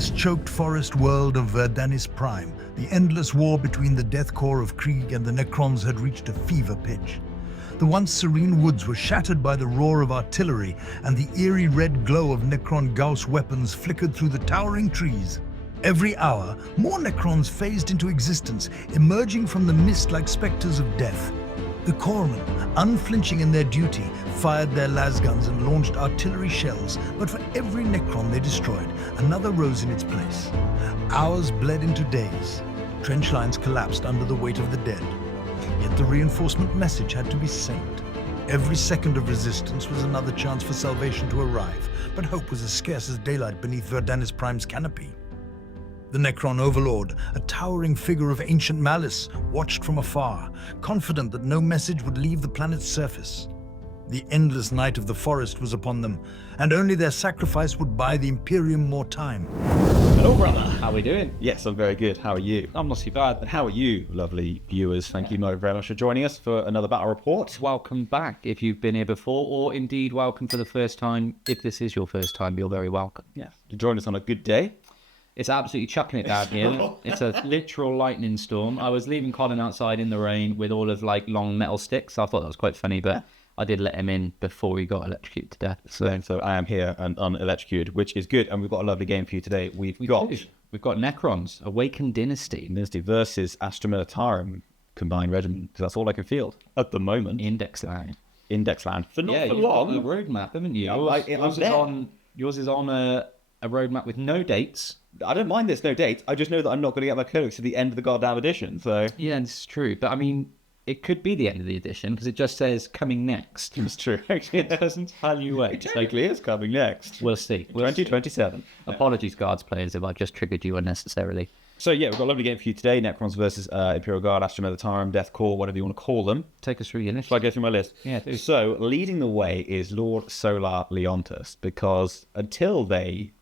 mist-choked forest world of Verdanis Prime, the endless war between the Death Korps of Krieg and the Necrons had reached a fever pitch. The once serene woods were shattered by the roar of artillery, and the eerie red glow of Necron gauss weapons flickered through the towering trees. Every hour, more Necrons phased into existence, emerging from the mist like specters of death. The corpsmen, unflinching in their duty, fired their lasguns and launched artillery shells, but for every Necron they destroyed, another rose in its place. Hours bled into days. Trench lines collapsed under the weight of the dead. Yet the reinforcement message had to be sent. Every second of resistance was another chance for salvation to arrive, but hope was as scarce as daylight beneath Verdanis Prime's canopy. The Necron Overlord, a towering figure of ancient malice, watched from afar, confident that no message would leave the planet's surface. The endless night of the forest was upon them, and only their sacrifice would buy the Imperium more time. Hello, brother. How are we doing? Yes, I'm very good. How are you? I'm not too bad. And how are you, lovely viewers? Thank you very much for joining us for another battle report. Welcome back if you've been here before, or indeed welcome for the first time. If this is your first time, you're very welcome. Yeah, to join us on a good day. It's absolutely chucking it down here. It's a literal lightning storm. I was leaving Colin outside in the rain with all of long metal sticks. I thought that was quite funny, but I did let him in before he got electrocuted to death. So I am here and unelectrocuted, which is good. And we've got a lovely game for you today. We've got Necrons, Awakened Dynasty versus Astra Militarum combined regiment, because that's all I can field at the moment. Index Land. For not for you've long. got the roadmap, haven't you? Yours is on a roadmap with no dates. I don't mind there's no dates. I just know that I'm not going to get my clerics to the end of the goddamn edition. So yeah, it's true. But I mean, it could be the end of the edition because it just says coming next. It's true. Actually, it doesn't tell you when. It technically is coming next. We'll see. 2027. Apologies, Guards players, if I just triggered you unnecessarily. So yeah, we've got a lovely game for you today. Necrons versus Imperial Guard, Astra Militarum, Death Korps, whatever you want to call them. Take us through your list. Shall I go through my list? Yeah, do. So leading the way is Lord Solar Leontus, because until they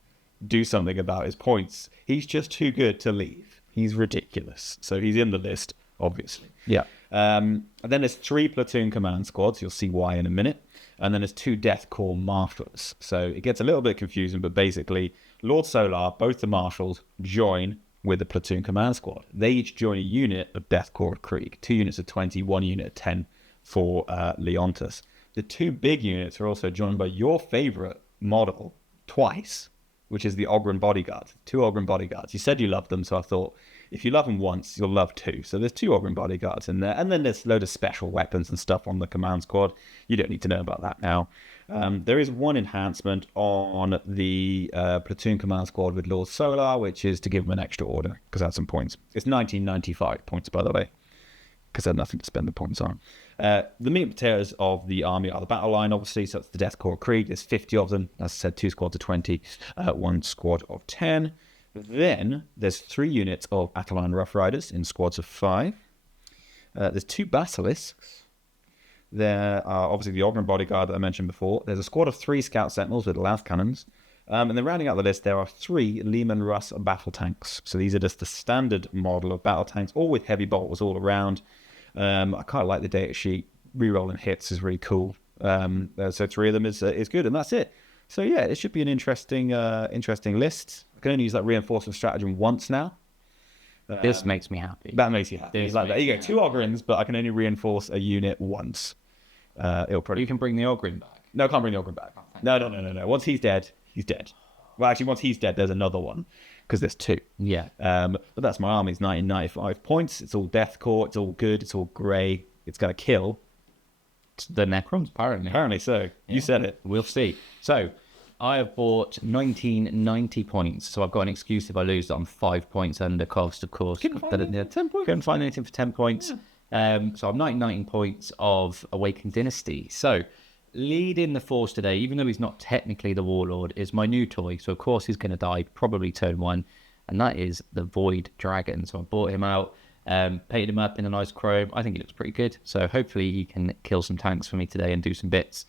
do something about his points, he's just too good to leave. He's ridiculous. So he's in the list, obviously. Yeah. And then there's 3 platoon command squads. You'll see why in a minute. And then there's 2 Death Korps marshals. So it gets a little bit confusing, but basically Lord Solar, both the marshals, join with the platoon command squad. They each join a unit of Death Korps of Krieg. 2 units of 20, 1 unit of 10 for Leontus. The 2 big units are also joined by your favorite model twice, which is the Ogren Bodyguard. 2 Ogren Bodyguards. You said you loved them, so I thought if you love them once, you'll love 2. So there's 2 Ogren Bodyguards in there. And then there's a load of special weapons and stuff on the command squad. You don't need to know about that now. There is 1 enhancement on the platoon command squad with Lord Solar, which is to give them an extra order, because that's some points. It's 1995 points, by the way, because I had nothing to spend the points on. The meat and potatoes of the army are the battle line, obviously, so it's the Death Korps of Krieg. There's 50 of them. As I said, 2 squads of 20, 1 squad of 10. Then there's 3 units of Atalan Rough Riders in squads of 5. There's 2 Basilisks. There are obviously the Ogren Bodyguard that I mentioned before. There's a squad of 3 Scout Sentinels with las cannons. And then rounding out the list, there are 3 Lehman Russ battle tanks. So these are just the standard model of battle tanks, all with heavy bolters all around. I kind of like the data sheet. Rerolling hits is really cool. So 3 of them is good, and that's it. So yeah, it should be an interesting list. I can only use that reinforcement stratagem once now. This makes me happy. That makes you happy. It's like that. You go 2 Ogrins, but I can only reinforce a unit once. It'll probably. You can bring the Ogren back. No, I can't bring the Ogren back. No. Once he's dead, he's dead. Well, actually, once he's dead, there's another one, because there's 2. Yeah. But that's my army's 1995 points. It's all Death Korps. It's all good. It's all grey. It's going to kill. The Necrons, apparently. Apparently so. Yeah. You said it. We'll see. So, I have bought 1990 points, so I've got an excuse if I lose that I'm 5 points under cost, of course. Couldn't find 10 points. Couldn't find anything for 10 points. Yeah. So I'm 19 points of Awakened Dynasty. So, leading the force today, even though he's not technically the Warlord, is my new toy. So, of course, he's going to die probably turn 1, and that is the Void Dragon. So, I bought him out, painted him up in a nice chrome. I think he looks pretty good. So, hopefully, he can kill some tanks for me today and do some bits.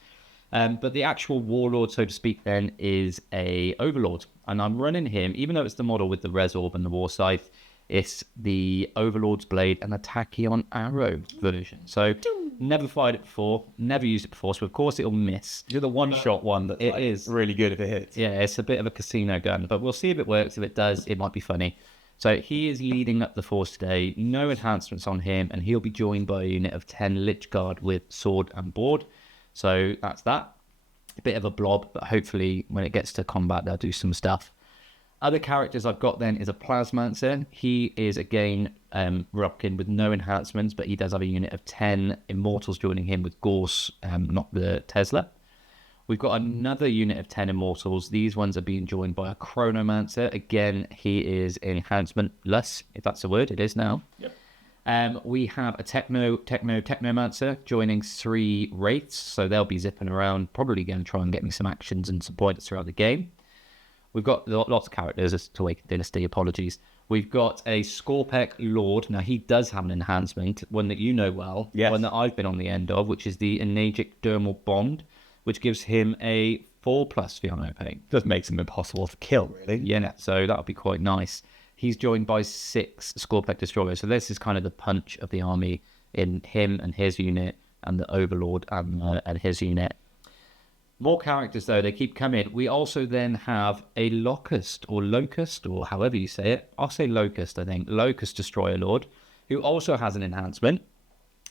But the actual Warlord, so to speak, then, is a Overlord. And I'm running him, even though it's the model with the Res Orb and the War Scythe, it's the Overlord's Blade and the Tachyon Arrow version. So Never fired it before, never used it before, so of course it'll miss. You're the one-shot one that is really good if it hits. Yeah, it's a bit of a casino gun, but we'll see if it works. If it does, it might be funny. So he is leading up the force today, no enhancements on him, and he'll be joined by a unit of 10 Lich Guard with sword and board. So that's that. A bit of a blob, but hopefully when it gets to combat, they'll do some stuff. Other characters I've got then is a Plasmancer. He is again rocking with no enhancements, but he does have a unit of 10 Immortals joining him with Gauss, not the Tesla. We've got another unit of 10 Immortals. These ones are being joined by a Chronomancer. Again, he is enhancement-less, if that's a word. It is now. Yep. We have a Technomancer joining 3 Wraiths. So they'll be zipping around, probably going to try and get me some actions and some pointers throughout the game. We've got lots of characters to Awakened Dynasty, apologies. We've got a Scorpec Lord. Now, he does have an enhancement, one that you know well, one that I've been on the end of, which is the Enagic Dermal Bond, which gives him a 4+ Fiano pain. Just makes him impossible to kill, really. Yeah, so that'll be quite nice. He's joined by 6 Scorpec Destroyers, so this is kind of the punch of the army in him and his unit, and the Overlord and his unit. More characters, though, they keep coming. We also then have a Locust, or however you say it. I'll say Locust, I think. Locust Destroyer Lord, who also has an enhancement.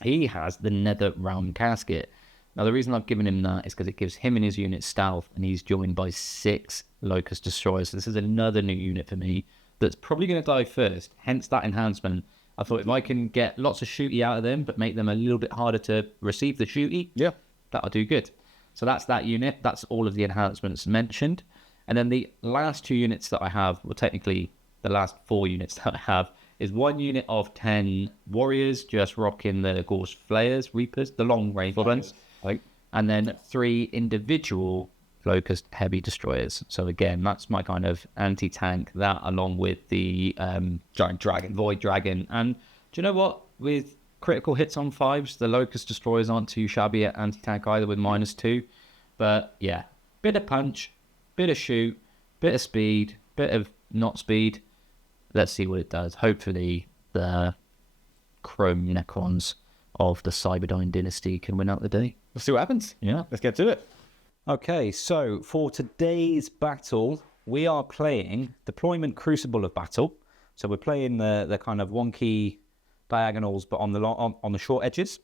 He has the Nether Realm Casket. Now, the reason I've given him that is because it gives him and his unit stealth, and he's joined by 6 Locust Destroyers. So this is another new unit for me that's probably going to die first, hence that enhancement. I thought if I can get lots of shooty out of them, but make them a little bit harder to receive the shooty, that'll do good. So that's that unit. That's all of the enhancements mentioned. And then the last 2 units that I have, well, technically the last 4 units that I have, is 1 unit of 10 Warriors, just rocking the Gauss Flayers, Reapers, the long range ones. And then 3 individual Locust Heavy Destroyers. So again, that's my kind of anti-tank, that along with the Giant Dragon. Void Dragon. And do you know what? With critical hits on 5s, the Locust Destroyers aren't too shabby at anti-tank either with -2. But yeah, bit of punch, bit of shoot, bit of speed, bit of not speed. Let's see what it does. Hopefully the Chrome Necrons of the Cyberdyne dynasty can win out the day. We'll see what happens. Yeah. Let's get to it. Okay, so for today's battle, we are playing Deployment Crucible of Battle. So we're playing the kind of wonky diagonals, but on the short edges.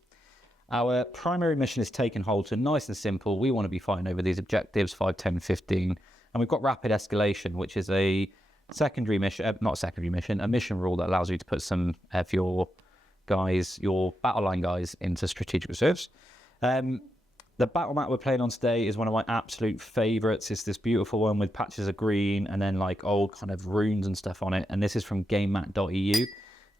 Our primary mission is taken hold, so nice and simple. We want to be fighting over these objectives, 5, 10, 15. And we've got Rapid Escalation, which is a secondary mission, a mission rule that allows you to put some of your guys, your battle line guys, into strategic reserves. The battle map we're playing on today is one of my absolute favourites. It's this beautiful one with patches of green and then like old kind of runes and stuff on it. And this is from gamemat.eu.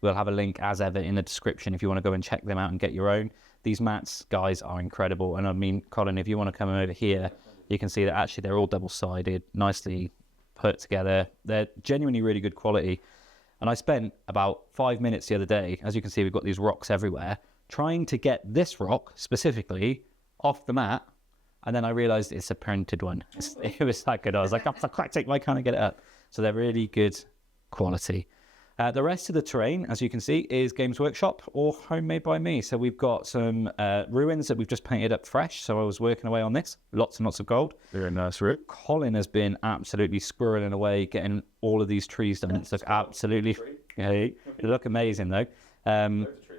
We'll have a link as ever in the description if you want to go and check them out and get your own. These mats, guys, are incredible. And I mean, Colin, if you want to come over here, you can see that actually they're all double-sided, nicely put together. They're genuinely really good quality. And I spent about 5 minutes the other day, as you can see, we've got these rocks everywhere, trying to get this rock specifically off the mat, and then I realized it's a printed one. It was that good. I was like, I'm cracked, why can't I get it up? So they're really good quality. The rest of the terrain, as you can see, is Games Workshop or homemade by me. So we've got some ruins that we've just painted up fresh. So I was working away on this. Lots and lots of gold. Very nice, Rick. Colin has been absolutely squirreling away, getting all of these trees done. It's like absolutely, they look amazing though.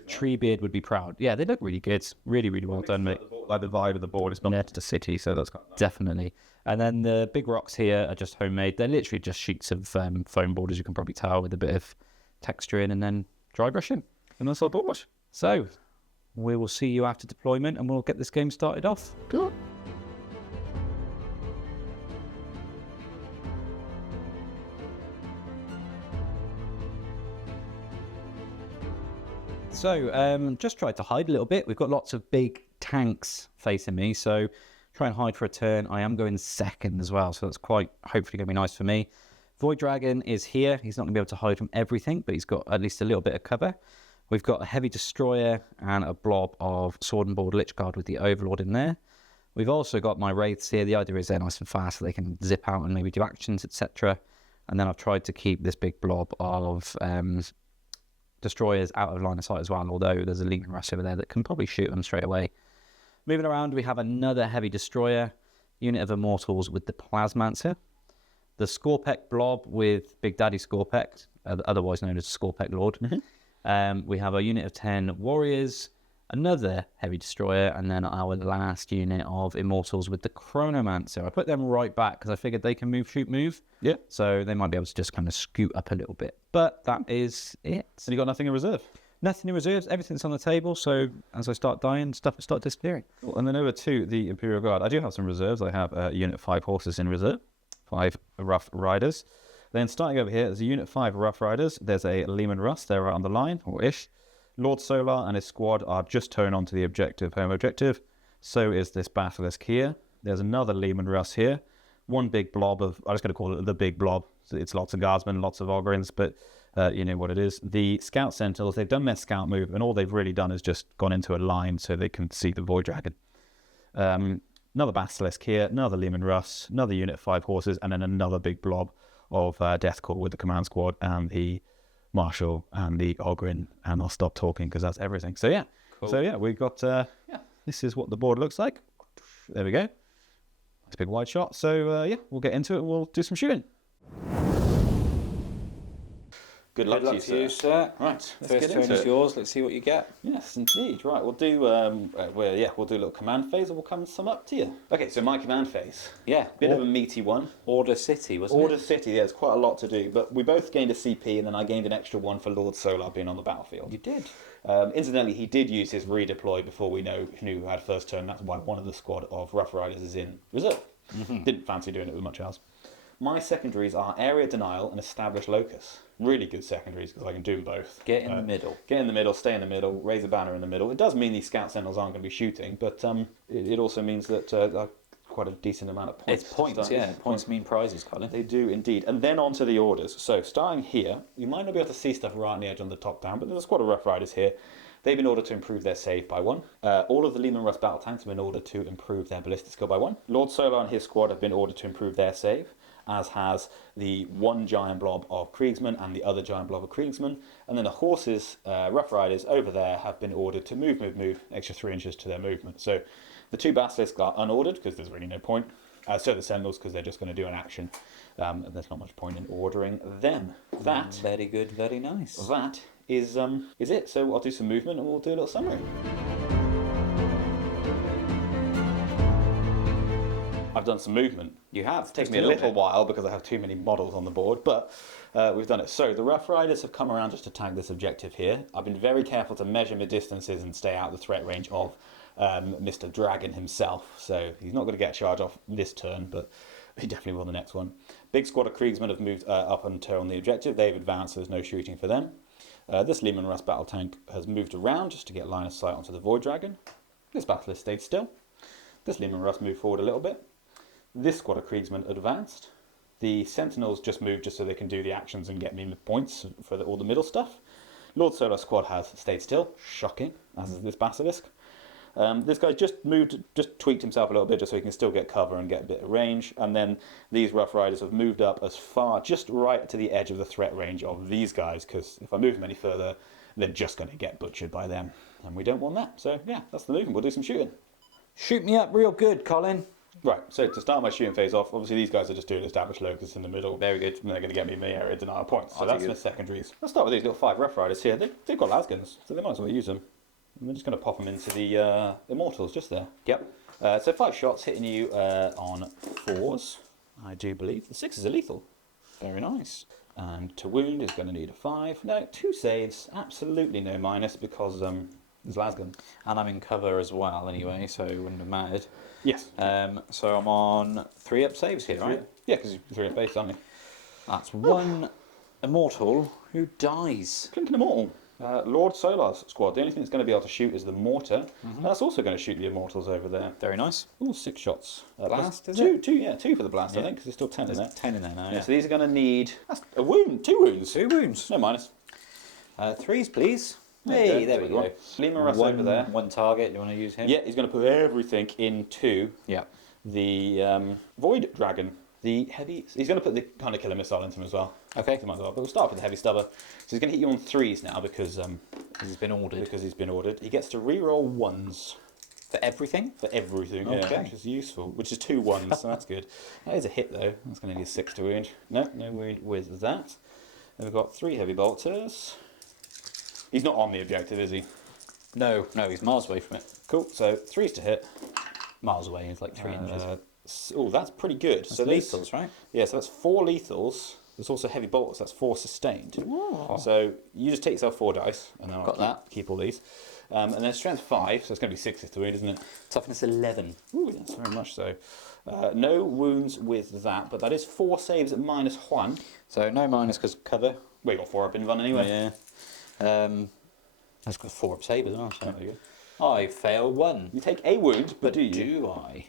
Treebeard would be proud. Yeah, they look really good. Really, really well done, mate. Like the vibe of the board, it's not just a city, so that's kind of nice. Definitely. And then the big rocks here are just homemade. They're literally just sheets of foam board, as you can probably tell, with a bit of texture in and then dry brushing. And that's all board. So we will see you after deployment and we'll get this game started off. Cool. So just tried to hide a little bit. We've got lots of big tanks facing me, so try and hide for a turn. I am going second as well, so that's quite hopefully going to be nice for me. Void Dragon is here. He's not going to be able to hide from everything, but he's got at least a little bit of cover. We've got a Heavy Destroyer and a blob of Sword and Board Lich Guard with the Overlord in there. We've also got my Wraiths here. The idea is they're nice and fast, so they can zip out and maybe do actions, etc. And then I've tried to keep this big blob of destroyers out of line of sight as well, although there's a Legion Rush over there that can probably shoot them straight away. Moving around, we have another heavy destroyer, unit of Immortals with the Plasmancer, the Scorpek Blob with Big Daddy Scorpek, otherwise known as Scorpek Lord. We have a unit of 10 Warriors, another heavy destroyer, and then our last unit of Immortals with the Chronomancer. I put them right back because I figured they can move, shoot, move. Yeah. So they might be able to just kind of scoot up a little bit. But that is it. And you got nothing in reserve? Nothing in reserves. Everything's on the table. So as I start dying, stuff will start disappearing. Cool. And then over to the Imperial Guard. I do have some reserves. I have a unit of 5 horses in reserve, 5 Rough Riders. Then starting over here, there's a unit of 5 Rough Riders. There's a Lehman Russ. They're right on the line, or ish. Lord Solar and his squad are just towing onto the objective, home objective. So is this Basilisk here. There's another Lehman Russ here. One big blob of, I'm just going to call it the big blob. It's lots of guardsmen, lots of Ogrins, but you know what it is. The Scout Sentinels, they've done their scout move, and all they've really done is just gone into a line so they can see the Void Dragon. Another Basilisk here, another Lehman Russ, another unit of 5 horses, and then another big blob of Death Korps with the command squad and the Marshal and the Ogrin, and I'll stop talking because that's everything. So yeah, cool. So yeah, we've got this is what the board looks like. There we go. It's a big wide shot. So yeah, we'll get into it. We'll do some shooting. Good luck to you, sir. Right, First turn is yours. Let's see what you get. Yes, indeed. Right, we'll do we'll do a little command phase, and we'll come sum up to you. Okay, so my command phase. Yeah, bit of a meaty one. Order City, wasn't it? Order City. Yeah, there's quite a lot to do, but we both gained a CP, and then I gained an extra one for Lord Solar being on the battlefield. You did. Incidentally, he did use his redeploy before we knew who had first turn. That's why one of the squad of Rough Riders is in reserve. Didn't fancy doing it with much else. My secondaries are Area Denial and Establish Locus. Really good secondaries because I can do them both. Get in the middle. Get in the middle, stay in the middle, raise a banner in the middle. It does mean these Scout Sentinels aren't going to be shooting, but it also means that quite a decent amount of points. It's points, yeah. Points mean prizes, Colin. They do indeed. And then on to the orders. So starting here, you might not be able to see stuff right on the edge on the top down, but there's a squad of Rough Riders here. They've been ordered to improve their save by 1. All of the Lehman Russ battle tanks have been ordered to improve their ballistic skill by 1. Lord Solar and his squad have been ordered to improve their save, as has the one giant blob of Kriegsmen and the other giant blob of Kriegsmen. And then the horses, Rough Riders over there, have been ordered to move, extra 3 inches to their movement. So the 2 Basilisks are unordered because there's really no point. So the Sentinels, because they're just going to do an action. There's not much point in ordering them. That very good, very nice. That is it. So I'll do some movement and we'll do a little summary. I've done some movement. You have. It's taken me a little while because I have too many models on the board, but we've done it. So the Rough Riders have come around just to tag this objective here. I've been very careful to measure my distances and stay out of the threat range of Mr. Dragon himself. So he's not going to get a charge off this turn, but he definitely will the next one. Big squad of Kriegsmen have moved up and turned the objective. They've advanced, so there's no shooting for them. This Lehman Russ battle tank has moved around just to get line of sight onto the Void Dragon. This Basilisk stayed still. This Lehman Russ moved forward a little bit. This squad of Kriegsmen advanced. The Sentinels just moved just so they can do the actions and get me points for all the middle stuff. Lord Solar squad has stayed still, shocking, as is this Basilisk. This guy just tweaked himself a little bit just so he can still get cover and get a bit of range. And then these Rough Riders have moved up as far, just right to the edge of the threat range of these guys, because if I move them any further, they're just going to get butchered by them. And we don't want that. So yeah, that's the movement. We'll do some shooting. Shoot me up real good, Colin. Right, so to start my shooting phase off, obviously these guys are just doing established locus in the middle. Very good. And they're going to get me my area denial points. So that's my secondaries. Let's start with these little 5 Rough Riders here. They've got lasguns, so they might as well use them. And we're just going to pop them into the Immortals just there. Yep. So 5 shots hitting you on 4s, I do believe. The 6s are lethal. Very nice. And to wound is going to need a 5. No, 2 saves, absolutely no minus because there's lasgun. And I'm in cover as well anyway, so it wouldn't have mattered. Yes. So I'm on 3 up saves here, right? Yeah, because you're 3 up base, aren't you? That's 1 Immortal who dies. Clinking Immortal. Lord Solar's squad. The only thing that's going to be able to shoot is the mortar. That's also going to shoot the Immortals over there. Very nice. Ooh, 6 shots. Blast, is it? 2 for the blast, yeah. I think, because there's still 10 in there. 10 in there now, yeah. So these are going to need a wound. 2 wounds. 2 wounds. No minus. 3s, please. Hey, there we go. Lehman Russ over there. 1 target. You want to use him? Yeah, he's going to put everything into yeah. the Void Dragon. The heavy... He's going to put the Hunter Killer Missile into him as well. Okay. Might as well. But we'll start with the heavy stubber. So he's going to hit you on 3s now because He's been ordered. he's been ordered. He gets to reroll 1s. For everything? For everything, Okay. yeah, which is useful. Which is 2 1s, so that's good. That is a hit though. That's going to need a 6 to wound. No wound with that. Then we've got 3 heavy bolters. He's not on the objective, is he? No, he's miles away from it. Cool. So 3s to hit. Miles away, he's like 3 inches. Oh, that's pretty good. That's so lethals, right? Yeah, so that's 4 lethals. There's also heavy bolters. That's 4 sustained. Oh. So you just take yourself 4 dice, and then Got keep all these. And then strength 5, so it's going to be 6s to wound, isn't it? Toughness 11. Ooh, yes, very much so. No wounds with that, but that is 4 saves at -1. So no minus because cover. We got 4 up in one anyway. Yeah. That's got 4 up save as well. So. There you go. I fail 1. You take a wound, but do you? Do I?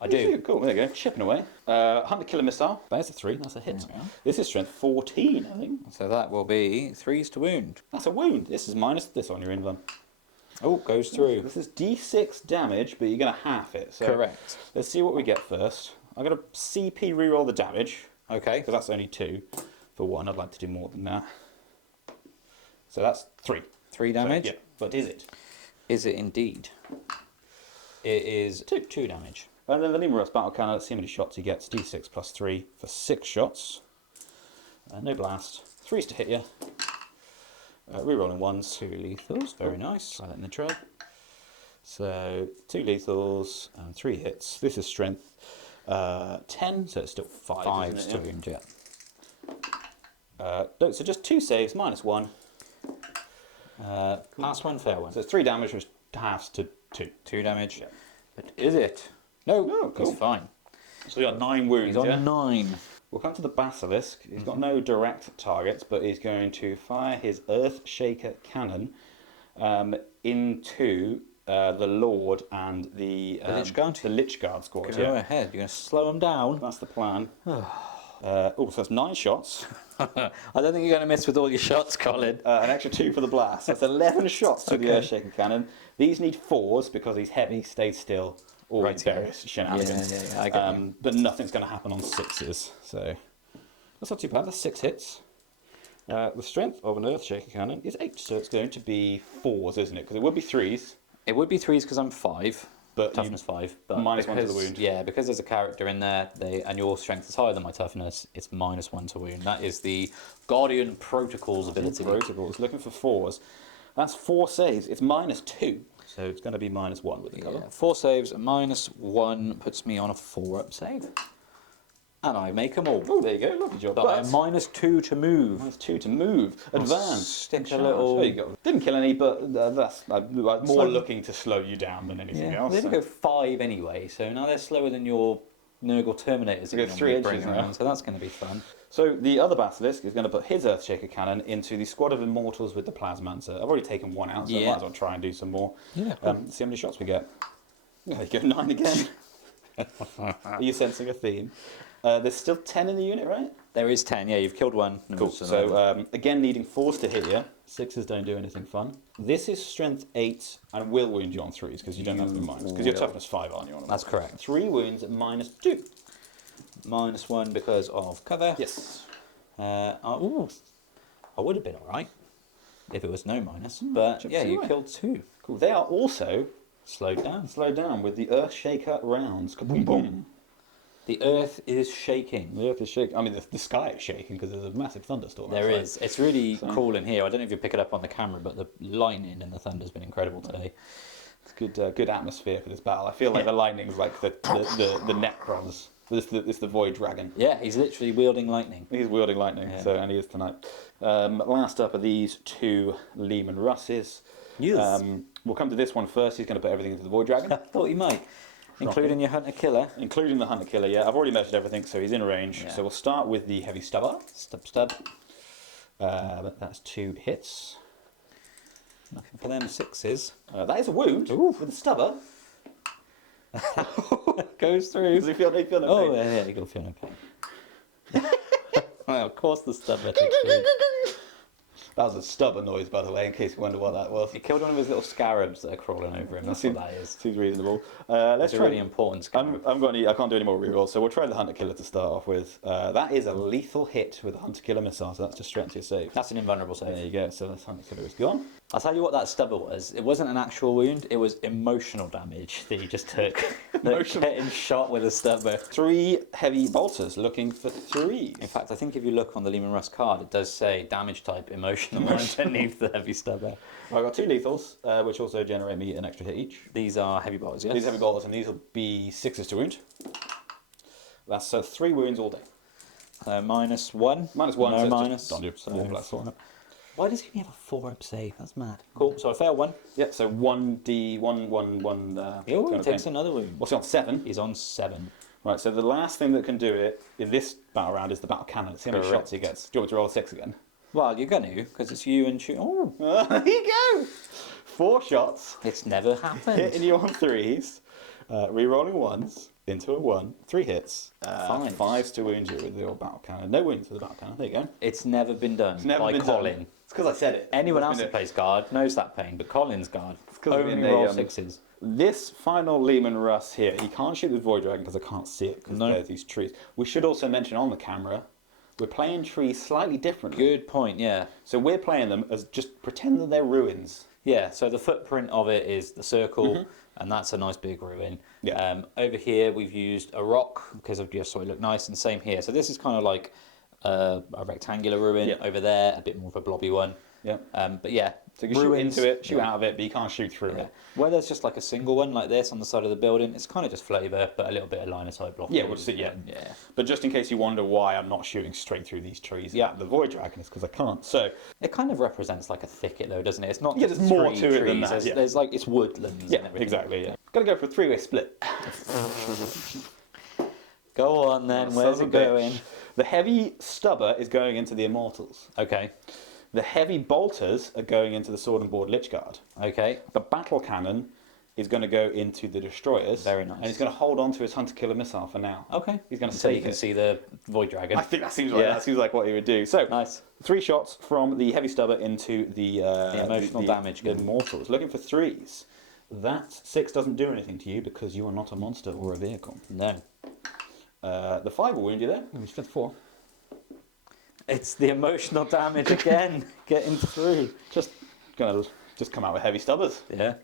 I You do. Cool, there you go. Chipping away. Hunter Killer Missile. That's a 3. That's a hit. There we are. This is strength 14, I think. So that will be 3s to wound. That's a wound. This is minus this on your invuln. Oh, goes through. This is d6 damage, but you're going to half it. So Correct. Let's see what we get first. I'm going to CP reroll the damage, Okay. because that's only 2 for 1. I'd like to do more than that. So that's 3. 3 damage. So, yeah, but is it? Is it indeed? It is 2 damage. And then the Numerous Battle Cannon, let's see how many shots he gets. D6 plus 3 for 6 shots. No blast. 3s to hit you. Rerolling 1s. 2 lethals. Very nice. Try that in the trail. So 2 lethals and 3 hits. This is strength 10, so it's still 5. 5 isn't to it? wound, yeah. No, so just 2 saves, -1. Pass 1, fail 1. So it's 3 damage, which halves to 2. 2 damage. Yeah. But is it? No. Oh, cool. He's fine. So you got 9 wounds. He's on yeah? 9. We'll come to the Basilisk. He's got no direct targets, but he's going to fire his Earth Shaker cannon into the Lord and the Lich Guard? The Lich Guard squad. Go ahead. You're going to slow him down. That's the plan. So that's 9 shots. I don't think you're going to miss with all your shots, Colin. An extra 2 for the blast. That's 11 shots to the Earth Shaker cannon. These need 4s because he's heavy, stays still, all Right, these various shenanigans. Yeah, I get you. But nothing's going to happen on 6s. So that's not too bad. That's 6 hits. The strength of an Earth Shaker cannon is 8, so it's going to be 4s, isn't it? Because it would be 3s. It would be 3s because I'm 5. But Toughness 5. But minus 1 to the because- wound. Yeah, because there's a character in there, and your strength is higher than my toughness, it's -1 to wound. That is the Guardian Protocols ability. Protocols, looking for 4s. That's 4 saves. It's -2. So it's going to be -1 with the cover. Yeah, 4 saves, -1 puts me on a 4-up save. And I make them all. Oh, there you go. Lovely job. But I'm -2 to move. -2 to move. Advance. Stick a Charge. little- There you go. Didn't kill any, but that's more Slow- looking to slow you down than anything Yeah, else. they so. only go 5 anyway, so now they're slower than your Nurgle Terminators. They go that you 3 normally bring inches now. around, so that's going to be fun. So the other Basilisk is going to put his Earthshaker cannon into the squad of Immortals with the Plasmancer. I've already taken 1 out, so I Yeah. might as well try and do some more. Yeah, See how many shots we get. There you go, 9 again. Are you sensing a theme? There's still 10 in the unit, right? There is 10, yeah, you've killed 1. Cool. So again, needing 4s to hit you. 6s don't do anything fun. This is strength 8 and will wound you on 3s because you don't have the minus. Because you're toughness 5, aren't you? On That's correct. 3 wounds at -2. -1 because of cover. Yes. Ooh, I would have been alright if it was no minus. But chips yeah, you away. killed 2. Cool. They are also Slowed down. slowed down with the Earthshaker rounds. Boom, boom. The earth is shaking. The earth is shaking. I mean, the sky is shaking because there's a massive thunderstorm. There outside. is. It's really cool in here. I don't know if you pick it up on the camera, but the lightning and the thunder's been incredible today. It's good atmosphere for this battle. I feel like the lightning's like the Necrons. It's the Void Dragon. Yeah, he's literally wielding lightning. He's wielding lightning, Yeah. so and he is tonight. Last up are these 2 Lehman Russes. Yes. We'll come to this one first. He's going to put everything into the Void Dragon, I thought you might. Including your Hunter Killer. including the Hunter Killer. Yeah, I've already measured everything, so he's in range. Yeah. So we'll start with the Heavy Stubber. Stub. That's 2 hits. Looking for them 6s. That is a wound with the stubber. Goes through. Does he feel no pain? Oh, yeah, you'll feel no pain. Well, of course the stubber takes through. That was a stubborn noise, by the way, in case you wonder what that was. He killed one of his little scarabs that are crawling over him. That's what that is. Seems reasonable. Let's It's a try. really important scarab. I can't do any more rerolls, so we'll try the Hunter Killer to start off with. That is a lethal hit with a Hunter Killer missile, so that's just straight to your save. That's an invulnerable save. There you go, so this Hunter Killer is gone. I'll tell you what that stubber was. It wasn't an actual wound, it was emotional damage that you just took. Getting shot with a stubber. 3 heavy bolters looking for 3. In fact, I think if you look on the Lehman Russ card, it does say damage type emotional underneath the heavy stubber. I've got 2 lethals, which also generate me an extra hit each. These are heavy bolters, yes? These heavy bolters, and these will be 6s to wound. That's 3 wounds all day. -1. -1, No so minus. Don't do So 4 plus 4 4. up. Why does he only have a 4-up save? That's mad. Cool, so I fail 1. Yeah, so 1d1, 1. He always takes another wound. What's he on? 7? He's on 7. Right, so the last thing that can do it in this battle round is the battle cannon. See how many shots he gets. Do you want me to roll a 6 again? Well, you're going to, because it's you and shoot. Oh, There you go! 4 shots. it's never happened. Hitting you on 3s. Re-rolling 1s into a 1. 3 hits. 5s to wound you with the old battle cannon. No wounds with the battle cannon. There you go. It's never been done Never by been Colin. done. It's because I said it. Anyone It's else been that plays guard knows that pain, but Colin's guard 'cause of only being a, roll 6s. This final Lehman Russ here, he can't shoot with Void Dragon because I can't see it because there's these trees. We should also mention on the camera, we're playing trees slightly differently. Good point, yeah. So we're playing them as just pretend that they're ruins. Yeah, so the footprint of it is the circle, and that's a nice big ruin. Yeah. Over here, we've used a rock because of just so it looked nice, and same here. So this is kind of like a rectangular ruin. Yeah. Over there, a bit more of a blobby one. Yeah. But yeah, So you can shoot into it, shoot out of it, but you can't shoot through Yeah. it. Where there's just like a single one like this on the side of the building, it's kind of just flavour, but a little bit of line of sight block. Yeah, we'll just see, yeah. Yeah. But just in case you wonder why I'm not shooting straight through these trees, yeah, the Void Dragon is because I can't. So It kind of represents like a thicket though, doesn't it? It's not Yeah, just there's more three to it than trees. that, yeah. There's like, it's woodlands yeah, and everything. exactly. Yeah, gotta go for a 3-way split. Go on then, where's Son it of a bitch. going? The heavy stubber is going into the Immortals. Okay, The heavy bolters are going into the Sword and Board Lich Guard. okay. The battle cannon is going to go into the destroyers. Very nice. And he's going to hold on to his Hunter Killer missile for now. Okay. He's going to So you save can it. see the Void Dragon. I think that seems like Yeah. that seems like what he would do. So Nice. 3 shots from the heavy stubber into the emotional damage The gun. Immortals, looking for 3s. That 6 doesn't do anything to you because you are not a monster or a vehicle. No. The 5 will wound you there. Which is 4. It's the emotional damage again, getting through. Just gonna come out with heavy stubbers. Yeah.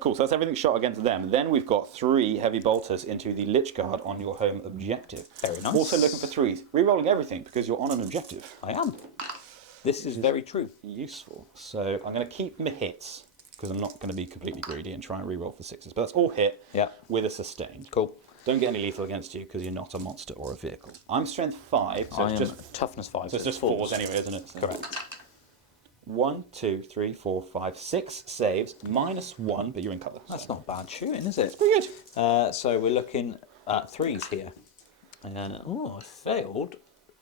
Cool, so that's everything shot against them. Then we've got 3 heavy bolters into the Lich Guard on your home objective. Very nice. Also looking for 3s. Rerolling everything because you're on an objective. I am. This is very true. Useful. So I'm going to keep my hits because I'm not going to be completely greedy and try and reroll for 6s. But that's all hit Yeah. with a sustain. Cool. Don't get any lethal against you because you're not a monster or a vehicle. I'm strength 5, so I it's am just toughness 5. so it's just 4s anyway, isn't it? So Correct. 1, 2, 3, 4, 5, 6 saves, -1, but you're in cover. That's not bad shooting, is it? pretty good. So we're looking at 3s here. I failed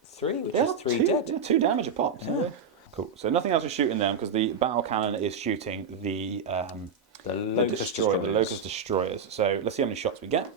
3, which is 3 dead. Yeah, 2 damage a pop. So. Cool. So nothing else is shooting them because the battle cannon is shooting the Locust the Locust Destroyers. So let's see how many shots we get.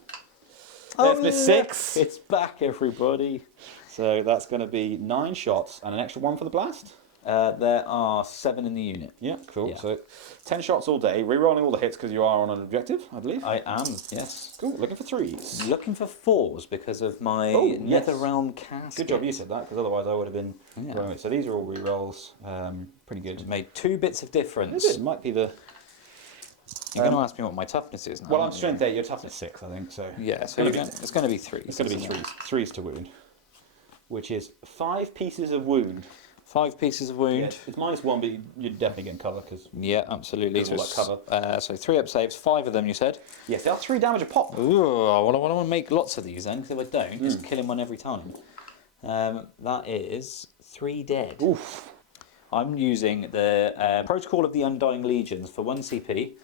Oh, There's the 6. It's back, everybody. So that's going to be 9 shots and an extra 1 for the blast. There are 7 in the unit. Yeah, cool. Yeah. So 10 shots all day, rerolling all the hits because you are on an objective, I believe. I am, yes. Cool. Looking for 3s. Looking for 4s because of my Oh, yes. Netherrealm casket. Good job you said that because otherwise I would have been Yeah. going with. So these are all rerolls. Pretty good. Made 2 bits of difference. It might be the. You're going to ask me what my toughness is now. Well, I'm aren't you? strength 8. Your toughness 6, I think. So Yeah, so it's going to be 3. it's going to be 3s to wound, which is 5 pieces of wound. 5 pieces of wound. Yeah, it's -1, but you're definitely getting cover because. Yeah, absolutely. All that cover. So 3 up saves, 5 of them you said. Yes, they are 3 damage a pop. Ooh, well, I want to make lots of these then, because if I don't, just killing one every time. That is 3 dead. Oof. I'm using the Protocol of the Undying Legions for 1 CP,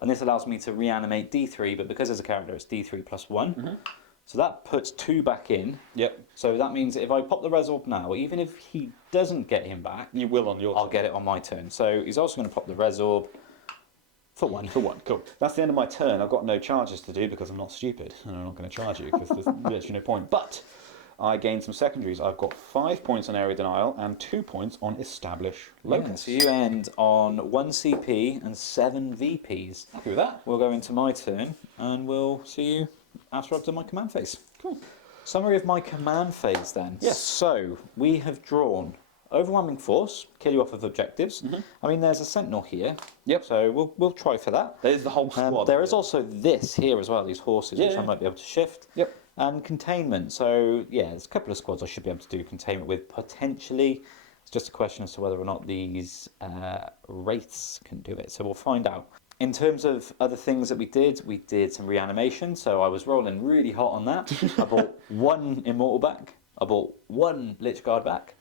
and this allows me to reanimate D3, but because as a character it's D3 plus 1. So that puts 2 back in. Yep. So that means that if I pop the Resorb now, even if he doesn't get him back, You will on your. I'll get it on my turn. So he's also going to pop the Resorb for 1. For 1, cool. That's the end of my turn. I've got no charges to do because I'm not stupid and I'm not going to charge you because there's literally no point. But I gained some secondaries. I've got 5 points on area denial and 2 points on establish locus. So you end on 1 CP and 7 VPs. Happy with that? We'll go into my turn, and we'll see you after I've done my command phase. Cool. Summary of my command phase then. Yes. So we have drawn overwhelming force, kill you off of objectives. I mean, there's a sentinel here. Yep. So we'll try for that. There's the whole squad. There is also this here as well, these horses, which I might be able to shift. Yep. And containment. So yeah, there's a couple of squads I should be able to do containment with potentially. It's just a question as to whether or not these wraiths can do it. So we'll find out. In terms of other things that we did some reanimation. So I was rolling really hot on that. I bought 1 immortal back. I bought 1 lich guard back.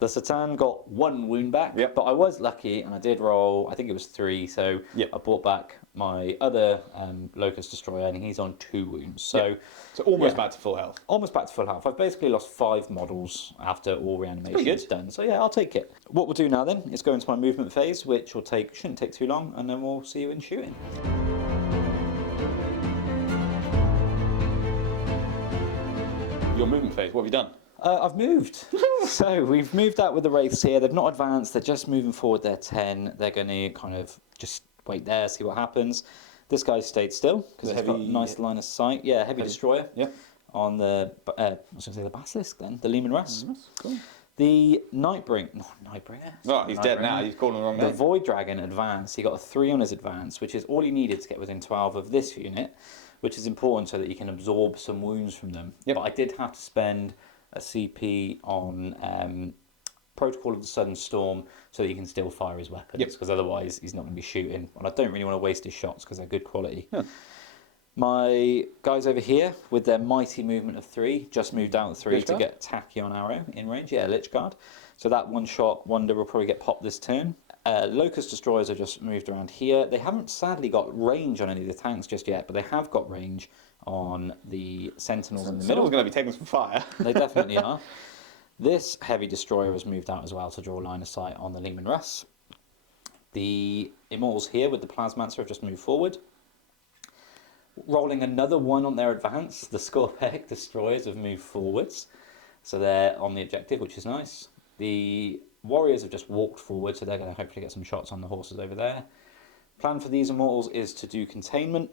The Satan got 1 wound back, but I was lucky and I did roll, I think it was 3, so I brought back my other Locust Destroyer and he's on 2 wounds. So, almost back to full health. Almost back to full health. I've basically lost 5 models after all reanimation is done. So yeah, I'll take it. What we'll do now then is go into my movement phase, which will shouldn't take too long, and then we'll see you in shooting. Your movement phase, what have you done? I've moved. So we've moved out with the wraiths here. They've not advanced. They're just moving forward. They're 10. They're going to kind of just wait there, see what happens. This guy's stayed still because it's got a nice line of sight. Yeah, heavy destroyer. Yeah. On the I was going to say the basilisk then, the Lehman Russ. Cool. The Nightbringer. Oh, he's dead now. He's calling the wrong The name. Void Dragon advance. He got a 3 on his advance, which is all he needed to get within 12 of this unit, which is important so that you can absorb some wounds from them. Yep. But I did have to spend a CP on Protocol of the Sudden Storm so that he can still fire his weapons, because otherwise he's not going to be shooting. And I don't really want to waste his shots because they're good quality. Yeah. My guys over here with their mighty movement of 3 just moved out 3 to get Tachyon Arrow in range. Yeah, Lich Guard. So that one-shot wonder will probably get popped this turn. Locust Destroyers have just moved around here. They haven't sadly got range on any of the tanks just yet, but they have got range on the Sentinels in the middle. Someone's going to be taking some fire. They definitely are. This heavy destroyer has moved out as well to draw line of sight on the Lehman Russ. The Immortals here with the Plasmancer have just moved forward. Rolling another 1 on their advance, the Scorpec Destroyers have moved forwards. So they're on the objective, which is nice. The Warriors have just walked forward, so they're going to hopefully get some shots on the horses over there. Plan for these Immortals is to do containment.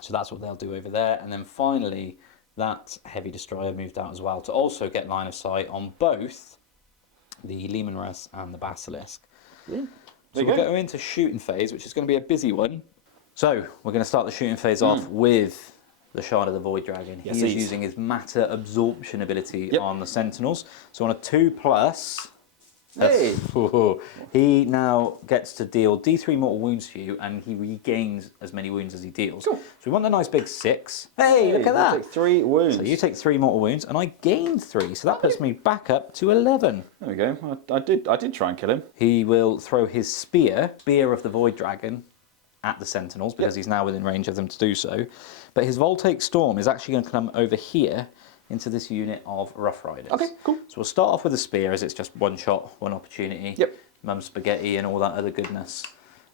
So that's what they'll do over there. And then finally, that heavy destroyer moved out as well to also get line of sight on both the Lehman Russ and the Basilisk. Yeah. So we're going into shooting phase, which is going to be a busy one. So we're going to start the shooting phase off with the Shard of the Void Dragon. He is using his matter absorption ability on the Sentinels. So on a 2+, hey. He now gets to deal D3 mortal wounds to you, and he regains as many wounds as he deals. Cool. So we want a nice big 6. Hey, look at that! Take 3 wounds. So you take 3 mortal wounds, and I gained 3, so that puts me back up to 11. There we go. I did try and kill him. He will throw his spear of the Void Dragon, at the Sentinels, because he's now within range of them to do so. But his Voltaic Storm is actually going to come over here into this unit of Rough Riders. Okay, cool. So we'll start off with the spear, as it's just 1 shot, 1 opportunity. Yep. Mum Spaghetti and all that other goodness.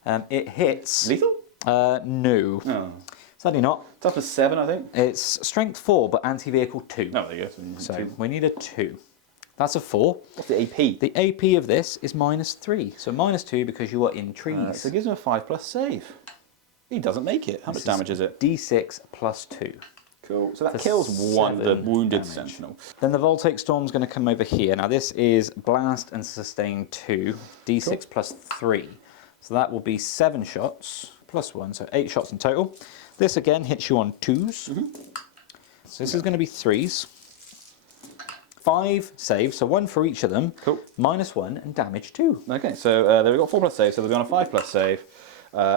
It hits... Lethal? No. Oh. Sadly not. Tough as 7, I think. It's Strength 4, but Anti-Vehicle 2. Oh, there you go. So we need a 2. That's a 4. What's the AP? The AP of this is -3. So -2 because you are in trees. So it gives him a 5+ save. He doesn't make it. How much damage is it? D6 +2. Cool. So that kills 1, the wounded Sentinel. Then the Voltaic Storm's going to come over here. Now this is Blast and Sustain 2, D6 +3. So that will be 7 shots, +1, so 8 shots in total. This again hits you on 2s. So this is going to be 3s. 5 saves, so 1 for each of them. Cool. -1 and damage 2. Okay, so there we've got 4+ save, so they'll be on a 5+ save.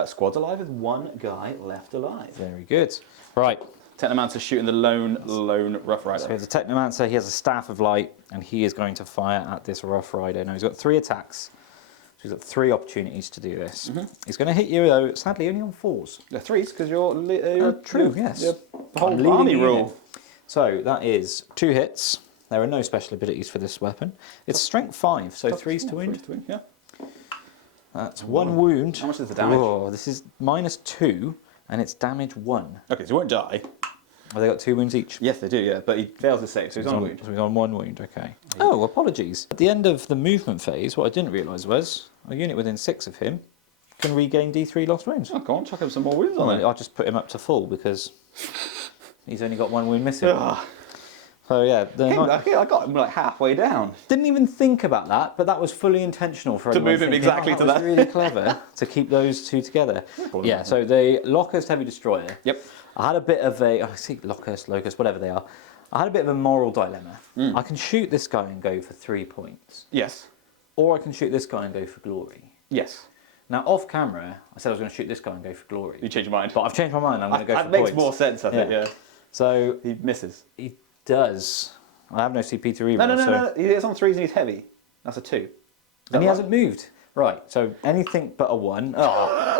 Squad's alive with 1 guy left alive. Very good. Right. Technomancer shooting the lone Rough Rider. So here's a Technomancer, he has a Staff of Light, and he is going to fire at this Rough Rider. Now he's got 3 attacks, so he's got 3 opportunities to do this. He's going to hit you, though, sadly, only on 4s. They're 3s, because you're... true, yes. Your whole army rule. So that is 2 hits. There are no special abilities for this weapon. It's Strength 5, so 3s to wound. Yeah. That's 1 wound. How much is the damage? Oh, this is -2, and it's damage 1. Okay, so you won't die. Have they got 2 wounds each? Yes, they do, yeah. But he fails to save, so he's on a wound. So he's on 1 wound, okay. Oh, apologies. At the end of the movement phase, what I didn't realise was a unit within 6 of him can regain D3 lost wounds. Oh, go on, chuck him some more wounds on it. I'll just put him up to full because he's only got 1 wound missing. So yeah, I got him like halfway down. didn't even think about that, but that was fully intentional for To anyone move him thinking, exactly that to was that. really clever to keep those 2 together. Yeah, so the Locust Heavy Destroyer. Yep. I had a bit of a, I see Locust, whatever they are. I had a bit of a moral dilemma. I can shoot this guy and go for 3 points, Yes. or I can shoot this guy and go for glory. Yes. Now, off camera, I said I was going to shoot this guy and go for glory. You change your mind. But I've changed my mind. I'm going to go for that points. makes more sense, I think, yeah. So He misses. he does. I have no CP to reroll. No. He hits on 3s and he's heavy. That's a 2. And he hasn't moved. Right. So anything but a 1. Oh.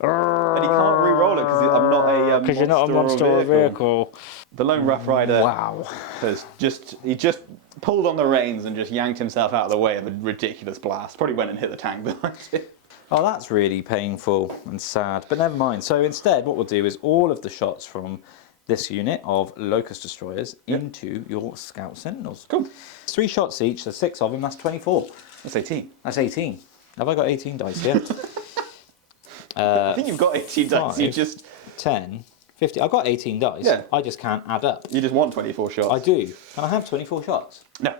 And he can't re-roll it because I'm not a Because you're not a monster or a vehicle. The lone Rough Rider Wow. has just pulled on the reins and just yanked himself out of the way of a ridiculous blast. Probably went and hit the tank behind it. Oh, that's really painful and sad. But never mind. So instead, what we'll do is all of the shots from this unit of Locust Destroyers into your Scout Sentinels. Cool. It's 3 shots each. There's 6 of them. That's 24. That's 18. That's 18. Have I got 18 dice here? I think you've got 18 dice. You 5, just 10, 50. I've got 18 dice. Yeah. I just can't add up. you just want 24 shots. I do. And I have 24 shots. No.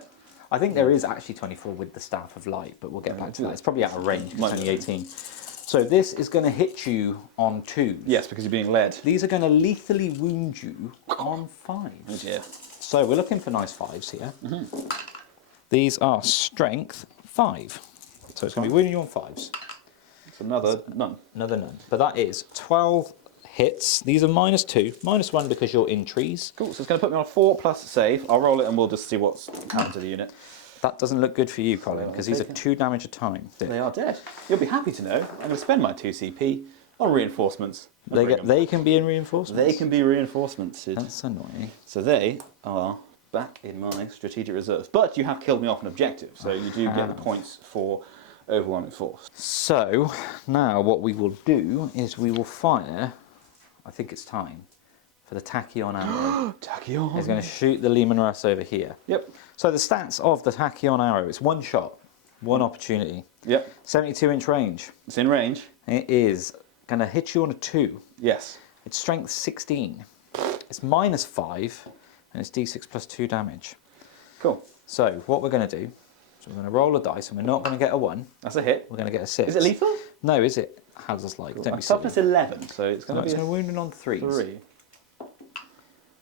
I think there is actually 24 with the Staff of Light, but we'll get back to that. It's probably out of range. It's Might only be. 18. So this is going to hit you on 2s. Yes, because you're being led. These are going to lethally wound you on 5s. Yeah. So we're looking for nice 5s here. These are Strength 5. So it's going to be wounding you on 5s. It's another none. Another none. But that is 12 hits. These are -2. -1 because you're in trees. Cool. So it's going to put me on 4 plus save. I'll roll it and we'll just see what's happened to the unit. That doesn't look good for you, Colin, because these are 2 damage a time. They are dead. You'll be happy to know I'm going to spend my 2 CP on reinforcements. They can be in reinforcements. They can be reinforcements. That's annoying. So they are back in my strategic reserves. But you have killed me off an objective, so you do get the points for overwhelming force. So now what we will do is we will fire. I think it's time for the Tachyon arrow. Tachyon. It's going to shoot the Lehman Russ over here. Yep. So the stats of the Tachyon arrow, it's 1 shot, 1 opportunity, Yep. 72-inch range. It's in range. It is going to hit you on a 2. Yes. It's strength 16. It's -5, and it's d6 plus 2 damage. Cool. So what we're going to do, is we're going to roll a dice, and we're not going to get a 1. That's a hit. We're going to get a 6. Is it lethal? No, is it? How's this like? Don't be silly. Toughness 11, so it's going No, to it's be going to wound on 3s. 3.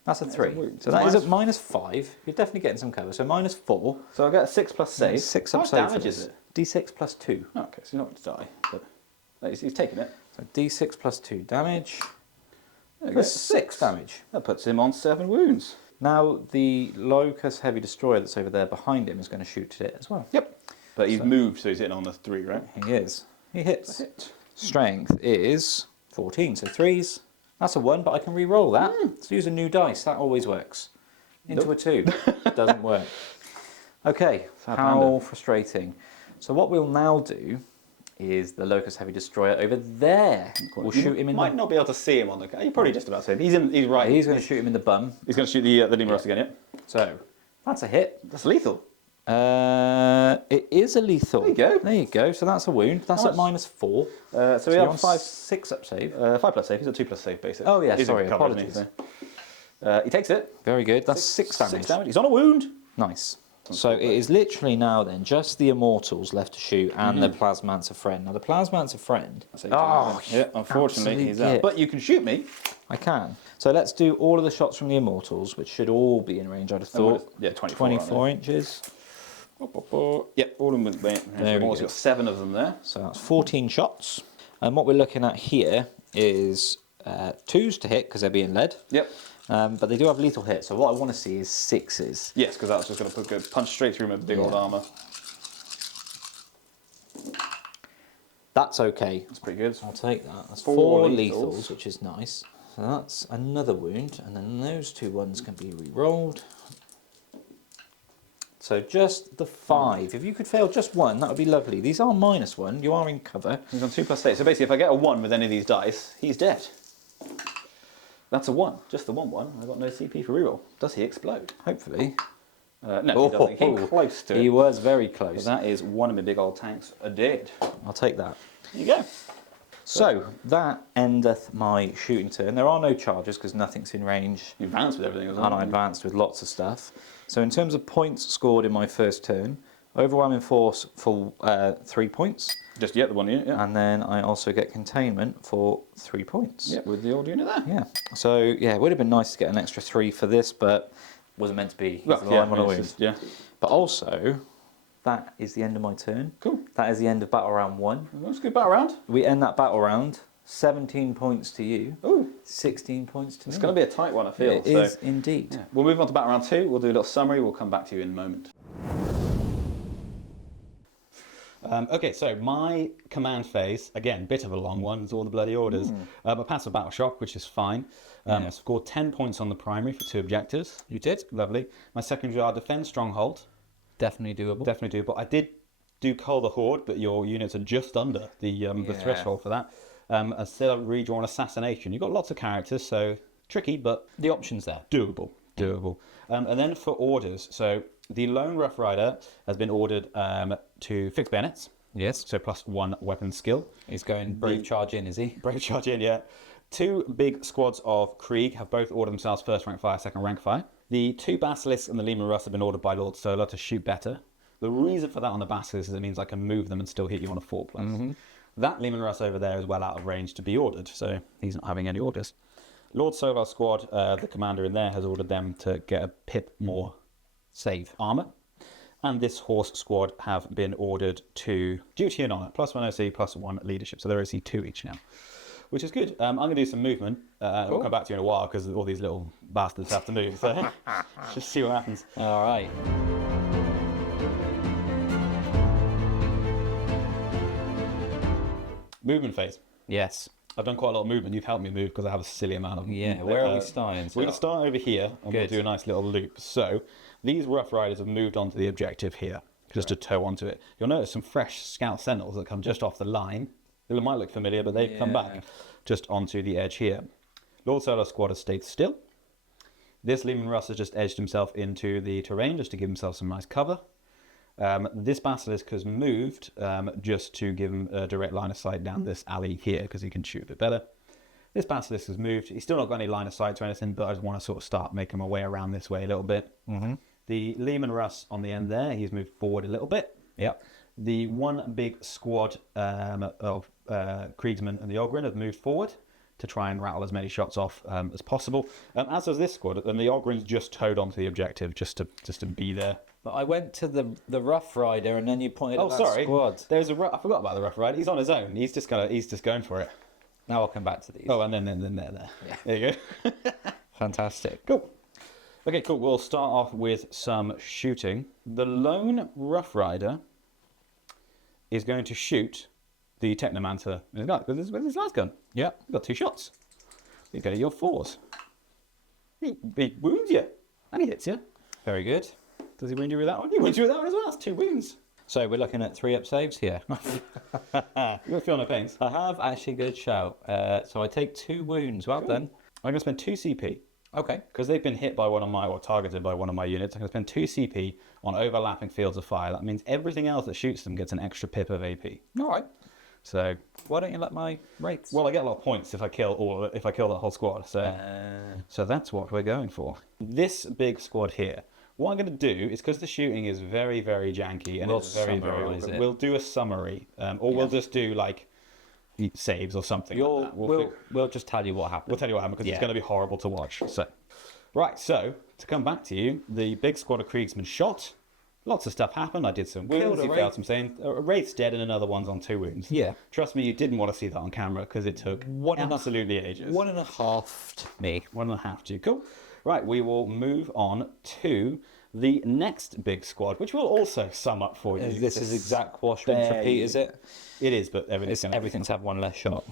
That's a 3. wound. So that is at -5. You're definitely getting some cover. So -4. So I'll get a 6 plus save. 6 How up much save. damage is it? D6 plus 2. Oh, okay, so you're not going to die. But he's taking it. So D6 plus 2 damage. There you go. That's 6 damage. That puts him on 7 wounds. Now the Locust Heavy Destroyer that's over there behind him is going to shoot at it as well. Yep. But he's moved, so he's hitting on the 3, right? He is. He hits. Hit. Strength is 14, so 3s. That's a 1, but I can re-roll that. Let's use a new dice. That always works. Into a 2. Doesn't work. Okay, Sad how panda. frustrating. So what we'll now do is the Locust Heavy Destroyer over there. We'll shoot him in Might the... not be able to see him on the... You're probably just about to say it. He's right. He's going to shoot him in the bum. He's going to shoot the Lehman Russ again, yeah? So, that's a hit. That's lethal. It is a lethal. There you go. There you go. So that's a wound. That's at Nice. -4. So we you're have on 5 6 up save. 5 plus save. He's a 2 plus save, basically. Oh, yeah, He's sorry, in cover, isn't apologies. he? So, he takes it. Very good. That's 6 damage. 6 damage. He's on a wound. Nice. So it is literally now then just the Immortals left to shoot and the Plasmancer friend. Now the Plasmancer friend. Oh, yeah, unfortunately he's absolute out. But you can shoot me. I can. So let's do all of the shots from the Immortals, which should all be in range, I'd have thought. Yeah, 24. 24 inches. Yep, all in with Very You've good. got 7 of them there. So that's 14 shots. And what we're looking at here is 2s to hit because they're being led. Yep. But they do have lethal hits. So what I want to see is 6s. Yes, because that's just going to punch straight through him with big old armour. That's okay. That's pretty good. I'll take that. That's 4 4 lethals. lethals, which is nice. So that's another wound, and then those 2 ones can be re-rolled. So just the 5. If you could fail just 1, that would be lovely. These are -1. You are in cover. He's on 2 plus 8. So basically, if I get a 1 with any of these dice, he's dead. That's a 1. Just the 1-1. I got no CP for reroll. Does he explode? Hopefully. No, he doesn't. He came close to it. He was very But close. that is one of my big old tanks dead. I'll take that. There you go. So, that endeth my shooting turn. There are no charges because nothing's in range. You advanced with everything as well. And I advanced with lots of stuff. So in terms of points scored in my first turn, overwhelming force for 3 points. Just the one unit, yeah. And then I also get containment for 3 points. Yeah, with the old unit there. Yeah. So, yeah, it would have been nice to get an extra 3 for this, but wasn't meant to be. Well, I'm on a it's wound. just- yeah. But also, that is the end of my turn. Cool. That is the end of battle round 1. That's a good battle round. We end that battle round. 17 points to you. Ooh. 16 points to me. It's going to be a tight one, I feel. It is indeed. Yeah. We'll move on to battle round 2. We'll do a little summary. We'll come back to you in a moment. Okay, so my command phase, again, bit of a long one, it's all the bloody orders. But passive battle shock, which is fine. I scored 10 points on the primary for 2 objectives. You did? Lovely. My secondary are defend stronghold. Definitely doable. Definitely doable. I did do cull the horde, but your units are just under the threshold for that. And still redrawn assassination. You've got lots of characters, so tricky, but The option's there. doable. And then for orders, so the lone rough rider has been ordered to fix bayonets, Yes. so +1 weapon skill. He's going brave charge in, is he? Brave charge in, yeah. 2 big squads of Krieg have both ordered themselves first rank fire, second rank fire. The 2 basilisks and the Lehman Russ have been ordered by Lord Solar to shoot better. The reason for that on the basilisks is it means I can move them and still hit you on a 4+. That Lehman Russ over there is well out of range to be ordered, so he's not having any orders. Lord Solar squad, the commander in there, has ordered them to get a pip more Save. armor. And this horse squad have been ordered to duty and honor, +1 OC, +1 leadership. So they're OC 2 each now, which is good. I'm going to do some movement. We'll come back to you in a while because all these little bastards have to move. So just see what happens. All right. Movement phase. Yes. I've done quite a lot of movement. You've helped me move because I have a silly amount of. Yeah. Where are we starting? We're going to start over here and we'll Good. do a nice little loop. So these Rough Riders have moved onto the objective here, just to tow onto it. You'll notice some fresh Scout Sentinels that come just off the line. It might look familiar, but they've come back just onto the edge here. Lord Solar squad has stayed still. This Lehman Russ has just edged himself into the terrain just to give himself some nice cover. This Basilisk has moved just to give him a direct line of sight down this alley here because he can shoot a bit better. This Basilisk has moved. He's still not got any line of sight to anything, but I just want to sort of start making my way around this way a little bit. The Lehman Russ on the end there, he's moved forward a little bit. Yep. The one big squad of Kriegsmen and the Ogryn have moved forward to try and rattle as many shots off as possible. As does this squad, and the Ogryn's just towed onto the objective just to be there. But I went to the Rough Rider, and then you pointed at that squad. There's I forgot about the Rough Rider. He's on his own. He's just going for it. Now I'll come back to these. Oh, and then there. Yeah. There you go. Fantastic. Cool. Okay, cool. We'll start off with some shooting. The lone Rough Rider is going to shoot the Technomancer with his last gun. Yeah. You've got 2 shots. You go to your 4s. He wounds you. And he hits you. Very good. Does he wound you with that one? He wounds you with that one as well. That's 2 wounds. So we're looking at 3 up saves here. You don't feel no pains. I have actually good shout. So I take 2 wounds. Well done. I'm going to spend 2 CP. Okay. Because they've been hit by one of my, or targeted by one of my units. I'm going to spend 2 CP on overlapping fields of fire. That means everything else that shoots them gets an extra pip of AP. All right. So, Why don't you let my rates? well, I get a lot of points if I kill the whole squad. So that's what we're going for. This big squad here. What I'm going to do is because the shooting is very, very janky and We'll it's very, very summarise awkward, it. we'll do a summary, or we'll just do like saves or something. Like that. We'll just tell you what happened. We'll tell you what happened because it's going to be horrible to watch. So, right. So to come back to you, the big squad of Kriegsmen shot. Lots of stuff happened. I did some Killed wounds. a You Wraith. failed some saying a Wraith's dead and another one's on 2 wounds. Yeah. Trust me, you didn't want to see that on camera because it took absolutely ages. 1.5 to me. 1.5 to cool. Right, we will move on to the next big squad, which will also sum up for you. This is exact wash rinse repeat, is it? It is, but Everything's have 1 less shot.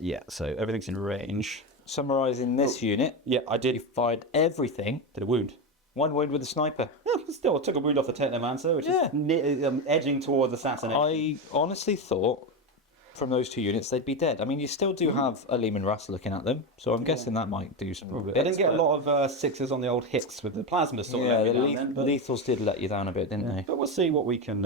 yeah. So everything's in range. Summarising this unit, Yeah, I you did. fired everything. Did a wound. 1 wound with a sniper. Yeah, but still, I took a wound off the Technomancer, which is edging towards assassination. I honestly thought from those 2 units, they'd be dead. I mean, you still do have a Leman Russ looking at them, so I'm guessing that might do some bits. I didn't get a lot of sixes on the old hits with the plasma sort Yeah, of. the lethals did let you down a bit, didn't they? But we'll see what we can.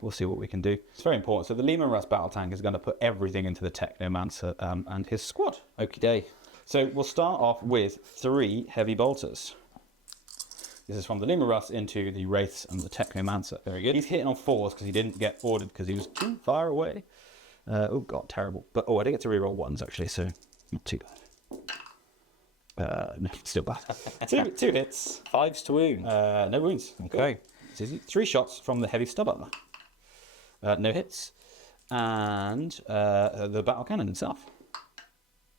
We'll see what we can do. It's very important. So the Leman Russ battle tank is going to put everything into the Technomancer and his squad. Okie day. So we'll start off with 3 heavy bolters. This is from the Leman Russ into the Wraiths and the Technomancer. Very good. He's hitting on 4s because he didn't get ordered because he was too far away. Oh god, terrible. But I did get to reroll 1s actually, so not too bad. No, still bad. two hits. 5s to wound. No wounds. Okay. It's easy. 3 shots from the heavy stub armor. No hits. And the battle cannon itself.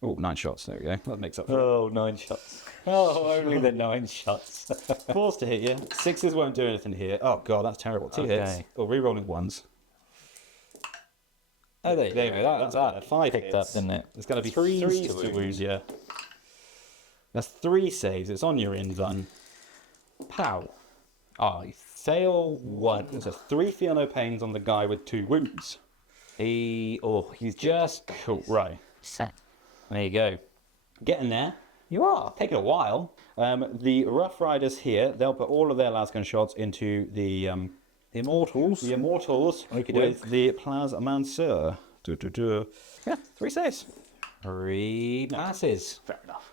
Oh, 9 shots. There we go. That makes up for it. Oh, 9 shots. Oh, only the 9 shots. 4s to hit you. 6s won't do anything here. Oh god, that's terrible. 2 hits. Okay. Or rerolling 1s. Oh, there you go. That's bad. 5 picked hits. up, didn't it? It's going to be 3s 3s to to wound. wound, yeah. That's 3 saves. It's on your end run. Pow. Oh, you fail 1. So 3 feel no pains on the guy with 2 wounds. He's just Cool, right. set. There you go. Getting there. You are. Taking a while. The Rough Riders here, they'll put all of their lasgun shots into the Immortals. The Immortals with the Plasmancer. Yeah, 3 saves. 3 passes. Fair enough.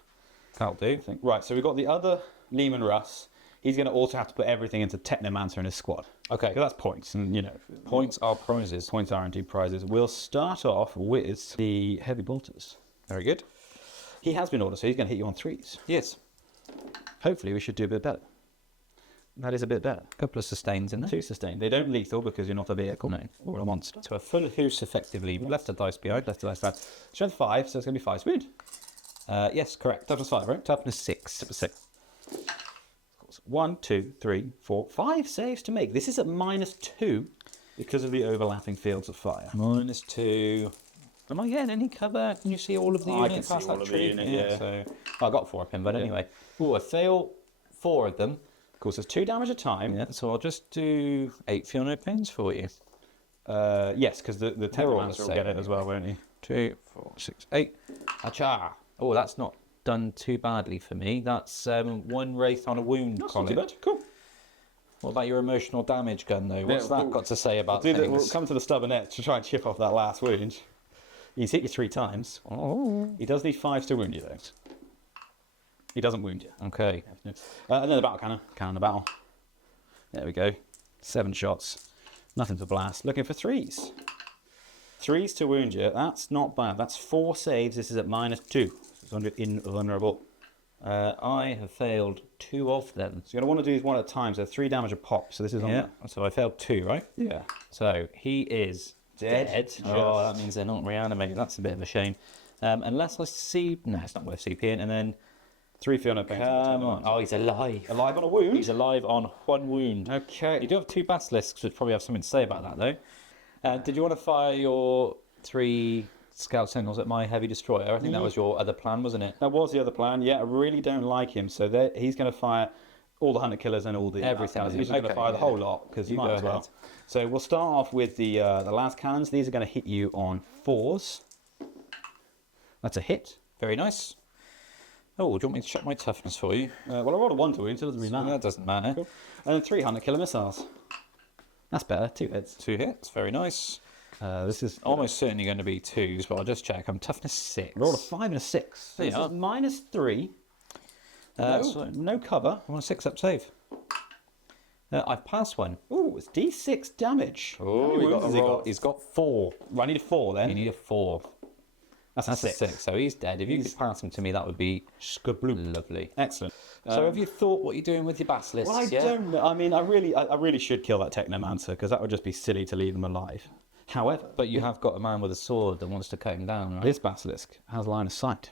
Can't do. Right, so we've got the other Leman Russ. He's going to also have to put everything into Technomancer in his squad. Okay. 'Cause that's points, and you know. Points are prizes. Points are indeed prizes. We'll start off with the Heavy Bolters. Very good. He has been ordered, so he's going to hit you on 3s. Yes. Hopefully we should do a bit better. That is a bit better. A couple of sustains in there. 2 sustained. They don't lethal because you're not a vehicle. No. Or a monster. To a full hoose effectively. Left a dice behind. Left to left side. Strength 5, so it's going to be 5 speed. Yes, correct. Toughness 5, right? Toughness 6. Toughness 6. 1, 2, 3, 4, 5 saves to make. This is at -2 because of the overlapping fields of fire. -2. Am I getting any cover? Can you see all of the I units can past see all that of the tree? unit, yeah. So I got 4 of him, but anyway. Oh, I fail 4 of them. Of course, there's 2 damage a time. Yeah, so I'll just do 8 feel no pains for you. Yes, because the They're all Technomancer the will same get it as well, won't he? 2, 4, 6, 8. Acha! Oh, that's not done too badly for me. That's 1 wraith on a wound, That's not Colin. too bad. Cool. What about your emotional damage gun, though? What's Yeah, that got to say about We'll things? come to the stubbornette to try and chip off that last wound. He's hit you 3 times. Oh. He does need 5s to wound you, though. He doesn't wound you. Okay. And then the battle cannon. Cannon the battle. There we go. 7 shots. Nothing to blast. Looking for 3s. 3s to wound you. That's not bad. That's 4 saves. This is at -2. So it's under invulnerable. I have failed 2 of them. So you're going to want to do these one at a time. So 3 damage a pop. So this is on. Yeah. So I failed 2, right? Yeah. So he is dead. Oh, that means they're not reanimated. That's a bit of a shame. Unless I see... No, it's not worth CPing. And then... 3 feel no pain. Come on. Oh, he's alive. Alive on a wound. He's alive on 1 wound. Okay. You do have 2 basilisks, which probably have something to say about that, though. Did you want to fire your 3 scout sentinels at my heavy destroyer? I think that was your other plan, wasn't it? That was the other plan. Yeah, I really don't like him. So he's going to fire all the hunter killers and all the Everything. He's just going to Okay, fire the yeah. whole lot because you You might go as well. ahead. So we'll start off with the last cannons. These are going to hit you on 4s. That's a hit. Very nice. Oh, do you want me to check my toughness for you? Well, I rolled a 1 to wound, so it doesn't really matter. That doesn't matter. Cool. And then 3 hunter killer missiles. That's better. 2 hits. 2 hits. Very nice. This is Almost certainly going to be 2s, but I'll just check. I'm toughness 6. I rolled a 5 and a 6. So this Yeah. is -3. So no cover. I want a 6-up save. I've passed 1. Ooh, it's D6 damage. How Oh, many wounds has he got? he's got 4. I need a 4 then. You need a 4. That's That's a a 6. 6. So he's dead. If you could pass him to me, that would be lovely. Excellent. So have you thought what you're doing with your basilisks? Well, I don't know. I mean, I really should kill that Technomancer because that would just be silly to leave him alive. However, But you have got a man with a sword that wants to cut him down, right? this Basilisk has line of sight.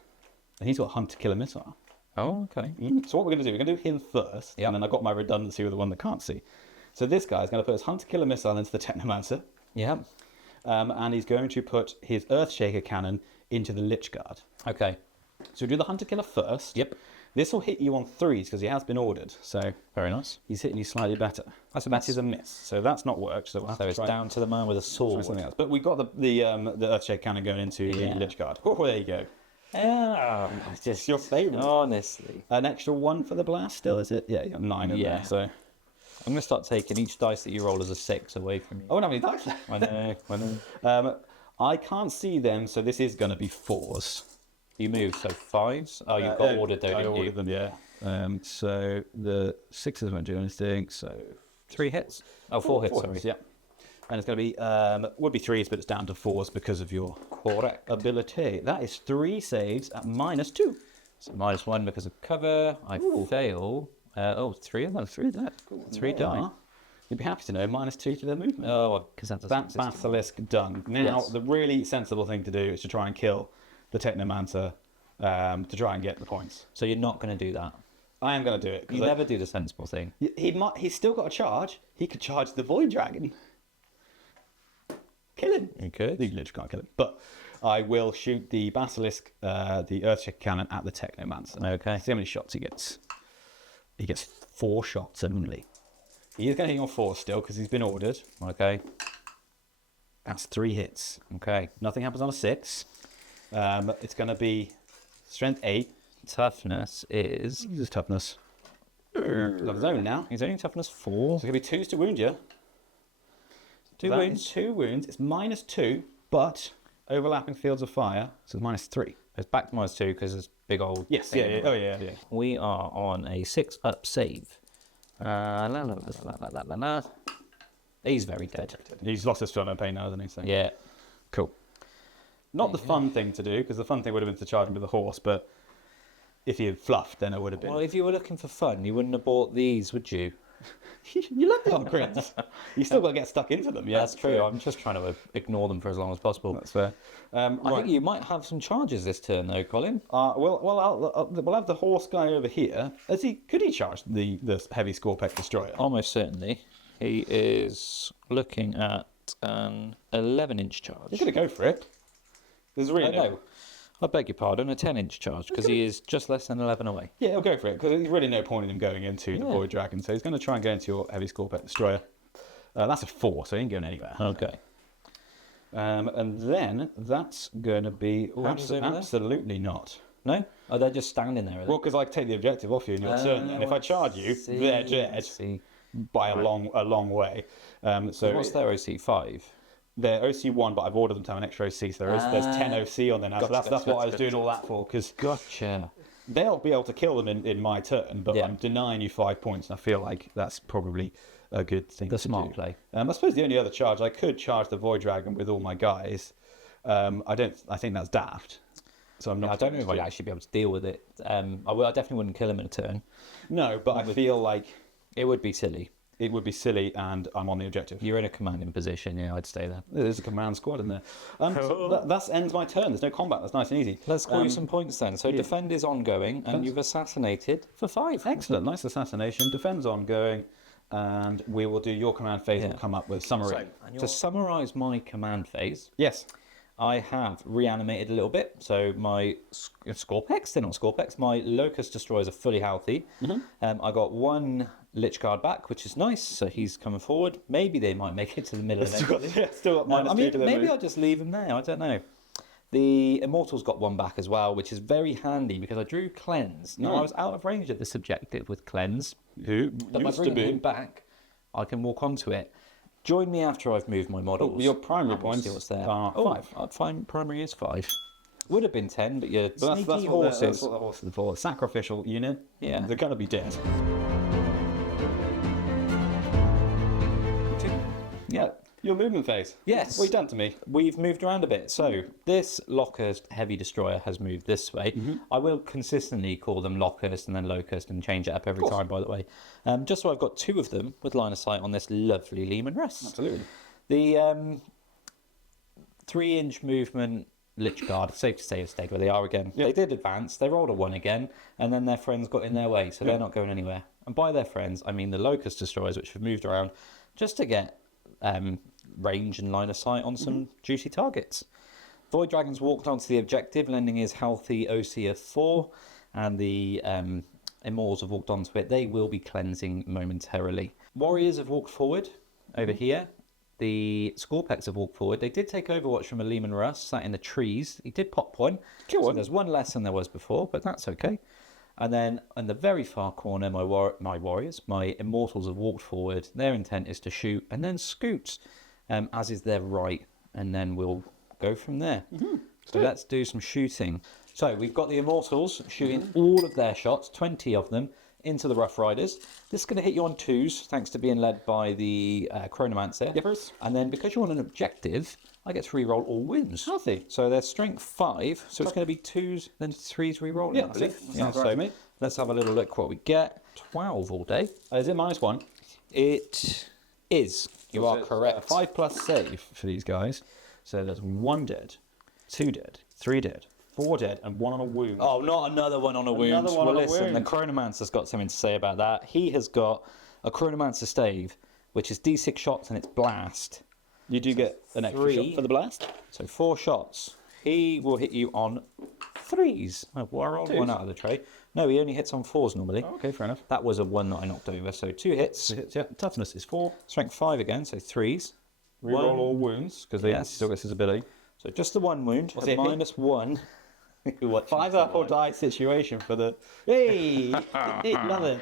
And he's got Hunt to kill a missile. Oh, okay. So what we're going to do, we're going to do him first. Yep. And then I've got my redundancy with the one that can't see. So this guy's going to put his Hunt to kill a missile into the Technomancer. Yeah. And he's going to put his Earthshaker cannon into the Lich Guard. Okay. So we do the Hunter Killer first. Yep. This will hit you on 3s because he has been ordered. So Very nice. he's hitting you slightly better. That is a miss. So that's not worked. So we'll have So to it's try down to the man with a sword. something else. But we got the Earthshake cannon going into the Lich Guard. Oh, there you go. Yeah, It's just your favourite. honestly. An extra 1 for the blast still, is it? Yeah, you got 9 in there. So I'm going to start taking each dice that you roll as a 6 away from you. oh, no, I mean, that's... I know. I can't see them, so this is going to be 4s. You moved, so 5s. Oh, you've got ordered though, I didn't you? ordered them, yeah. So the 6s won't do anything. So 3 hits. Oh, 4 hits, sorry. Yeah. And it's going to be, would be 3s, but it's down to 4s because of your Correct. ability. That is 3 saves at -2. So -1 because of cover. I fail. 3 of them. 3 there. Cool. 3 die. You'd be happy to know -2 to their movement. Oh, because that's That basilisk done. Now, Yes. the really sensible thing to do is to try and kill the Technomancer to try and get the points. So you're not going to do that. I am going to do it. 'cause You never do the sensible thing. He's still got a charge. He could charge the Void Dragon. Kill him. You could. You literally can't kill him. But I will shoot the Basilisk, the Earthshake cannon at the Technomancer. Okay. See how many shots he gets. He gets 4 shots only. He is going to hit on 4 still because he's been ordered. Okay. That's 3 hits. Okay. Nothing happens on a 6. It's going to be strength 8. Toughness is. Uses toughness. Got his own now. He's only toughness So 4. it's going to be 2s to wound you. 2 That wounds. is 2 wounds. It's -2, but overlapping fields of fire, so it's -3. It's back to -2 because it's big old. Yes. thing Yeah. in Yeah. it. Oh yeah. Yeah. We are on a 6-up save. La, la, la, la, la, la, la. He's very dead. He's lost his feel no pain now, hasn't he? So. Yeah. Cool. Not the fun thing to do, because the fun thing would have been to charge him with a horse, but if he had fluffed, then it would have been. Well, if you were looking for fun, you wouldn't have bought these, would you? You love the upgrades. You still got to get stuck into them, yeah. That's true. I'm just trying to ignore them for as long as possible. That's fair. I Right. think you might have some charges this turn, though, Colin. We'll have the horse guy over here. Could he charge the heavy Scorpec destroyer? Almost certainly. He is looking at an 11-inch charge. He's going to go for it. There's really No, I beg your pardon, a 10-inch charge, because he is just less than 11 away. Yeah, he'll go for it, because there's really no point in him going into the Yeah. Void Dragon, so he's going to try and go into your heavy Scorpec destroyer. That's a 4, so he ain't going anywhere. Okay. And then that's going to be happens over there? absolutely not. No? Oh, they're just standing there. Well, because I take the objective off you in your turn, and if I charge you, they're dead See. by a long way. So What's their OC? 5? they're OC1, but I've ordered them to have an extra OC, so there's 10 OC on there now. So that's what I was doing all that for, because Gotcha. they'll be able to kill them in my turn, but Yeah. I'm denying you 5 points, and I feel like that's probably a good thing The to smart do. play. I suppose the only other charge, I could charge the Void Dragon with all my guys. I think that's daft. So I'm not. I don't know if I'd actually be able to deal with it. I definitely wouldn't kill him in a turn. No, but I feel like It would be silly. it would be silly, and I'm on the objective. You're in a commanding position, yeah, I'd stay there. There's a command squad in there. So that ends my turn. There's no combat. That's nice and easy. Let's score you some points then. So yeah. defend is ongoing, and you've assassinated for 5. Excellent. Nice assassination. Defends ongoing. And we will do your command phase and come up with summary. To summarise my command phase, Yes. I have reanimated a little bit. So my Scorpex, they're not Scorpex, my Locust Destroyers are fully healthy. I got 1 Lich Guard back, which is nice. So he's coming forward. Maybe they might make it to the middle of it. Still got minus 2 to their maybe move. I'll just leave him there. I don't know. The Immortal's got 1 back as well, which is very handy because I drew Cleanse. Now, I was out of range at this objective with Cleanse, Who but by used to bringing be. him back, I can walk onto it. Join me after I've moved my models. Your primary and we'll points see what's there. are 5. I'd find primary is 5. Would have been 10, but your But sneaky that's horses. what the horses are for. Sacrificial unit. Yeah. They're going to be dead. Yeah. Your movement phase. Yes. What have you done to me? We've moved around a bit. So this Locust Heavy Destroyer has moved this way. I will consistently call them Locust and then Locust and change it up every time, by the way. Just so I've got 2 of them with line of sight on this lovely Lehman Rest. Absolutely. The 3-inch movement Lich Guard, safe to say, have stayed where they are again. Yep. They did advance, they rolled a 1 again, and then their friends got in their way, so they're not going anywhere. And by their friends, I mean the Locust Destroyers, which have moved around just to get range and line of sight on some juicy targets. Void Dragon's walked onto the objective, lending his healthy OC of 4. and the Immortals have walked onto it, they will be cleansing momentarily. Warriors have walked forward over here. The Scorpex have walked forward. They did take Overwatch from a Lehman Russ, sat in the trees. He did pop one. So there's one less than there was before, but that's okay. And then in the very far corner, my warriors, my Immortals have walked forward. Their intent is to shoot and then scoot, as is their right. And then we'll go from there. So let's do some shooting. So we've got the Immortals shooting all of their shots, 20 of them, into the Rough Riders. This is going to hit you on 2s, thanks to being led by the Chronomancer. Yippers. And then because you're on an objective, I get to reroll all wounds. Healthy. So they're strength 5, so it's going to be 2s, then 3s rerolling, Yeah, I believe. sounds right to me. Let's have a little look what we get. 12 all day. Is it -1? It is. You are correct. 5+ save for these guys. So there's 1 dead, 2 dead, 3 dead, 4 dead, and 1 on a wound. Oh, not another one on a wound. Another one on a listen, wound. the Chronomancer's got something to say about that. He has got a Chronomancer stave, which is D6 shots and it's blast. You do get an extra 3 shot for the blast. So 4 shots. He will hit you on 3s. Oh, well, I rolled 2s? 1 out of the tray. No, he only hits on 4s normally. Oh, okay, fair enough. That was a 1 that I knocked over. So 2 hits. Yeah, toughness is 4. Strength 5 again, so 3s. Reroll all wounds because they Yes. still gets his ability. So just the 1 wound. What's at it hit? -1. 5 apple die situation for the. Hey, love it.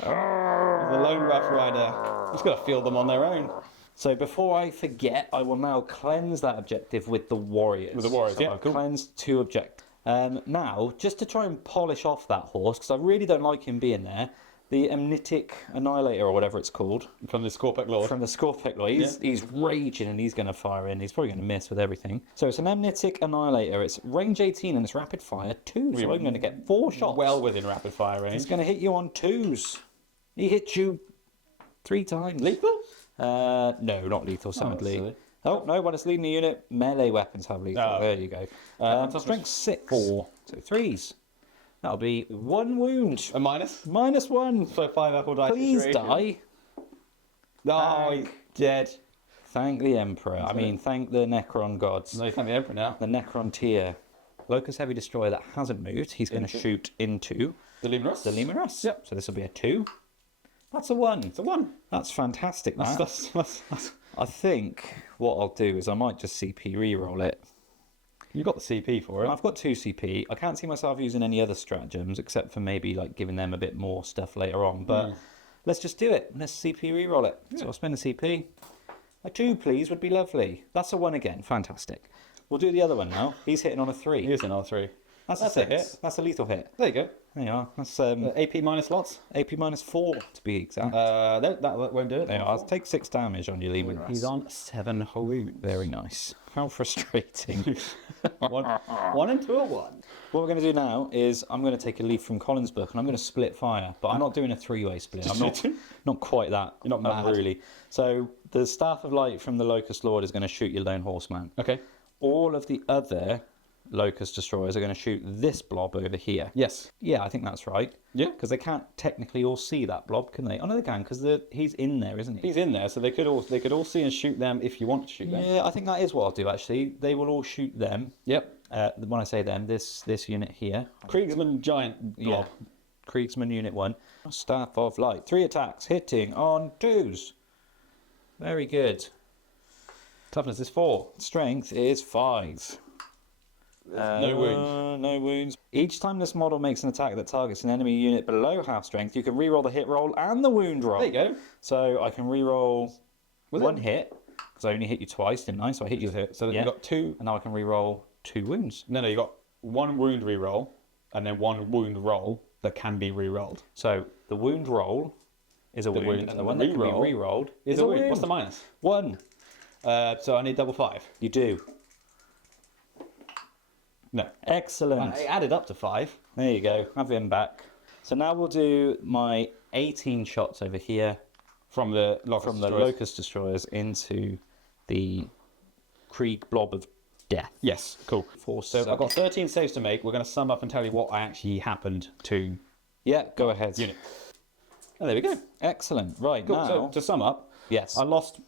The lone Rough Rider. Just got to field them on their own. So before I forget, I will now cleanse that objective with the warriors. With the warriors, so yeah, I've cool. cleansed 2 objectives. Now, just to try and polish off that horse, because I really don't like him being there, the Amnitic Annihilator, or whatever it's called, From the Scorpec Lord. from the Scorpec Lord, he's raging and he's going to fire in. He's probably going to miss with everything. So it's an Amnitic Annihilator. It's range 18 and it's rapid fire 2. So I'm going to get 4 shots. Well within rapid fire range. He's going to hit you on 2s. He hit you 3 times. Lethal? No, not lethal, sadly. silly. Oh, no, when it's leading the unit, melee weapons have lethal. Oh. There you go. toughness Strength 6. 4. So 3s. That'll be 1 wound. A minus? -1. So 5 apple die Please situation. die. Oh, he's dead. Thank the Emperor. I mean, thank the Necron gods. No, you can't be Emperor now. The Necron tier. Locust Heavy Destroyer that hasn't moved, he's going to shoot into The Lehman Russ? the Lehman Russ. Yep. So this will be a 2. That's a 1. It's a 1. That's fantastic, man. That's... I think what I'll do is I might just CP reroll it. You got the CP for it. I've got 2 CP. I can't see myself using any other stratagems except for maybe like giving them a bit more stuff later on. But let's just do it. Let's CP reroll it. So I'll spend a CP. A 2, please, would be lovely. That's a 1 again. Fantastic. We'll do the other one now. He's hitting on a 3. Here's an R3. That's That's a a 6. hit. That's a lethal hit. There you go. There you are. That's AP minus lots. AP -4 to be exact. That won't do it. there you are. I'll take 6 damage on your Lehman Russ. He's on 7 wounds. Very nice. How frustrating. 1 and 2 or 1. What we're going to do now is I'm going to take a leaf from Colin's book and I'm going to split fire, but I'm not doing a 3-way split. I'm not quite that. You're not mad. Really. So the Staff of Light from the Locust Lord is going to shoot your Lone Horseman. Okay. All of the other Locust Destroyers are going to shoot this blob over here. Yes. Yeah, I think that's right. Yeah. Because they can't technically all see that blob, can they? Oh, no, they can, because he's in there, isn't he? He's in there, so they could all see and shoot them if you want to shoot them. Yeah, I think that is what I'll do, actually. They will all shoot them. Yep. When I say them, this unit here. Kriegsman giant blob. Yeah. Kriegsman Unit 1. Staff of Light. 3 attacks, hitting on 2s. Very good. Toughness is 4. Strength is 5. No wounds. No wounds. Each time this model makes an attack that targets an enemy unit below half strength, you can reroll the hit roll and the wound roll. There you go. So I can reroll Was one it? hit, because I only hit you twice, didn't I? So I hit you. Hit. So yeah. you got 2. And now I can reroll 2 wounds. No, you got 1 wound reroll and then 1 wound roll that can be rerolled. So the wound roll is a wound, wound and and the the one that can be reroll rerolled Is a wound. What's the minus? 1. So I need double 5. You do. No. Excellent. I added up to 5. There you go. Have him back. So now we'll do my 18 shots over here From the Locust Destroyers into the Krieg blob of death. Yes, cool. So I've got 13 saves to make. We're going to sum up and tell you what actually happened to Yeah, go ahead. unit. Oh, there we go. Excellent. Right, Cool. now... So to sum up, yes, I lost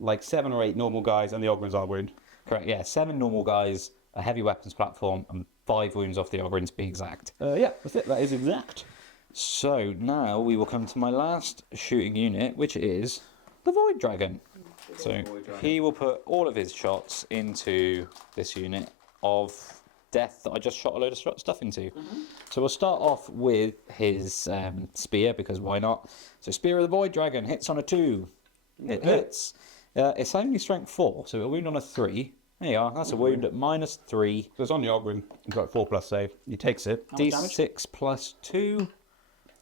like 7 or 8 normal guys and the Ogren's wound. correct. Yeah, 7 normal guys, a heavy weapons platform, and 5 wounds off the Oberyn to be exact. Yeah, that's it. That is exact. So now we will come to my last shooting unit, which is the Void Dragon. So he will put all of his shots into this unit of death that I just shot a load of stuff into. So we'll start off with his spear, because why not? So Spear of the Void Dragon hits on a 2. It hits. It's only strength 4, so it'll wound on a 3. There you are, that's a wound at -3. So it's on the Oberyn. You've got 4+ save. He takes it. D6 plus 2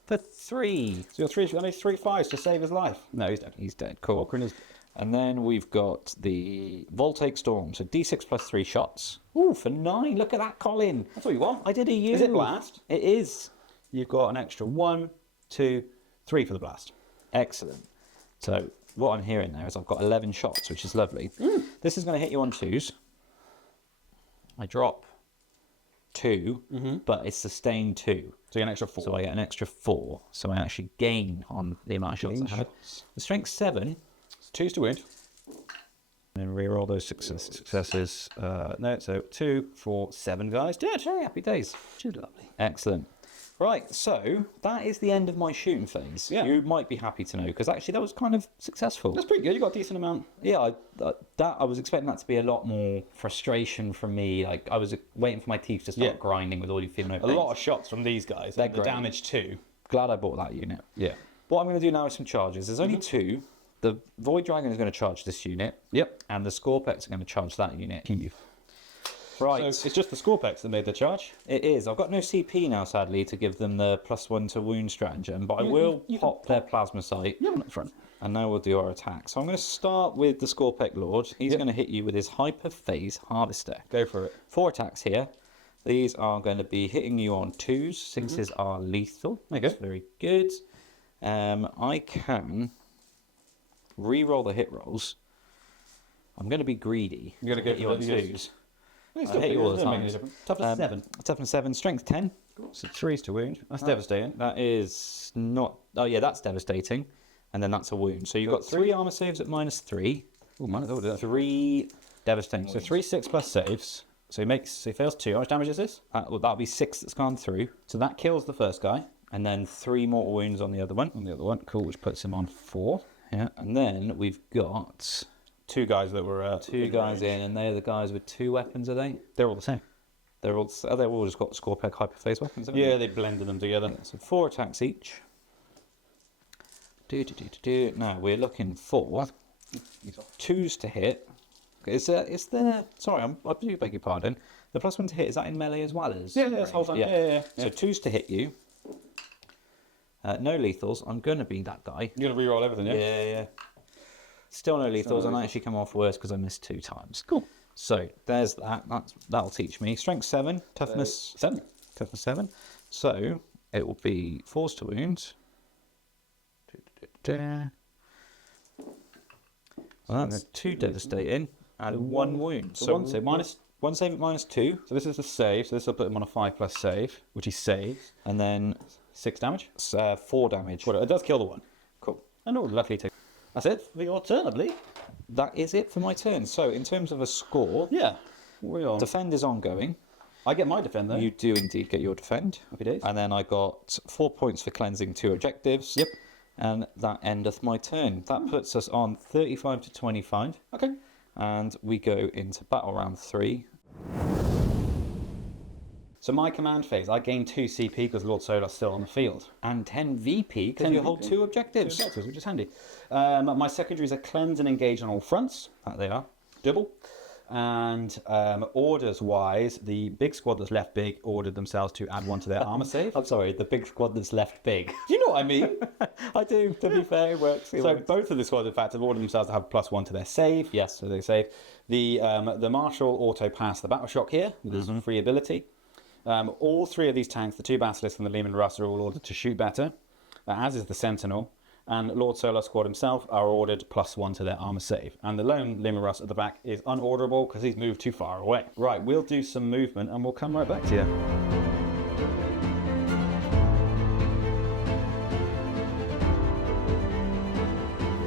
for 3. So you're only 3 5s to save his life. No, he's dead. He's dead, cool. Oberyn is. And then we've got the Voltaic Storm, so D6 plus 3 shots. Ooh, for 9. Look at that, Colin. That's what you want. I did a U. Is it blast? It is. You've got an extra 1, 2, 3 for the blast. Excellent. So what I'm hearing now is I've got 11 shots, which is lovely. This is going to hit you on 2s. I drop 2, but it's sustained 2. So you get an extra 4. So I get an extra 4. So I actually gain on the amount of shots I had. The strength 7. 2s to wound. And then reroll those successes. No, so 2, 4, 7 guys dead. Hey, happy days. Which is lovely. Excellent. Right, so that is the end of my shooting phase. Yeah. You might be happy to know, because actually that was kind of successful. That's pretty good. You got a decent amount. Yeah, I was expecting that to be a lot more frustration from me. Like, I was waiting for my teeth to start grinding with all you feeling A lot of shots from these guys. They're The great. damage too. Glad I bought that unit. Yeah. What I'm going to do now is some charges. There's only 2. The Void Dragon is going to charge this unit. Yep. And the Scorpex are going to charge that unit. Right. So it's just the Scorpex that made the charge. It is. I've got no CP now, sadly, to give them the +1 to wound stratagem, but I will pop their plasma sight. Yeah, up front. And now we'll do our attack. So I'm going to start with the Scorpec Lord. He's going to hit you with his Hyper Phase Harvester. Go for it. 4 attacks here. These are going to be hitting you on 2s. 6s are lethal. There you go. That's very good. I can re-roll the hit rolls. I'm going to be greedy. You're going to Hit you on go for the 2s. I hit you all the time. Toughness 7. Toughness 7, strength 10. So 3s to wound. That's devastating. That is not... Oh, yeah, that's devastating. And then that's a wound. So you've got 3 armor saves at -3. Oh, man, that would do that. 3 devastating. So 3 6+ saves. So he fails 2. How much damage is this? That'll be 6 that's gone through. So that kills the first guy. And then 3 mortal wounds on the other one. On the other one. Cool, which puts him on 4. Yeah. And then we've got 2 guys that were... 2 guys in, and they're the guys with 2 weapons, are they? They're all the same. They've all just got Scorpec Hyperphase weapons, haven't Yeah, they blended them together. they? So 4 attacks each. Now we're looking for 2s to hit. Sorry, I do beg your pardon. The +1 to hit, is that in melee as well as? Yeah, that's whole time. Yeah. So 2s to hit you. No lethals. I'm going to be that guy. You're going to reroll everything, yeah? Yeah. Still no lethals, and I actually come off worse because I missed 2 times. Cool. So there's that. That'll teach me. Strength 7, toughness 7. Toughness 7. So it will be 4s to wound. Well, that's 2 devastating and 1 wound. So one save. one save at -2, So this is a save. So this will put him on a 5+ save, which he saves. and then 6 damage. 4 damage. Well, it does kill the one. Cool. And oh, luckily take. That's it for your turn, I believe. That is it for my turn. So in terms of a score, Yeah. We're on. defend is ongoing. I get my defend though. You do indeed get your defend. Happy days. And then I got 4 points for cleansing 2 objectives. Yep. And that endeth my turn. That puts us on 35 to 25. Okay. And we go into battle round 3. So my command phase, I gain 2 CP because Lord Solar's still on the field. And 10 VP because 10 you hold VP. 2 objectives. Objectives, which is handy. My secondaries are cleanse and engage on all fronts. That they are. Double. And orders-wise, the big squad that's left big ordered themselves to add 1 to their armor save. I'm sorry, the big squad that's left big. Do you know what I mean? I do, to be fair, it works. So both of the squads, in fact, have ordered themselves to have +1 to their save. Yes. So they save. The Marshal auto pass the battle shock here with his free ability. All 3 of these tanks, the 2 Basilisks and the Lehman Russ, are all ordered to shoot better, as is the Sentinel. And Lord Solar squad himself are ordered +1 to their armor save. And the lone Lehman Russ at the back is unorderable because he's moved too far away. Right, we'll do some movement and we'll come right back to you.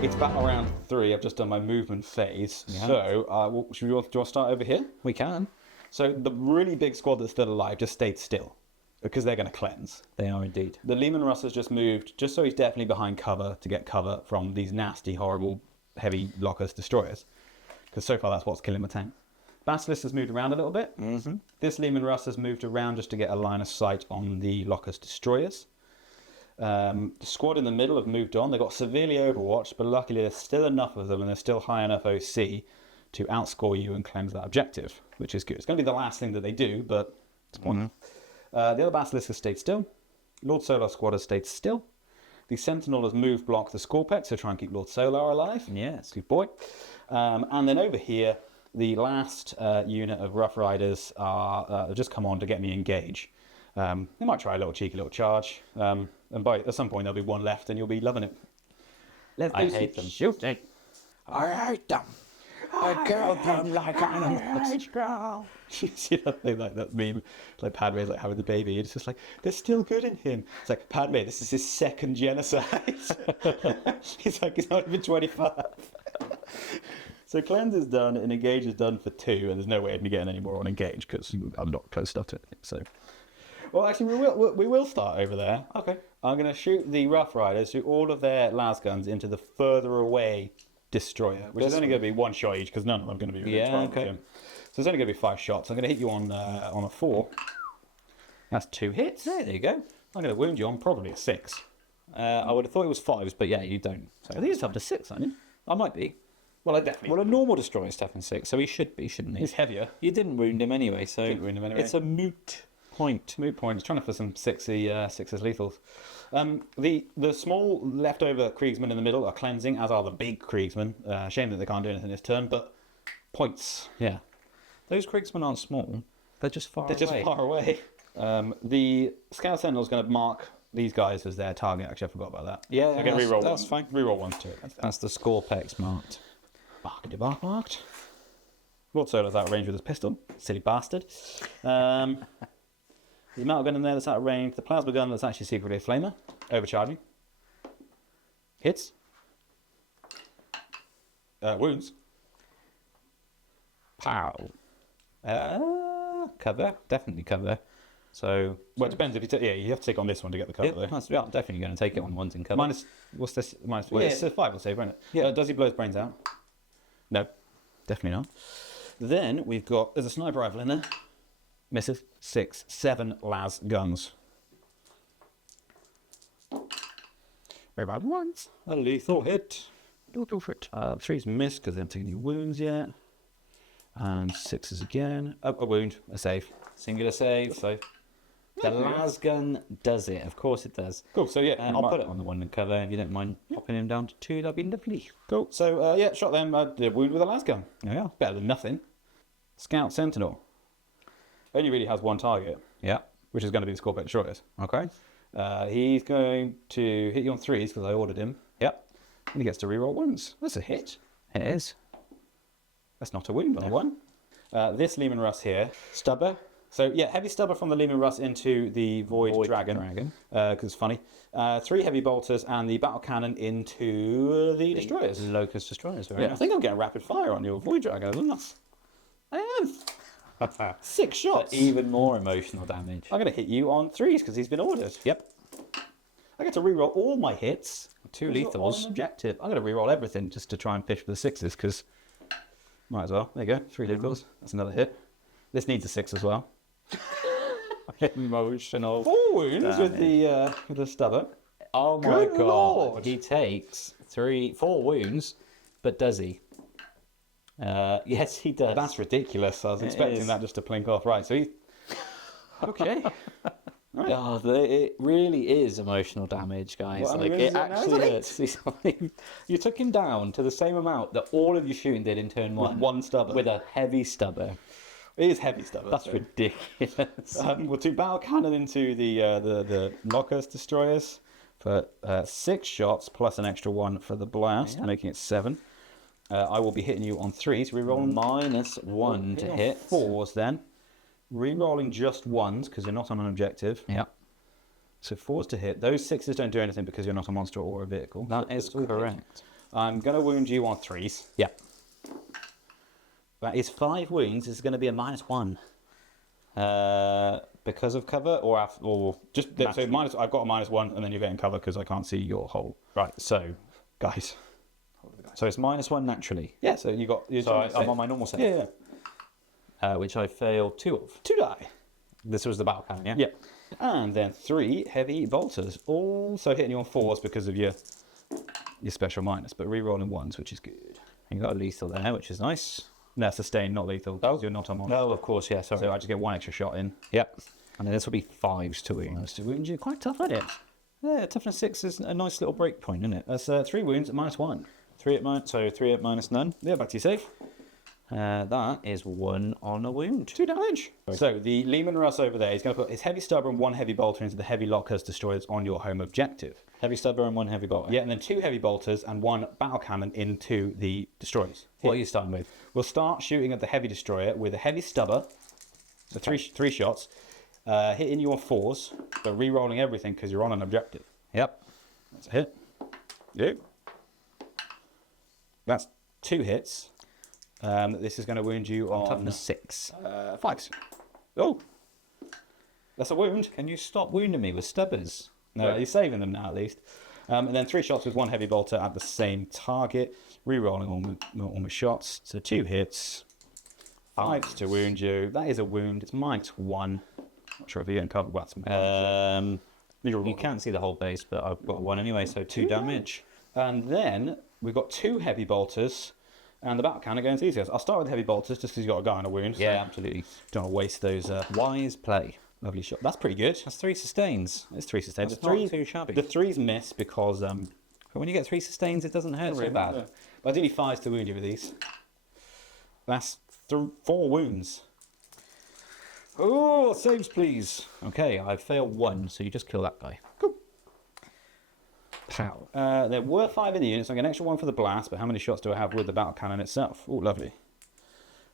It's battle round 3. I've just done my movement phase. Yeah. So, do you want to start over here? We can. So the really big squad that's still alive just stayed still because they're going to cleanse. They are indeed. The Lehman Russ has just moved, just so he's definitely behind cover to get cover from these nasty, horrible, heavy Locust destroyers. Because so far that's what's killing my tank. Basilisk has moved around a little bit. Mm-hmm. This Lehman Russ has moved around just to get a line of sight on the Locust destroyers. The squad in the middle have moved on. They've got severely overwatched, but luckily there's still enough of them and there's still high enough OC to outscore you and cleanse that objective, which is good. It's going to be the last thing that they do, but it's one. The other Basilisk has stayed still. Lord Solar squad has stayed still. The Sentinel has moved block the Scorpex, so try and keep Lord Solar alive. Yes. Good boy. And then over here, the last unit of Rough Riders have just come on to get me engaged. They might try a little cheeky little charge. And at some point there'll be one left and you'll be loving it. I hate them. Shooting. I hate them. I kill them like animals. You see that thing, like that meme, like Padme's like having the baby, and it's just like, there's still good in him. It's like, Padme, this is his second genocide. He's like, he's not even 25. So cleanse is done and engage is done for 2, and there's no way of me getting any more on engage because I'm not close enough to it. So, well, actually, we will start over there. Okay. I'm going to shoot the Rough Riders through all of their las guns into the further away destroyer, which is only going to be 1 shot each because none of them are going to be within 12 of him. So it's only going to be 5 shots. I'm going to hit you on a 4. That's 2 hits. There you go. I'm going to wound you on probably a 6. I would have thought it was 5s, but yeah, you don't. So I think it's up to 6, aren't you? I might be. Well, I definitely. Well, a normal destroyer is tapping 6, so he should be, shouldn't he? He's heavier. You didn't wound him anyway, so Didn't wound him anyway. it's a moot point. Moot point. He's trying for some 6s lethals. The small leftover Kriegsmen in the middle are cleansing, as are the big Kriegsmen. Shame that they can't do anything this turn, but points. Yeah. Those Kriegsmen aren't small. They're just far away. They're just far away. The Scout Sentinel is going to mark these guys as their target. Actually, I forgot about that. Yeah, so I get reroll that's one. fine. Reroll 1 to it. That's the Scorpex marked. Marked. Lord Solar's out of range with his pistol. Silly bastard. The metal gun in there that's out of range. The plasma gun that's actually secretly a flamer. Overcharging. Hits. Wounds. Pow. Cover. Definitely cover. So, Well, it depends if you you have to take on this one to get the cover though. yeah, I'm definitely going to take it on ones in cover. Minus, what's this? Minus, well, Yeah. it's a 5 will save, won't it? Yeah. Does he blow his brains out? No, definitely not. Then we've got, there's a sniper rifle in there. Misses. 6, 7 las guns. Very bad ones. A lethal hit. Go for it. 3's missed because they haven't taken any wounds yet. And 6s again. A wound, a save. Singular save. Save. The las gun does it. Of course it does. Cool, so yeah. I'll put it on the one in cover if you don't mind popping him down to 2. That'd be lovely. Cool, so yeah, shot them. Did a wound with a las gun. Yeah, better than nothing. Scout Sentinel. Only really has 1 target. Yeah. Which is going to be the Scorpio Destroyers. Okay. He's going to hit you on 3s because I ordered him. Yep. And he gets to reroll wounds. That's a hit. It is. That's not a wound on a 1. This Lehman Russ here. Stubber. So yeah, heavy stubber from the Lehman Russ into the Void Dragon. Because it's funny. 3 heavy bolters and the battle cannon into the destroyers. Locust destroyers. Very Yeah, I nice. think I'm getting rapid fire on your Void Dragon, isn't I? I am. 6 shots. Even more emotional damage. I'm going to hit you on 3s because he's been ordered. Yep. I get to reroll all my hits. 2 On lethals. an objective. I'm going to reroll everything just to try and fish for the 6s because might as well. There you go. 3 lethals. That's another hit. This needs a 6 as well. Emotional. 4 wounds with the stubber. Oh my Good god. lord. He takes 4 wounds, but does he? Yes, he does. That's ridiculous. I was expecting is. that just to plink off. Right, so he... Okay. Oh, it really is emotional damage, guys. What, how Like many it wounds is it now? actually Is it hurts. You took him down to the same amount that all of your shooting did in turn 1. With 1 stubber. With a heavy stubber. It is heavy stubber. That's so. ridiculous. We'll do battle cannon into the Locust destroyers for 6 shots plus an extra 1 for the blast, making it 7. I will be hitting you on 3s. Rerolling -1 to hit. 4s then. Rerolling just 1s because you're not on an objective. Yeah, So 4s to hit. Those 6s don't do anything because you're not a monster or a vehicle. that is correct. I'm going to wound you on 3s. Yeah. That is 5 wounds. This is going to be a -1. Because of cover or after, or Just so minus. I've got a -1, and then you're getting cover because I can't see your hole. right. So Guys. it's -1 naturally. Yeah. So you got. So I'm on my normal save. Yeah. Which I failed 2 of. 2 die. This was the battle cannon, yeah. Yeah. And then 3 heavy bolters, also hitting you on 4s because of your special minus, but re-rolling 1s, which is good. You got a lethal there, which is nice. No, sustained, not lethal. Oh. You're not on one. No, of course, yeah. Sorry. So I just get 1 extra shot in. Yep. And then this will be 5s to wound. Minus 2 wounds. You're quite tough at it. Yeah, toughness 6 is a nice little break point, isn't it? That's 3 wounds at -1. 3 at minus none. Yeah, back to your save. That is 1 on a wound. 2 damage. So the Lehman Russ over there is going to put his heavy stubber and 1 heavy bolter into the heavy lockers destroyers on your home objective. Heavy stubber and 1 heavy bolter. Yeah, and then 2 heavy bolters and 1 battle cannon into the destroyers. What are you starting with? We'll start shooting at the heavy destroyer with a heavy stubber. So three shots, hitting you on 4s, but re-rolling everything because you're on an objective. Yep. That's a hit. Yep. That's 2 hits. This is going to wound you on Toughness 6. 5s. Oh, that's a wound. Can you stop wounding me with stubbers? No, you're saving them now at least. And then 3 shots with 1 heavy bolter at the same target, re-rolling all my shots. So 2 hits, 5s to wound you. That is a wound. It's -1. Not sure if you're getting covered. Well, You can't see the whole base, but I've got 1 anyway, so 2 damage. And then we've got 2 heavy bolters. And the battle cannon going to these guys. I'll start with heavy bolters just because you've got a guy on a wound. Yeah, so absolutely. don't want to waste those Wise play. lovely shots. That's pretty good. That's 3 sustains. It's 3 sustains. That's The not too shabby. The 3s miss because But when you get 3 sustains, it doesn't hurt so bad. But I do need 5s to wound you with these. That's 4 wounds. Oh, saves, please. Okay, I failed 1, so you just kill that guy. Cool. Pow. There were 5 in the unit, so I get an extra 1 for the blast, but how many shots do I have with the battle cannon itself? Oh, lovely.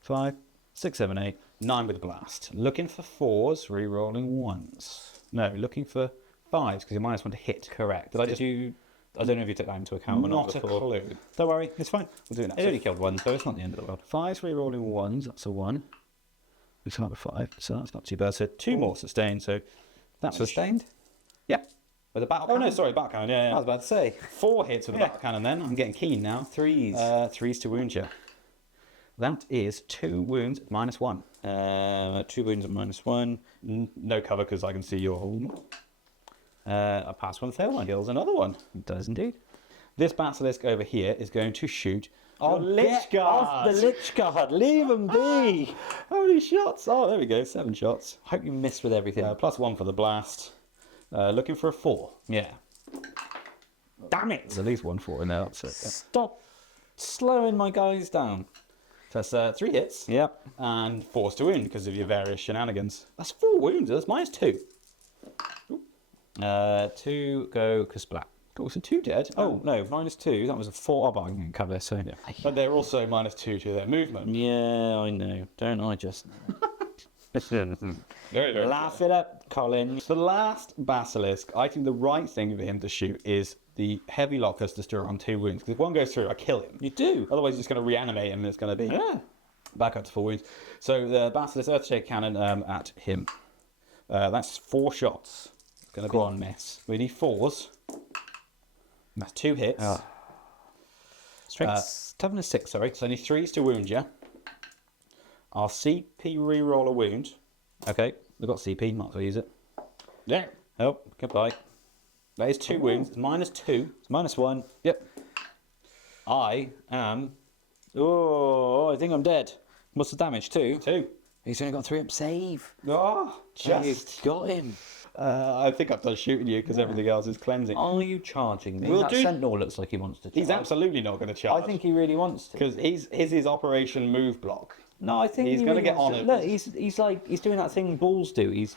5, 6, 7, 8, 9 with the blast. Looking for 4s, re-rolling 1s. No, looking for 5s, because you're -1 to hit. Correct. Did I I don't know if you took that into account or not. Not a before. clue. Don't worry, it's fine. We'll do it now. It only killed 1, so it's not the end of the world. 5s, re-rolling 1s, that's a 1. Looks like a 5, so that's not too bad. So 2 more sustained, so that's Sustained? Yeah. With a battle Oh, cannon? no, sorry, battle cannon, yeah. I was about to say. 4 hits with the battle cannon then. I'm getting keen now. 3s. 3s to wound you. That is 2 wounds at -1. 2 wounds at -1. No cover because I can see your hole. I pass 1, fail 1. Kills another one. It does indeed. This basilisk over here is going to shoot Oh, Lich get off the Lich Guard. Leave him be. How many shots? Oh, there we go. 7 shots. Hope you miss with everything. +1 for the blast. Looking for a 4. Yeah. Damn it. There's at least 1 4 in there. That's it. Yeah. Stop slowing my guys down. So that's 3 hits. Yep. And 4s to wound because of your various shenanigans. That's 4 wounds. That's -2. 2 go Kasplat. Cool. So 2 dead. Oh, no, -2. That was a 4. Oh, but I can cover, so. Yeah. But they're also -2 to their movement. Yeah, I know. Don't I just. Very, very Laugh it up, Colin. The last basilisk, I think the right thing for him to shoot is the heavy lockers destroyer on 2 wounds. Because if 1 goes through, I kill him. You do. Otherwise, he's just going to reanimate him and it's going to be back up to 4 wounds. So the basilisk earthshake cannon at him. That's 4 shots. It's going to be on. a mess. We need 4s. That's 2 hits. Strength. Toughness 6, sorry. So I need 3s to wound you. I'll CP reroll a wound. Okay. We've got CP, might as well use it. Yeah. Oh, goodbye. That is 2 wounds. It's -2. It's -1. Yep. I am. Oh, I think I'm dead. What's the damage? 2? 2. He's only got 3 up. Save. Oh, Just got him. I think I've done shooting you because everything else is cleansing. Are you charging me? Will That do. Sentinel looks like he wants to charge. He's absolutely not going to charge. I think he really wants to. because his Operation Move Block. No, I think He's he gonna really get wants on to. it. Look, he's doing that thing balls do. He's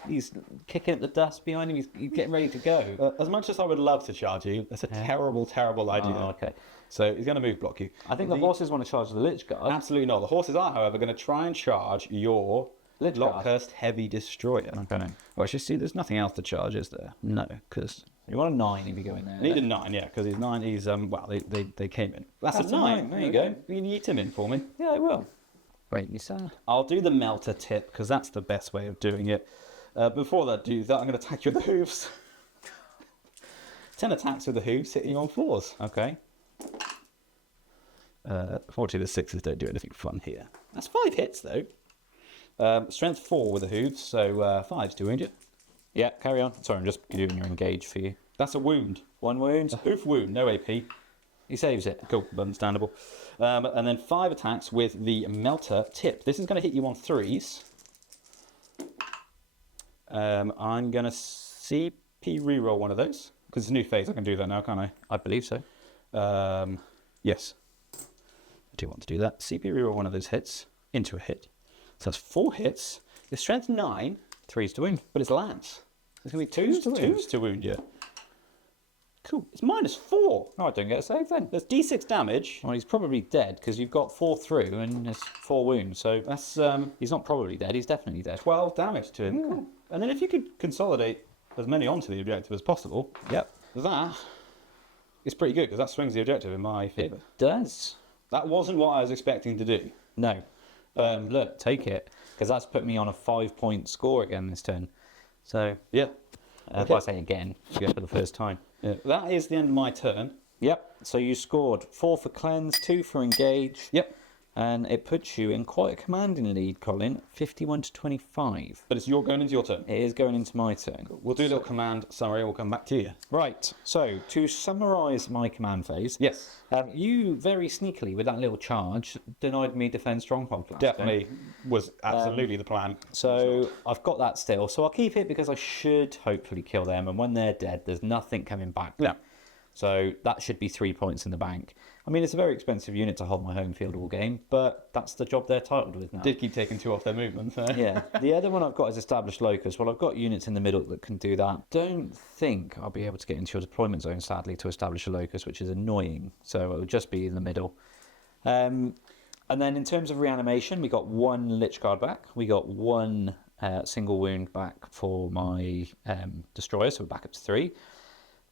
kicking up the dust behind him. He's getting ready to go. As much as I would love to charge you, that's a terrible, terrible idea. Oh, okay. So he's going to move block you. I think the horses want to charge the Lich Guard. Absolutely not. The horses are, however, going to try and charge your Lich Guard. Lockhurst Heavy Destroyer. Okay. Well, actually, see, there's nothing else to charge, is there? No, because You want a 9 if you go in there. I need a 9, yeah, because he's 9. He's well, they came in. That's a 9. There you go. You can eat him in for me. Yeah, I will. Right, Lisa. I'll do the melter tip because that's the best way of doing it. Before I do that, I'm going to attack you with the hooves. 10 attacks with the hooves, hitting you on 4s. Okay. Fortunately, the 6s don't do anything fun here. That's 5 hits, though. Strength 4 with the hooves, so 5s to wound you. Yeah, carry on. Sorry, I'm just doing your engage for you. That's a wound. 1 wound. A hoof wound, no AP. He saves it. Cool, understandable. And then 5 attacks with the melter tip. This is going to hit you on 3s. I'm going to CP reroll one of those. Because it's a new phase, I can do that now, can't I? I believe so. Yes. I do want to do that. CP reroll one of those hits into a hit. So that's 4 hits. It's strength 9. 3s to wound. But it's lance. There's going to be 2s to wound you. Cool. It's -4. Oh, I don't get a save then. There's D6 damage. Well, he's probably dead because you've got 4 through and there's 4 wounds. So That's he's not probably dead. He's definitely dead. 12 damage to him. Cool. And then if you could consolidate as many onto the objective as possible, Yep. that is pretty good because that swings the objective in my favour. Does. That wasn't what I was expecting to do. No. Look, take it. Because that's put me on a 5-point score again this turn. So, Yeah. if I say again, you go for the first time. Yeah. That is the end of my turn. Yep. So you scored 4 for cleanse, 2 for engage. Yep. And it puts you in quite a commanding lead, Colin. 51 to 25. But it's your going into your turn. It is going into my turn. We'll do a little command summary and we'll come back to you. Right. So to summarise my command phase. Yes. You very sneakily, with that little charge, denied me defend stronghold. last turn. Definitely was absolutely the plan. So I've got that still. So I'll keep it because I should hopefully kill them. And when they're dead, there's nothing coming back. Yeah. So that should be 3 points in the bank. I mean, it's a very expensive unit to hold my home field all game, but that's the job they're titled with now. Did keep taking 2 off their movement. So. Yeah. The other one I've got is established locus. Well, I've got units in the middle that can do that. Don't think I'll be able to get into your deployment zone, sadly, to establish a locus, which is annoying. So it will just be in the middle. And then in terms of reanimation, we got 1 Lich Guard back. We got 1 single wound back for my destroyer, so we're back up to 3.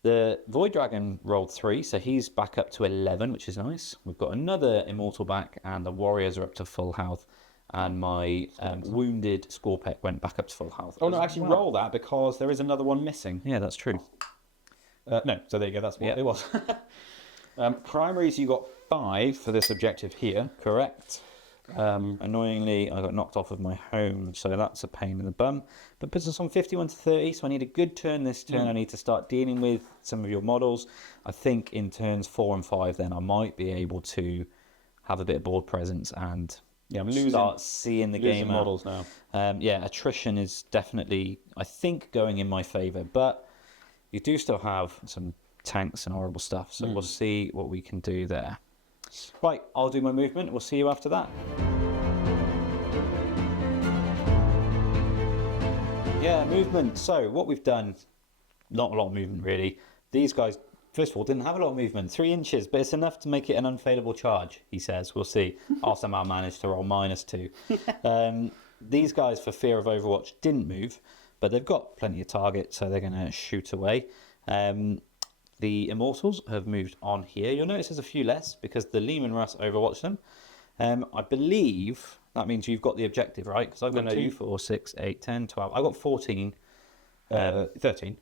The Void Dragon rolled 3, so he's back up to 11, which is nice. We've got another Immortal back, and the Warriors are up to full health. And my wounded Scorpec went back up to full health. Oh, no, actually roll that because there is another one missing. Yeah, that's true. No, so there you go, that's what it was. Primaries, you got 5 for this objective here. Correct. Annoyingly, I got knocked off of my home, so that's a pain in the bum. But puts us on 51 to 30, so I need a good turn this turn. I need to start dealing with some of your models. I think in turns 4 and 5, then I might be able to have a bit of board presence and I'm start seeing the game out. models now. Attrition is definitely, I think, going in my favour, but you do still have some tanks and horrible stuff, so we'll see what we can do there. Right, I'll do my movement. We'll see you after that. Yeah, movement. So what we've done, not a lot of movement really. These guys, first of all, didn't have a lot of movement. 3 inches, but it's enough to make it an unfailable charge, he says. We'll see. I'll somehow manage to roll -2. These guys, for fear of Overwatch, didn't move, but they've got plenty of target, so they're going to shoot away. The Immortals have moved on here. You'll notice there's a few less because the Lehman Russ overwatched them. I believe that means you've got the objective, right? Because I've got 2, 4, 6, 8, 10, 12. I've got 14. 13.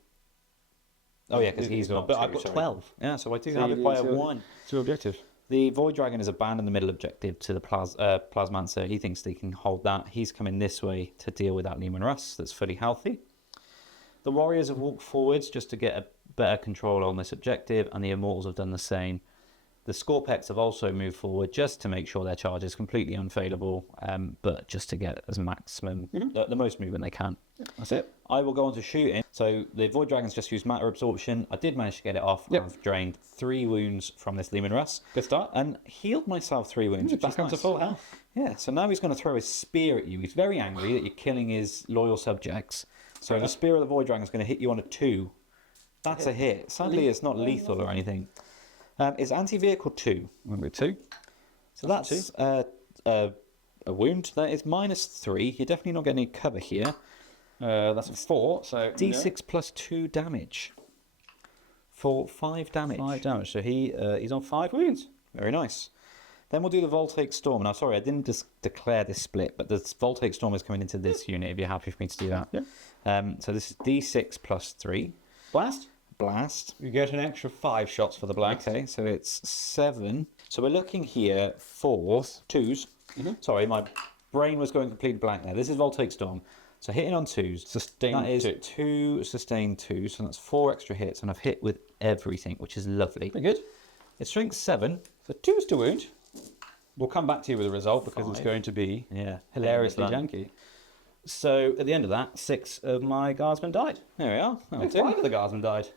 Oh, yeah, because he's not. But 2, I've got sorry. 12. Yeah, so I do have it by a 1. 2 objective. The Void Dragon is abandoned the middle objective to the Plasmancer. He thinks they can hold that. He's coming this way to deal with that Lehman Russ that's fully healthy. The Warriors have walked forwards just to get a better control on this objective, and the Immortals have done the same. The Scorpecs have also moved forward just to make sure their charge is completely unfailable, but just to get as maximum, the most movement they can. That's it. I will go on to shooting. So the Void Dragons just used matter absorption. I did manage to get it off. Yep. I've drained 3 wounds from this Lehman Russ. Good start. And healed myself 3 wounds. which Back is up to nice. full health. Yeah, so now he's going to throw his spear at you. He's very angry that you're killing his loyal subjects. So the spear of the Void Dragon is going to hit you on a 2. That's a hit. Sadly, it's not lethal or anything. It's anti-vehicle 2. Number 2. So that's a wound. That is -3. You're definitely not getting any cover here. That's a 4. So D6 plus 2 damage. For 5 damage. 5 damage. So he's on 5 wounds. Very nice. Then we'll do the Voltaic Storm. Now, sorry, I didn't declare this split, but the Voltaic Storm is coming into this unit, if you're happy for me to do that. Yeah. So this is D6 plus 3. Blast. Blast. You get an extra 5 shots for the blast. Okay, so it's 7. So we're looking here for 2s. Sorry, my brain was going completely blank there. This is Voltaic Storm. So hitting on 2s. Sustain That is 2. 2 sustained 2. So that's 4 extra hits, and I've hit with everything, which is lovely. Pretty good. It's strength 7. So 2s to wound. We'll come back to you with the result because it's 5. going to be Yeah, hilariously blunt. janky. So at the end of that, 6 of my guardsmen died. There we are. That'll do. 5 of the guardsmen died.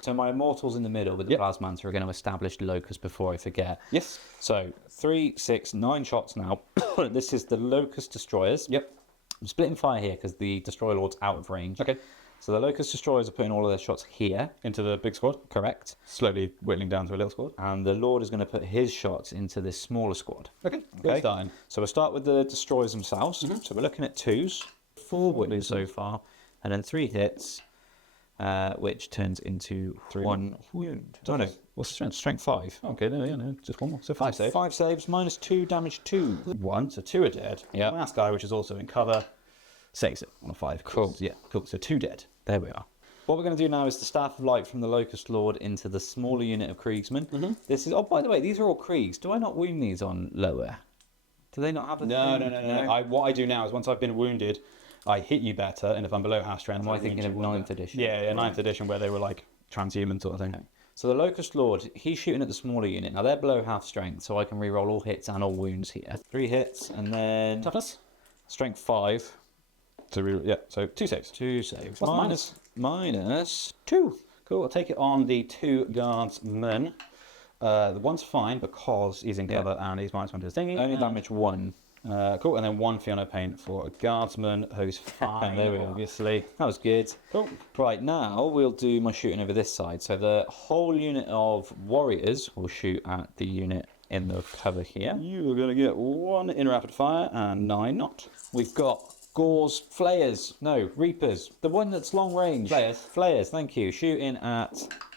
So my immortals in the middle with the Yep. Plasmanta are going to establish the locus before I forget. Yes. So 3, 6, 9 shots now. This is the locus destroyers. Yep. I'm splitting fire here because the destroyer lord's out of range. Okay. So the locus destroyers are putting all of their shots here. Into the big squad. Correct. Slowly whittling down to a little squad. And the lord is going to put his shots into this smaller squad. Okay. Good starting. So we'll start with the destroyers themselves. So we're looking at 2s, 4 wounds so far, and then 3 hits, which turns into 1 wound. Oh no, what's the strength? Strength 5. Okay, no, just one more. So 5 saves. 5 saves, minus 2, damage 2. 1, so 2 are dead. Yeah. Last guy, which is also in cover, saves it on a 5. Cool. Yeah, cool. So 2 dead. There we are. What we're going to do now is the Staff of Light from the Locust Lord into the smaller unit of Kriegsmen. This is. Oh, by the way, these are all Kriegs. Do I not wound these on lower? Do they not have a No. thing? What I do now is once I've been wounded, I hit you better, and if I'm below half strength, Am I thinking of 9th edition? Yeah, 9th edition where they were like transhuman sort of thing. So the Locust Lord, he's shooting at the smaller unit. Now they're below half strength, so I can reroll all hits and all wounds here. 3 hits, and then Toughness. strength 5. So 2 saves. 2 saves. What's Minus 2. Cool. I'll take it on the 2 guardsmen. The one's fine because he's in cover and he's minus 1 to his thingy. Only damage 1. Cool. And then 1 Fiona Pain for a guardsman who's fine. There we are. Obviously. That was good. Cool. Right, now we'll do my shooting over this side. So the whole unit of warriors will shoot at the unit in the cover here. You are going to get 1 in rapid fire and 9 not. We've got Gauss Flayers. No, Reapers. The one that's long range. Flayers, thank you. Shooting at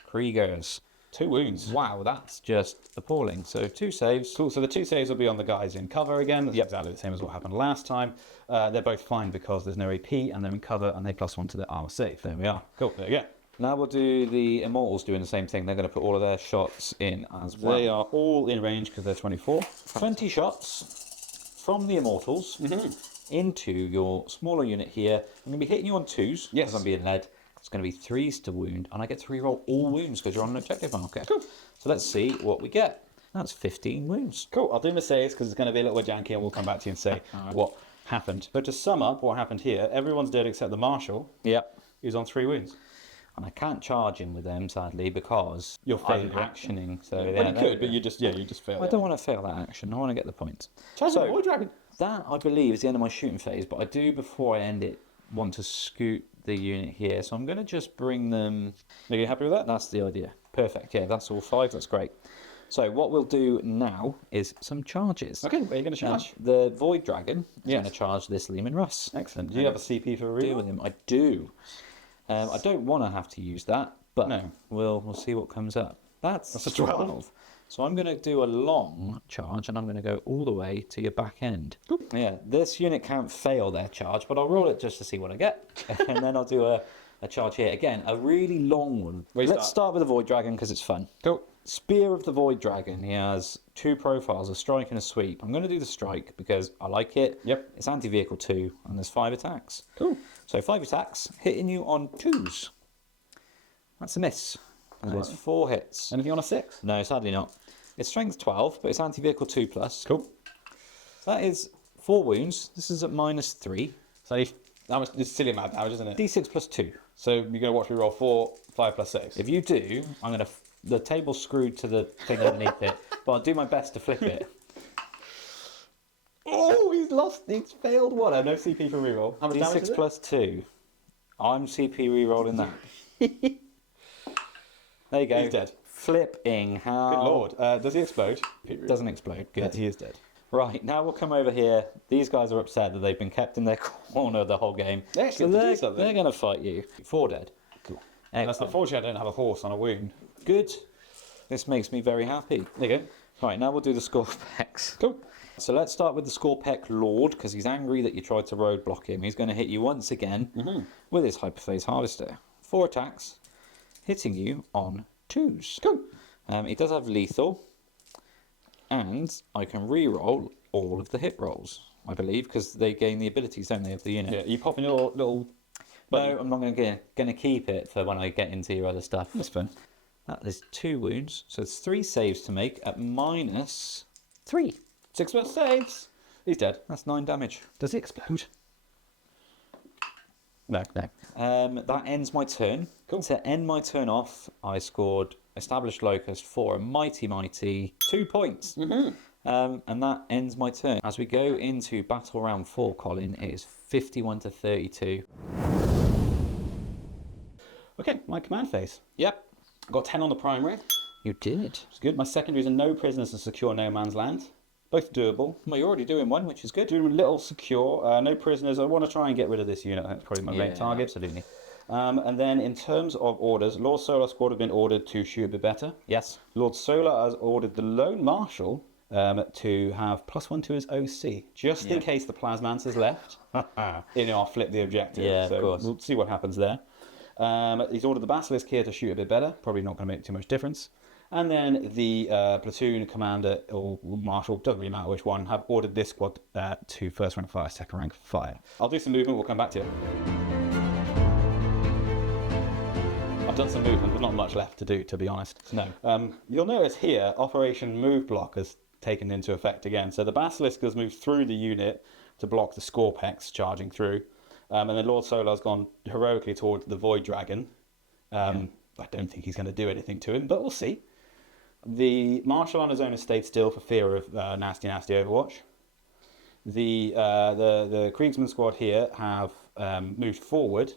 Kriegers. 2 wounds. Wow, that's just appalling. So 2 saves. Cool. So the 2 saves will be on the guys in cover again. That's exactly the same as what happened last time. They're both fine because there's no AP and they're in cover and they +1 to their armor save. There we are. Cool. There you go. Now we'll do the Immortals doing the same thing. They're going to put all of their shots in as well. They are all in range because they're 24. 20 shots from the Immortals into your smaller unit here. I'm going to be hitting you on 2s Yes. as I'm being led. It's going to be 3s to wound, and I get to reroll all wounds because you're on an objective marker. Cool. So let's see what we get. That's 15 wounds. Cool. I'll do my saves because it's going to be a little bit janky and we'll come back to you and say what happened. But to sum up what happened here, everyone's dead except the Marshal, Yep. who's on 3 wounds. And I can't charge him with them, sadly, because You're I'm failing. actioning. So Well, yeah, you there could, we but go. you just failed. I don't want to fail that action. I want to get the points. Charge So- the Void Dragon. That, I believe, is the end of my shooting phase, but I do, before I end it, want to scoot the unit here. So I'm going to just bring them... Are you happy with that? That's the idea. Perfect. Yeah, that's all 5. That's great. So what we'll do now is some charges. Okay, where are you going to Now, charge? the Void Dragon is Yes. going to charge this Lehman Russ. Excellent. Do you have a CP for a Deal reroll? with him. I do. I don't want to have to use that, but No. we'll see what comes up. That's a 12. So I'm going to do a long charge, and I'm going to go all the way to your back end. Yeah, this unit can't fail their charge, but I'll roll it just to see what I get, and then I'll do a charge here. Again, a really long one. Where you Let's start with the Void Dragon because it's fun. Cool. Spear of the Void Dragon. He has 2 profiles, a strike and a sweep. I'm going to do the strike because I like it. Yep. It's anti-vehicle 2, and there's 5 attacks. Cool. So 5 attacks, hitting you on 2s. That's a miss. There's 4 hits. Anything on a 6? No, sadly not. It's strength 12, but it's anti-vehicle 2 plus. Cool. So that is 4 wounds. This is at minus 3. So if, that was it's silly amount of damage, isn't it? D6 plus 2. So you're going to watch me roll 4, 5 plus 6. If you do, I'm going to... The table's screwed to the thing underneath it, but I'll do my best to flip it. Oh, he's failed one. I have no CP for reroll. How much damage is D6 it? plus 2. I'm CP rerolling that. There you go. He's dead. Flipping how... Good lord. Does he explode? Doesn't explode. Good. He is dead. Right, now we'll come over here. These guys are upset that they've been kept in their corner the whole game. They actually get to do something. they're going to fight you. 4 dead. Cool. That's Excellent. unfortunate I don't have a horse on a wound. Good. This makes me very happy. There you go. Right, now we'll do the Scorpex. Cool. So let's start with the Scorpec Lord, because he's angry that you tried to roadblock him. He's going to hit you once again with his Hyperphase Harvester. 4 attacks, hitting you on 2s. Cool. He does have lethal, and I can re-roll all of the hit rolls, I believe, because they gain the abilities, don't they, of the unit? Yeah, you pop in your little... No, I'm not going to keep it for when I get into your other stuff. That's fun. That is 2 wounds, so it's 3 saves to make at -3. 6 more saves. He's dead. That's 9 damage. Does he explode? No. That ends my turn. Cool. To end my turn off, I scored Established Locust for a mighty 2 points. And that ends my turn. As we go into battle round 4, Colin, it is 51 to 32. Okay, my command phase. Yep, Got 10 on the primary. you did. It's good. My secondaries are no prisoners and secure no man's land. Both doable. Well, you're already doing one, which is good. Doing a little secure. No prisoners. I want to try and get rid of this unit. That's probably my main target. Absolutely. And then in terms of orders, Lord Solar Squad have been ordered to shoot a bit better. Yes. Lord Solar has ordered the Lone Marshal to have +1 to his OC, just in case the Plasmancer's left. I'll flip the objective. Yeah, so of course. We'll see what happens there. He's ordered the Basilisk here to shoot a bit better. Probably not going to make too much difference. And then the platoon commander or marshal, doesn't really matter which one, have ordered this squad to first rank fire, second rank fire. I'll do some movement. We'll come back to it. I've done some movement. There's not much left to do, to be honest. No. You'll notice here, Operation Move Block has taken into effect again. So the Basilisk has moved through the unit to block the Scorpex charging through. And then Lord Solar's gone heroically toward the Void Dragon. I don't think he's going to do anything to him, but we'll see. The Marshal on his own has stayed still for fear of nasty Overwatch. The Kriegsman squad here have moved forward,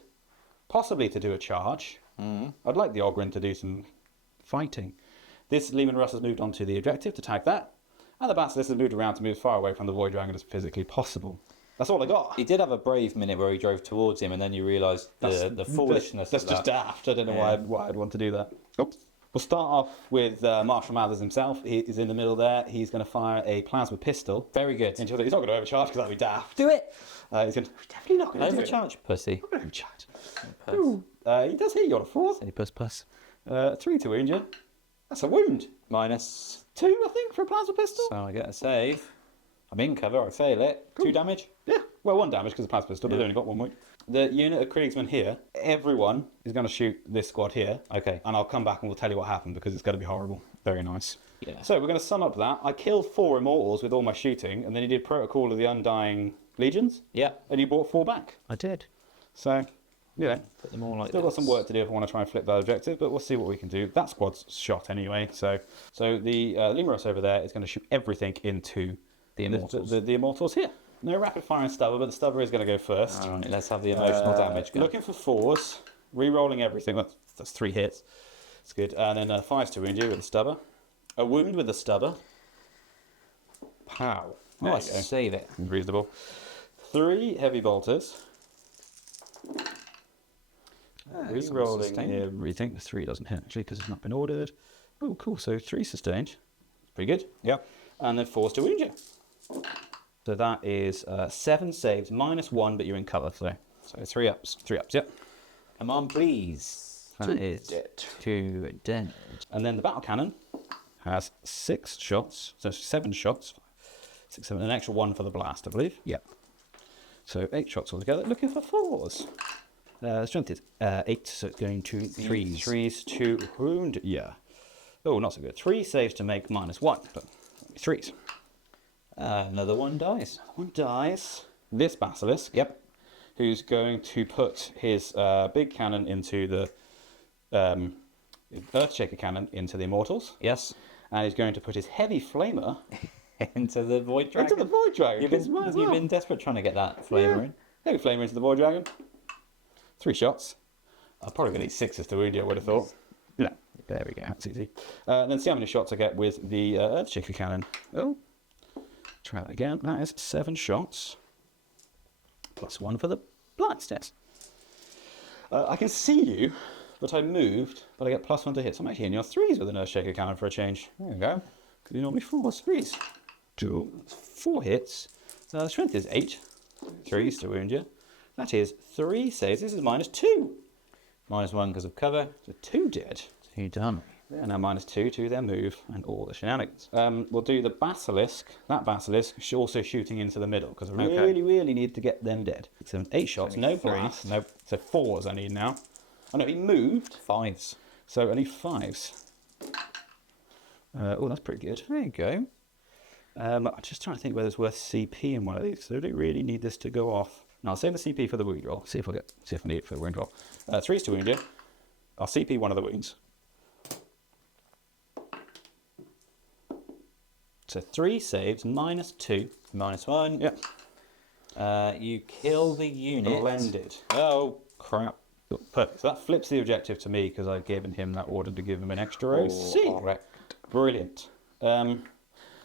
possibly to do a charge. I'd like the Ogryn to do some fighting. This Lehman Russ has moved on to the objective to tag that, and the Basilisk has moved around to move as far away from the Void Dragon as physically possible. That's all I got. He did have a brave minute where he drove towards him, and then you realised the foolishness That's of just that. daft. I don't know why I'd want to do that. We'll start off with Marshal Mathers himself. He is in the middle there. He's going to fire a plasma pistol. Very good. He's not going to overcharge because that'd be daft. Do it. He's definitely not going to do it. Overcharge, pussy. Not going to overcharge. He does hit you on a 4. Say puss. 3 to wound you. That's a wound. -2. -2, I think, for a plasma pistol. So I get a save. I'm in cover, I fail it. Cool. 2 damage. Yeah, well, 1 damage because of plasma pistol, but they only got 1 wound. The unit of Kriegsmen here, everyone is going to shoot this squad here. Okay. And I'll come back and we'll tell you what happened because it's going to be horrible. Very nice. Yeah. So we're going to sum up that. I killed 4 Immortals with all my shooting, and then he did Protocol of the Undying Legions, Yeah, and you brought 4 back. I did. So, Put them all like still got some this. work to do if I want to try and flip that objective, but we'll see what we can do. That squad's shot anyway. So the Lemurus over there is going to shoot everything into The Immortals. The Immortals here. No rapid firing stubber, but the stubber is going to go first. All right, let's have the emotional damage go. Looking for 4s, re-rolling everything. That's 3 hits. It's good. And then 5s to wound you with the stubber. A wound with the stubber. Pow. There Oh, you go. save it. Reasonable. 3 heavy bolters. Re-rolling sustained. everything. The 3 doesn't hit actually because it's not been ordered. Oh, cool. So 3 sustained. Pretty good. Yep. And then 4s to wound you. So that is 7 saves, -1, but you're in cover. So 3 ups. 3 ups, yep. Come on, please. That is dead. 2 dead. And then the battle cannon has 6 shots. So 7 shots. 6, 7, an extra 1 for the blast, I believe. Yep. So 8 shots altogether. Looking for 4s. Strength is 8, so it's going to 3s. 3s to wound. Yeah. Oh, not so good. 3 saves to make -1, but 3s. Another 1 dies. 1 dies. This Basilisk. Yep. Who's going to put his big cannon into the Earthshaker cannon into the Immortals. Yes. And he's going to put his heavy flamer Into the Void Dragon. into the Void Dragon. You've 'cause might as been, well. you've been desperate trying to get that flavour in. Heavy flamer into the Void Dragon. 3 shots. I'm probably going to need 6s to wound you, I would have thought. Yeah, there we go. That's easy. Then see how many shots I get with the Earthshaker cannon. Oh, try that again. That is 7 shots. +1 for the blast test. I can see you, but I moved, but I get +1 to hit. So I'm actually in your 3s with an Earthshaker cannon for a change. There we go. You normally 4 threes. 2, 4 hits. Strength is 8. 3s to wound you. That is 3 saves. This is -2. -1 because of cover. So 2 dead. 2 done. Yeah, now -2 to their move and all the shenanigans. We'll do the basilisk. That basilisk also shooting into the middle because I really need to get them dead. 8 shots, no blast. No, so 4s I need now. Oh no, he moved 5s. So I need 5s. Oh, that's pretty good. There you go. I'm just trying to think whether it's worth CP in one of these. So I don't really need this to go off. No, I'll save the CP for the wound roll. See if I need it for the wound roll. 3s to wound you. I'll CP one of the wounds. So 3 saves, -2. -1. Yeah. You kill the unit. Blended. Oh, crap. Perfect. So that flips the objective to me because I've given him that order to give him an extra OC. Correct. Brilliant.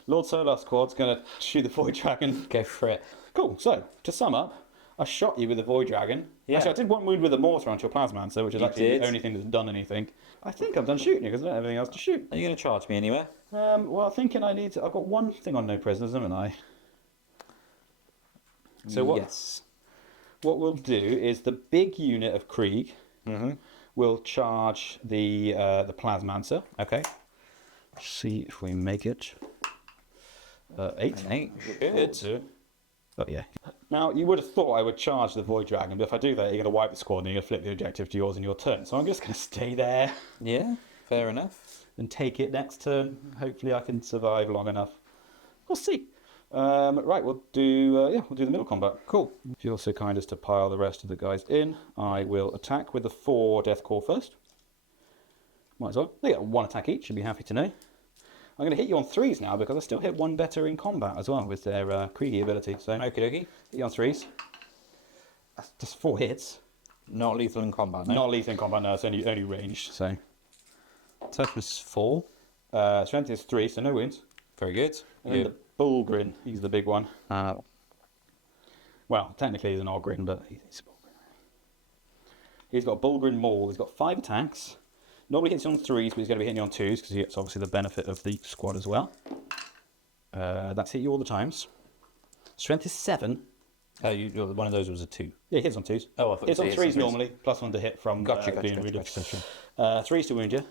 Lord Solar Squad's going to shoot the Void Dragon. Go for it. Cool. So, to sum up, I shot you with the Void Dragon. Yeah. Actually, I did one wound with a mortar onto your Plasmancer, which is actually the only thing that's done anything. I think I'm done shooting you because I don't have anything else to shoot. Are you going to charge me anywhere? Well, thinking I need to... I've got one thing on no prisoners, haven't I? So what? Yes. What we'll do is the big unit of Krieg will charge the Plasmancer. Okay. See if we make it. 8. 8. Good. Oh yeah. Now you would have thought I would charge the Void Dragon, but if I do that, you're going to wipe the squad and you're going to flip the objective to yours in your turn. So I'm just going to stay there Yeah, fair enough. and take it next turn. Hopefully I can survive long enough. We'll see. Right, we'll do the middle combat. Cool. If you're so kind as to pile the rest of the guys in, I will attack with the 4 Death Korps first. Might as well. They get 1 attack each. Should be happy to know. I'm going to hit you on 3s now because I still hit 1 better in combat as well with their Kriegi ability. So Okie dokie. hit you on 3s. That's just 4 hits. Not lethal in combat, no? Not lethal in combat. No, it's only ranged. So Toughness 4. strength is 3, so no wounds. Very good. And then the Bullgrin. He's the big one. Well, technically he's an Ogrin, but he's a Bullgrin. He's got Bullgrin Maul. He's got 5 attacks. Normally hits you on 3s, but he's going to be hitting you on 2s because he gets obviously the benefit of the squad as well. That's hit you all the times. Strength is 7. One of those was a 2. Yeah, he hits on 2s. Oh, I thought hits on it 3s hits on normally, +1 to hit from Gotcha. being wounded. 3s to wound you.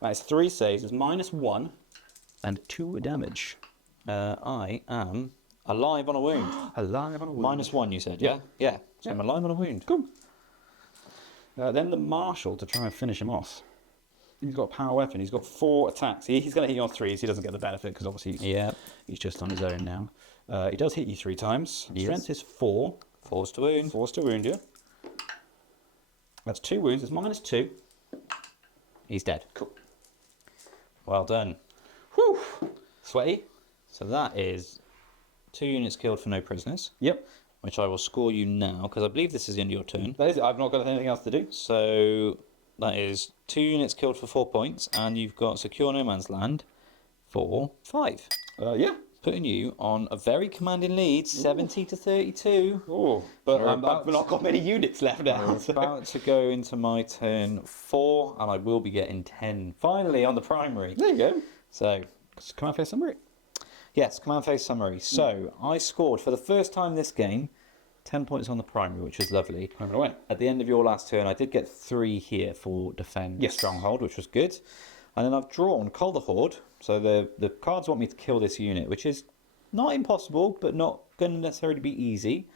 Right, it's 3 saves. It's -1 and 2 damage. I am alive on a wound. Alive on a wound. -1, you said, yeah? Yeah. So I'm alive on a wound. Cool. Then the Marshal to try and finish him off. He's got a power weapon. He's got 4 attacks. He's going to hit you on 3s. He doesn't get the benefit because obviously he's just on his own now. He does hit you 3 times. Yes. Strength is 4. 4s to wound. 4s to wound you. That's 2 wounds. It's -2. He's dead. Cool. Well done. Whew. Sweaty. So that is 2 units killed for no prisoners, Yep. which I will score you now because I believe this is in your turn. That is it. I've not got anything else to do. So that is 2 units killed for 4 points, and you've got secure no man's land for 5. Yeah. Putting you on a very commanding lead, 70 to 32. Oh, but We're I've not got many units left now. I'm about to go into my turn 4, and I will be getting 10 finally on the primary. There you go. So, Command phase summary. yes, command phase summary. So, I scored for the first time this game 10 points on the primary, which was lovely. I'm going to win. At the end of your last turn, I did get 3 here for defend stronghold, which was good. And then I've drawn Cull the Horde. So the cards want me to kill this unit, which is not impossible, but not going to necessarily be easy.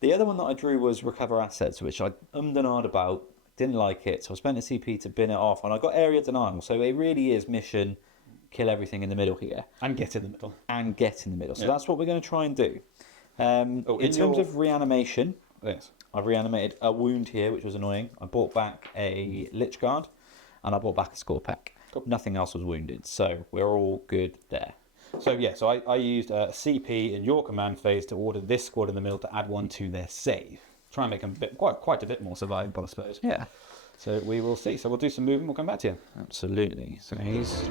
The other one that I drew was Recover Assets, which I ummed and ahed about. Didn't like it, so I spent a CP to bin it off. And I got Area Denial, so it really is mission kill everything in the middle here. And get in the middle. And get in the middle. So that's what we're going to try and do. in In terms of reanimation, Yes. I've reanimated a wound here, which was annoying. I brought back a Lich Guard, and I brought back a Score Pack. Cool. Nothing else was wounded, so we're all good there. So yeah, so I used a CP in your command phase to order this squad in the middle to add 1 to their save. Try and make them quite a bit more survivable, I suppose. Yeah, So we will see. So we'll do some movement. We'll come back to you. absolutely. So he's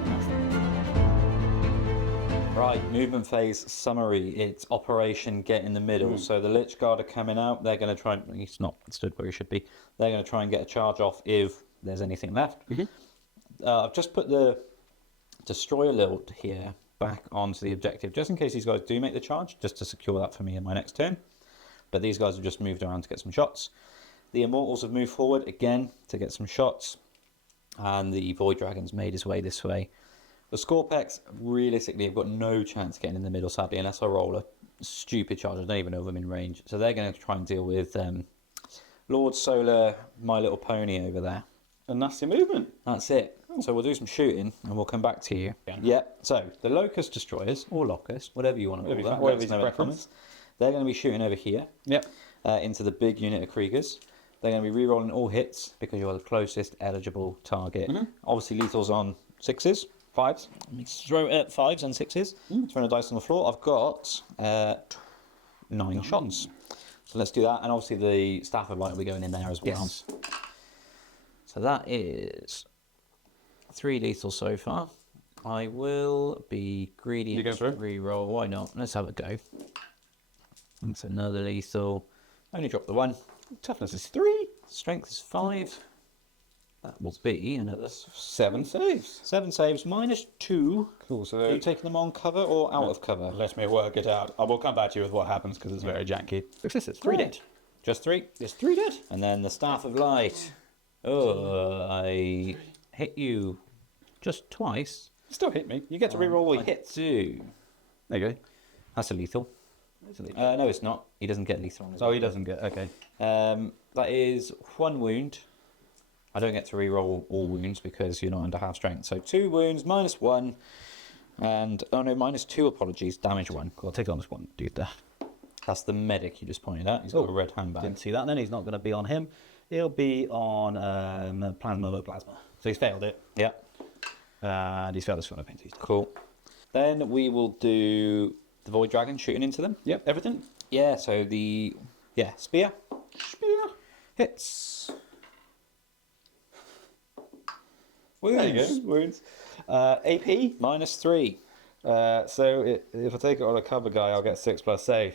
right. Movement phase summary. It's Operation Get in the Middle. So the Lich Guard are coming out. They're going to try. He's not stood where he should be. They're going to try and get a charge off if there's anything left. I've just put the destroy a lord here back onto the objective, just in case these guys do make the charge, just to secure that for me in my next turn. But these guys have just moved around to get some shots. The Immortals have moved forward again to get some shots. And the Void Dragon's made his way this way. The Scorpex, realistically, have got no chance of getting in the middle, sadly, unless I roll a stupid charge. I don't even know if I'm in range. So they're going to try and deal with Lord Solar, My Little Pony over there. And that's your movement. That's it. So we'll do some shooting and we'll come back to you. Yeah. So the Locust Destroyers, or Locust, whatever you want to call that. Whatever his no preference. They're going to be shooting over here. Yep. Into the big unit of Kriegers. They're going to be re-rolling all hits because you're the closest eligible target. Obviously, lethal's on 6s, 5s. Let me throw 5s and 6s. Throwing a dice on the floor. I've got 9 shots. So let's do that. And obviously, the Staff of Light will be going in there as well. Yes. So that is 3 lethal so far. I will be greedy You go and for it? re-roll. Why not? Let's have a go. That's another lethal. Only drop the 1. Toughness is 3. Strength is 5. That will be another 7 saves. 7 saves minus 2. Cool. So Are you taking them on cover or out of cover? let me work it out. I will come back to you with what happens because it's very janky. Success is 3 dead. Just 3. It's 3 dead. And then the Staff of Light. Oh, I hit you just twice. Still hit me. You get to reroll all your hits. Do. There you go. That's a lethal. No, it's not. He doesn't get lethal on his Oh, he doesn't get. Okay. That is 1 wound. I don't get to re-roll all wounds because you're not under half strength. So 2 wounds, minus 1. And, oh no, minus 2, apologies, damage 1. Cool. I'll take on this one dude there. That's the medic you just pointed out. He's got a red handbag. Didn't see that then. He's not going to be on him. He'll be on Plasma. So he's failed it. Yeah, And he's failed his Phone of Pain. cool. Then we will do the Void Dragon shooting into them. Yep. Everything. Yeah, so the spear hits. Wounds. There you go. Wounds. AP. Minus 3. So if I take it on a cover guy, I'll get 6 plus save.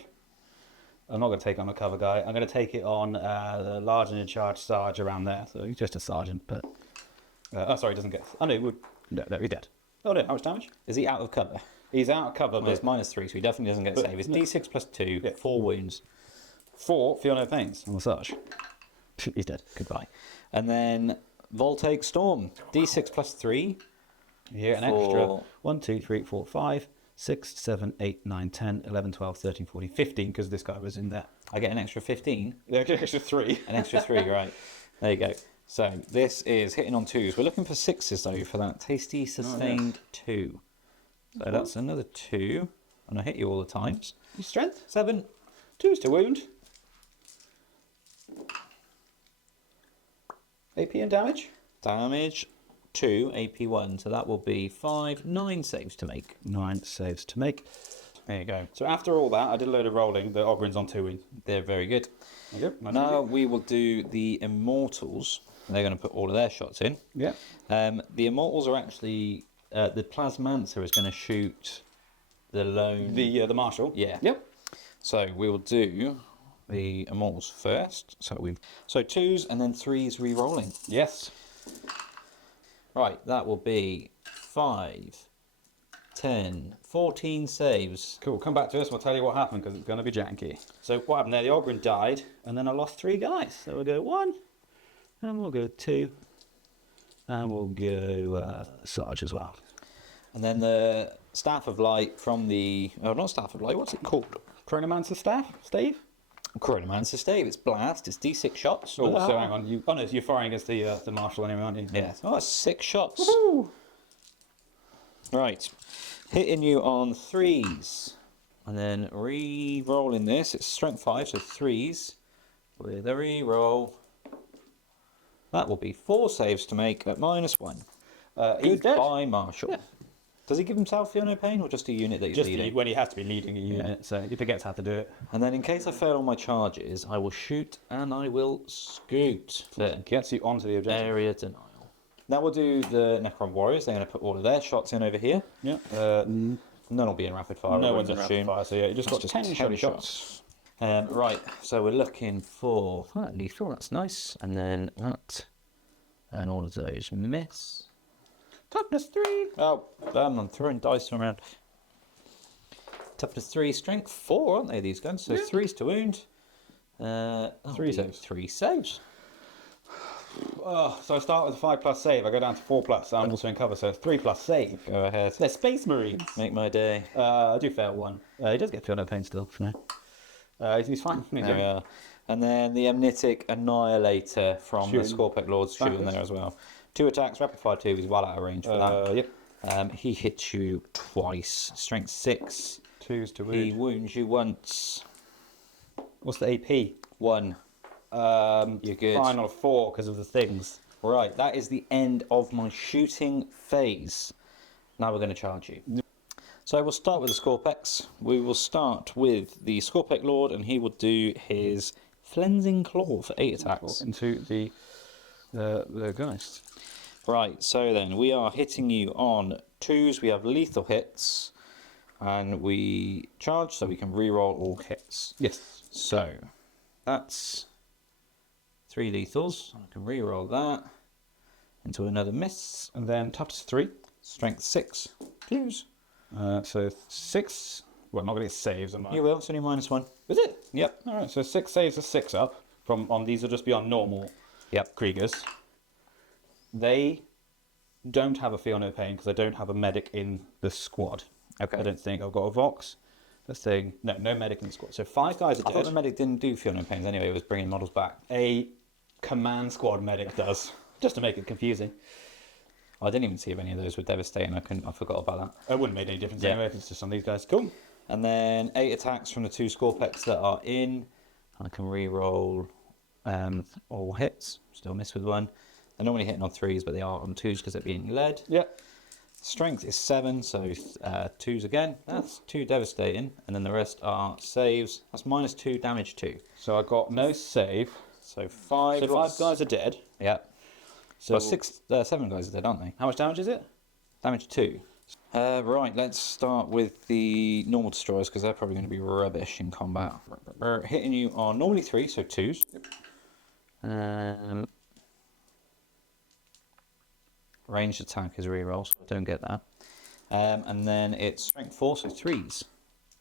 I'm not going to take it on a cover guy. I'm going to take it on the large and in charge Sarge around there. So he's just a sergeant, but... oh, sorry, he doesn't get... Oh, no, he would... No, he's dead. Oh, no, how much damage? Is he out of cover? He's out of cover, Well, but it's minus 3, so he definitely doesn't get But- save. It's no. D6 plus 2, Yeah. 4 wounds. 4, feel no pains on the Sarge. He's dead. Goodbye. And then Voltaic Storm, D6 plus 3. Here, an For- extra 1, 2, 3, 4, 5, 6, 7, 8, 9, 10, 11, 12, 13, 14, 15, because this guy was in there. I get an extra 15. Yeah, extra 3. An extra 3, right. There you go. So this is hitting on 2s. We're looking for 6s, though, for that tasty sustained 2. So that's another 2. And I hit you all the times. Your strength? 7. 2's to wound. AP and damage? Damage 2, AP 1. So that will be 5, 9 saves to make. 9 saves to make. There you go. So after all that, I did a load of rolling. The Ogren's on 2 wounds. They're very good. There you go. Nice Now and we will do the Immortals. They're going to put all of their shots in. easy. Yeah. The Immortals are actually... the Plasmancer is going to shoot the lone... The Marshal. Yeah. Yep. So we will do the Immortals first. So 2s and then 3s re-rolling. Yes. Right, that will be 5, 10, 14 saves. Cool. Come back to us and we'll tell you what happened because it's going to be janky. So what happened there? The Ogren died and then I lost 3 guys. So we'll go 1 and we'll go 2 and we'll go Sarge as well. And then the Staff of Light from the... Oh, not Staff of Light, what's it called? Chronomancer staff, Steve? Chronomancer Stave. It's blast. It's D6 shots. Oh, so hang on. You, oh no, you're firing against the Marshal anyway, aren't you? Yeah. Oh, it's 6 shots. Right. Hitting you on 3s. And then re-rolling this. It's strength 5, so 3s. With a re-roll. That will be 4 saves to make at -1. He's dead. Goodbye, Marshall. Does he give himself feel no pain or just a unit that he's Just leading? when he has to be leading a unit, so he forgets how to do it. And then in case I fail on my charges, I will shoot and I will scoot. That gets you onto the objective. Area denial. Now we'll do the Necron Warriors. They're going to put all of their shots in over here. Yeah. None will be in rapid fire. No I one's would in assume. rapid fire, so yeah, you just That's got 10 10 shots. Right, so we're looking for that lethal. That's nice. And then that. And all of those miss. Toughness 3. Oh, I'm throwing dice around. Toughness 3, strength 4, aren't they, these guns? So 3's to wound. 3 saves. 3 saves. Oh, so I start with a 5+ save. I go down to 4+. I'm also in cover, so 3+ save. Go ahead. They're Space Marines. Make my day. I do fail 1. He does get feel no pain still for now. He's fine. He's There we are. And then the Amnitic Annihilator from the Shooting Scorpec Lord's shooting backwards. there as well. 2 attacks, rapid fire 2. He's well out of range for that. Yep. He hits you twice. Strength 6. 2s to He wound. wounds you once. What's the AP? 1. You're good. Fine on a 4 because of the things. Right, that is the end of my shooting phase. Now we're going to charge you. So we'll start with the Scorpex. We will start with the Scorpec Lord, and he will do his Flensing Claw for 8 attacks. Into the Geist. Right, so then we are hitting you on 2s. We have lethal hits, and we charge so we can reroll all hits. Yes. So that's 3 lethals. I can reroll that into another miss. And then toughness 3. Strength 6. Fuse. So 6. Well, I'm not going to get saves, am I? You will. It's only -1. Is it? Yep. All right. So 6 saves are 6 up. On these will just be on normal. Yep. Kriegers. They don't have a feel no pain because I don't have a medic in the squad. Okay. I don't think I've got a Vox. This thing, no medic in the squad. So 5 guys are I thought dead. the medic didn't do feel no pains anyway. It was bringing models back. A command squad medic does, just to make it confusing. I didn't even see if any of those were devastating. I forgot about that. It wouldn't make any difference Yeah. anyway if it's just on these guys. Cool. And then 8 attacks from the 2 Scorpex that are in. I can re-roll all hits. Still miss with 1. They're normally hitting on 3s, but they are on 2s because they're being led. Yep. Strength is 7, so 2s again. That's 2 devastating. And then the rest are saves. That's -2, damage 2. So I got no save. So 5. So 5 guys are dead. Yep. So Well, 7 guys are dead, aren't they? how much damage is it? Damage 2. Right, let's start with the normal destroyers because they're probably going to be rubbish in combat. Hitting you on normally 3, so 2s. Ranged attack is reroll, so I don't get that. And then it's strength 4, so 3s.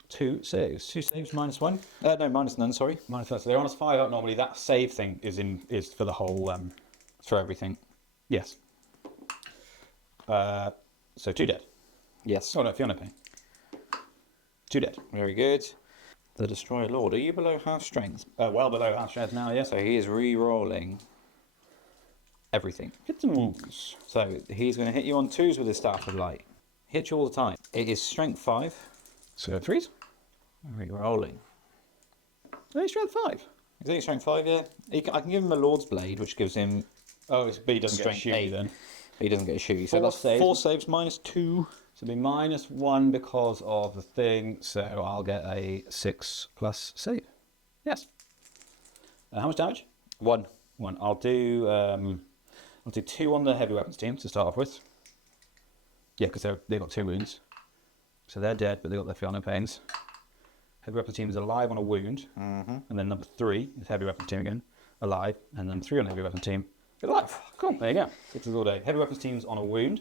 2 saves. 2 saves, -1. No, minus none, sorry. Minus 1. So they're on us 5 up normally. That save thing is for the whole. For everything. Yes. So 2 dead. Yes. Oh no, Fiona pain. 2 dead. Very good. The Destroyer Lord, are you below half strength? Well below half strength now. Yes. So he is re-rolling everything. Hit some wounds. So he's going to hit you on 2s with his Staff of Light. Hit you all the time. It is strength 5. So 3s. Re-rolling. Oh, he's strength 5. Is he strength 5, yeah? I can give him a Lord's Blade, which gives him... Oh, but he doesn't get Strength shooty 8. then. He doesn't get a shooty. So 4 that's saves. 4 saves, -2. So it'll be -1 because of the thing. So I'll get a 6+ save. Yes. How much damage? 1. 1. I'll do 2 on the heavy weapons team to start off with. Yeah, because they got 2 wounds. So they're dead, but they got their Fiona pains. Heavy weapons team is alive on a wound. Mm-hmm. And then number 3 is heavy weapons team again, alive. And then 3 on heavy weapons team, alive. Cool, there you go. 6 all day. Heavy weapons team's on a wound.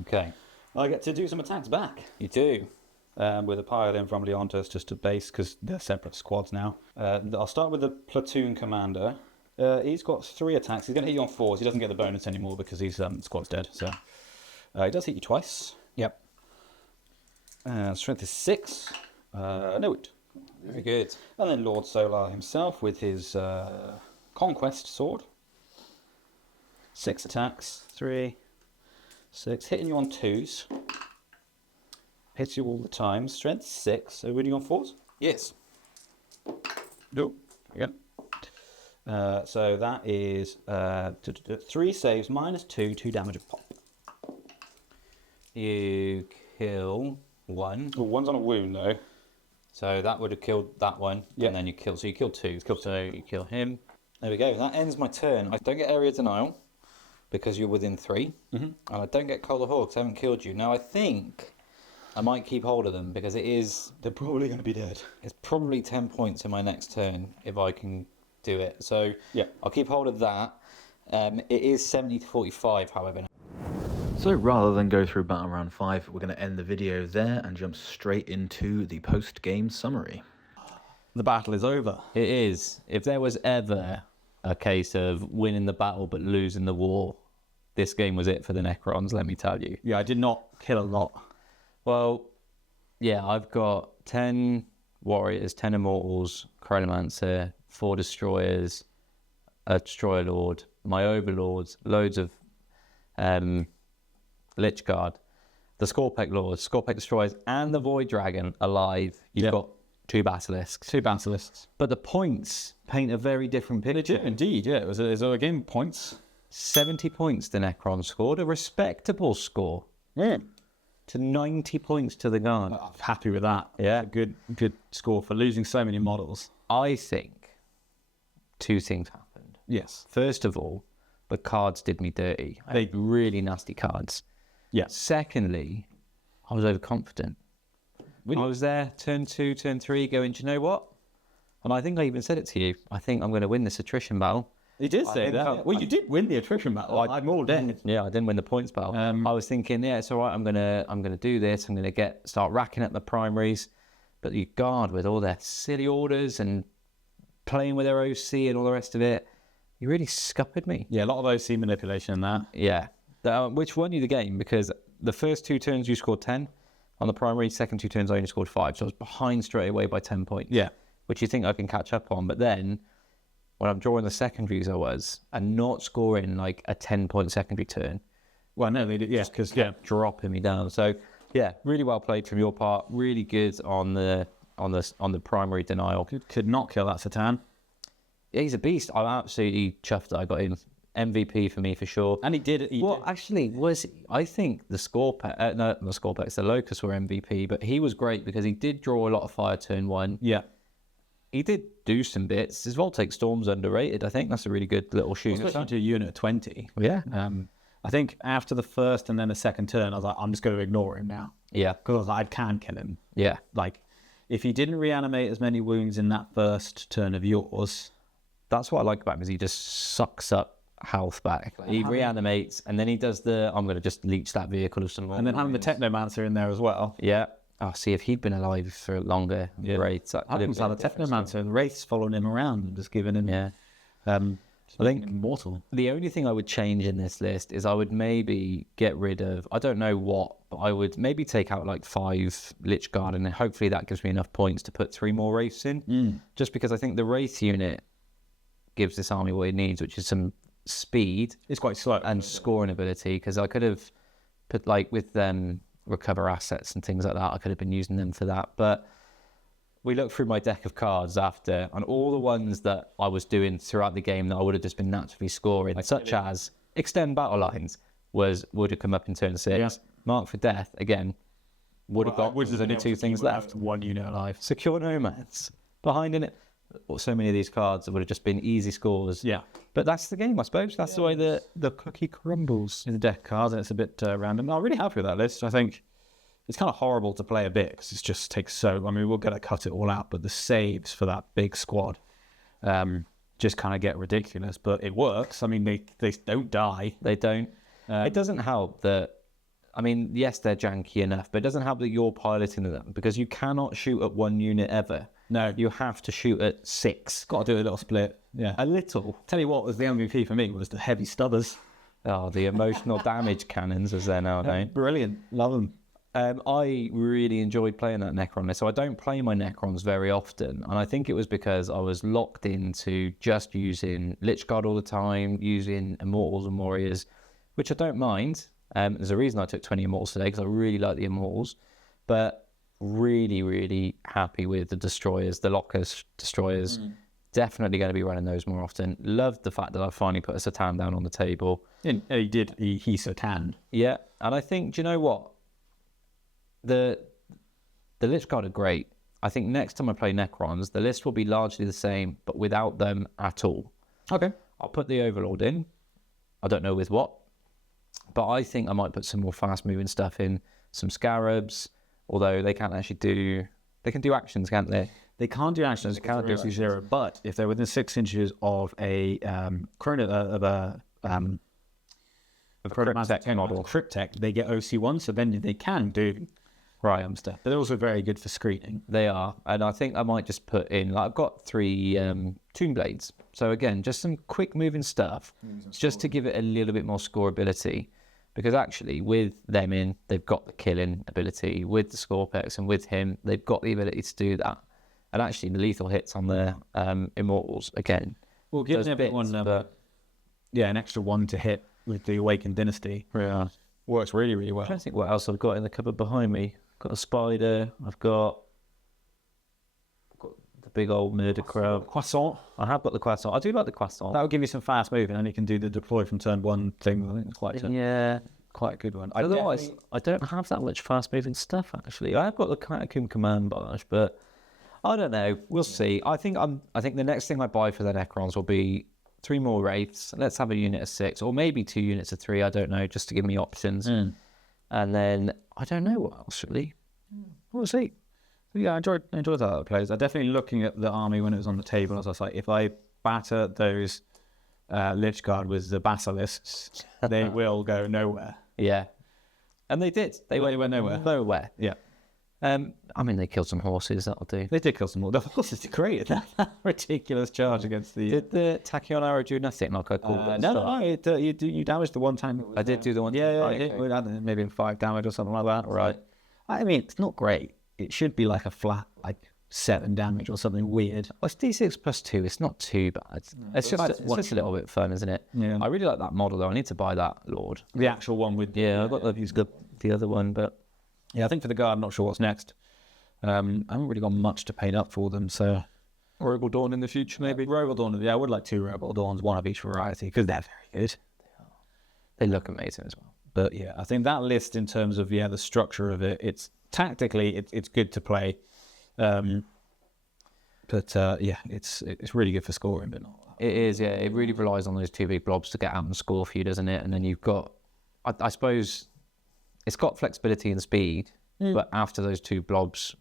Okay. I get to do some attacks back. You do. With a pile in from Leontas just to base because they're separate squads now. I'll start with the platoon commander. He's got 3 attacks. He's going to hit you on 4s. He doesn't get the bonus anymore because his squad's dead. So he does hit you twice. Yep. Strength is 6. No wound. Very good. And then Lord Solar himself with his conquest sword. 6 attacks. 3, 6. Hitting you on 2s. Hits you all the time. Strength 6. So winning on 4s. Yes. No. Again. So that is 3 saves, -2, 2 damage a pop. You kill 1. Oh, one's on a wound though. So that would have killed that one. Yeah. And then you kill. So you kill 2. So you kill him. There we go. That ends my turn. I don't get area denial because you're within 3. Mm-hmm. And I don't get Cold of Hawk because I haven't killed you. Now I think I might keep hold of them because They're probably going to be dead. it's probably 10 points in my next turn if I can do it. So Yeah. I'll keep hold of that. It is 70 to 45, however. So rather than go through Battle Round 5, we're going to end the video there and jump straight into the post-game summary. The battle is over. It is. If there was ever a case of winning the battle but losing the war, this game was it for the Necrons, let me tell you. Yeah, I did not kill a lot. Well, yeah, I've got 10 warriors, 10 immortals, chronomancer, 4 destroyers, a destroyer lord, my overlords, loads of Lich Guard, the Scorpec lords, Scorpec destroyers, and the Void Dragon alive. You've got 2 basilisks. 2 basilisks. But the points paint a very different picture. Indeed, yeah. It was a game of points. 70 points the Necron scored, a respectable score. To 90 points to the Guard. I'm happy with that. Yeah. Good score for losing so many models. I think 2 things happened. Yes. First of all, the cards did me dirty. I had really nasty cards. Yeah. Secondly, I was overconfident. I was there, turn 2, turn 3, going, do you know what? And I think I even said it to you. I think I'm going to win this attrition battle. You did say that. Well, you did win the attrition battle. I'm all dead. Yeah, I didn't win the points battle. I was thinking, yeah, it's all right. I'm gonna do this. I'm gonna start racking up the primaries. But the Guard with all their silly orders and playing with their OC and all the rest of it, you really scuppered me. Yeah, a lot of OC manipulation in that. Yeah, which won you the game because the first 2 turns you scored 10 on the primary. Second 2 turns I only scored 5, so I was behind straight away by 10 points. Yeah, which you think I can catch up on, but then when I'm drawing the secondaries, and not scoring like a 10-point secondary turn. Well, no, they did. Yeah, because dropping me down. So yeah, really well played from your part. Really good on the primary denial. Could not kill that Satan. Yeah, he's a beast. I'm absolutely chuffed that I got him. MVP for me for sure. And he did. Actually, was I think the Scorpex, no, not Scorpex, the Locust were MVP, but he was great because he did draw a lot of fire turn 1. Yeah. He did do some bits. His Voltaic Storm's underrated. I think that's a really good little shoot. Especially to a unit of 20. Yeah. I think after the first and then the second turn, I was like, I'm just going to ignore him now. Yeah. Because I can kill him. Yeah. Like, if he didn't reanimate as many wounds in that first turn of yours. That's what I like about him is he just sucks up health back. He reanimates and then he does I'm going to just leech that vehicle of some more. And then having the Technomancer in there as well. Yeah. Oh, see, if he'd been alive for longer, great. I think the Technomancer and Wraith's following him around and just giving him. Yeah. I think immortal. The only thing I would change in this list is I would maybe get rid of, I don't know what, but I would maybe take out like 5 Lich Guard and hopefully that gives me enough points to put 3 more Wraiths in. Just because I think the Wraith unit gives this army what it needs, which is some speed. It's quite slow. And scoring ability, because I could have put like with recover assets and things like that, I could have been using them for that. But we looked through my deck of cards after, and all the ones that I was doing throughout the game that I would have just been naturally scoring, such as Extend Battle Lines, would have come up in turn 6. Yeah. Mark for Death, again, would have got, there's only 2 things left. 1 unit alive. Secure Nomads, behind in it. So many of these cards would have just been easy scores. Yeah. But that's the game, I suppose. That's the way the cookie crumbles. In the deck of cards, and it's a bit random. I'm really happy with that list. I think it's kind of horrible to play a bit because it just takes so... I mean, we're going to cut it all out, but the saves for that big squad just kind of get ridiculous. But it works. I mean, they don't die. They don't. It doesn't help that... I mean, yes, they're janky enough, but it doesn't help that you're piloting them because you cannot shoot at 1 unit ever. No. You have to shoot at 6. Got to do a little split. Yeah. A little. Tell you what was the MVP for me was the heavy stubbers. Oh, the emotional damage cannons as they're nowadays. Brilliant. Love them. I really enjoyed playing that Necron list. So I don't play my Necrons very often. And I think it was because I was locked into just using Lich Guard all the time, using Immortals and Warriors, which I don't mind. There's a reason I took 20 Immortals today because I really like the Immortals. But really, really happy with the Destroyers, the Locust Destroyers. Definitely going to be running those more often. Loved the fact that I finally put a Satan down on the table. And he did. He Satan. Yeah. And I think, do you know what? The Lich Guard are great. I think next time I play Necrons, the list will be largely the same, but without them at all. Okay. I'll put the Overlord in. I don't know with what. But I think I might put some more fast-moving stuff in. Some Scarabs, although they can't actually do... They can do actions, can't they? They can't do actions. They can't do zero. But if they're within 6 inches of a the Cryptek model, Cryptek, they get OC1, so then they can do stuff. But they're also very good for screening. They are, and I think I might just put in, like, I've got 3 Toon Blades. So again, just some quick moving stuff, just to give it a little bit more scoreability. Because actually, with them in, they've got the killing ability. With the Scorpex and with him, they've got the ability to do that. And actually, the lethal hits on the Immortals, again. We'll give everyone an extra 1 to hit with the Awakened Dynasty. Yeah. Works really, really well. I'm trying to think what else I've got in the cupboard behind me. I've got a spider. I've got the big old murder crab. Croissant. I have got the croissant. I do like the croissant. That will give you some fast moving, and you can do the deploy from turn 1 thing. I think it's quite a good one. Otherwise, I don't have that much fast moving stuff, actually. I have got the Catacomb Command Barrage, but I don't know. We'll see. I think the next thing I buy for the Necrons will be 3 more Wraiths. Let's have a unit of 6, or maybe 2 units of 3. I don't know, just to give me options. And then I don't know what else really. We'll see. Yeah, I enjoyed that plays. I definitely looking at the army when it was on the table. As I was like, if I batter those Lich Guard with the Basilisks, they will go nowhere. Yeah, and they did. They went nowhere. Nowhere. Yeah. I mean, they killed some horses. That'll do. They did kill some more. The horses did great. That ridiculous charge against the. Did the Tachyon arrow do nothing? Like I called it. No. You damaged the one time. I did do the one. Yeah, time. it had maybe 5 damage or something like that. Right. I mean, it's not great. It should be like a flat, like 7 damage or something weird. Well, it's D6 plus 2. It's not too bad. It's just a little bit fun, isn't it? Yeah. I really like that model though. I need to buy that Lord. The actual one with. Yeah, I've got the other one, but yeah, I think for the guard, I'm not sure what's next. I haven't really got much to paint up for them, so Rogal Dawn in the future, maybe. Rogal Dawn, yeah, I would like 2 Rogal Dawns, 1 of each variety, because they're very good. They look amazing as well. But yeah, I think that list in terms of the structure of it, it's tactically it's good to play, but it's really good for scoring, but not. It is, yeah. It really relies on those 2 big blobs to get out and score for you, doesn't it? And then you've got, I suppose, it's got flexibility and speed, but after those 2 blobs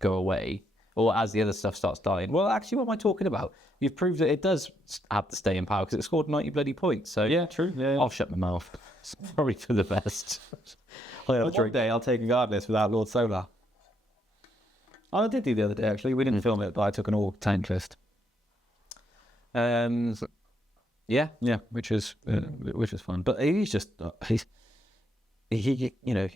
go away, or as the other stuff starts dying, well, actually, what am I talking about? You've proved that it does have to stay in power because it scored 90 bloody points. So yeah, true. Yeah. I'll shut my mouth. It's probably for the best. One day I'll take a guard list without Lord Solar. I did do the other day actually. We didn't film it, but I took an all tank list. Yeah, which is fun. But he's just he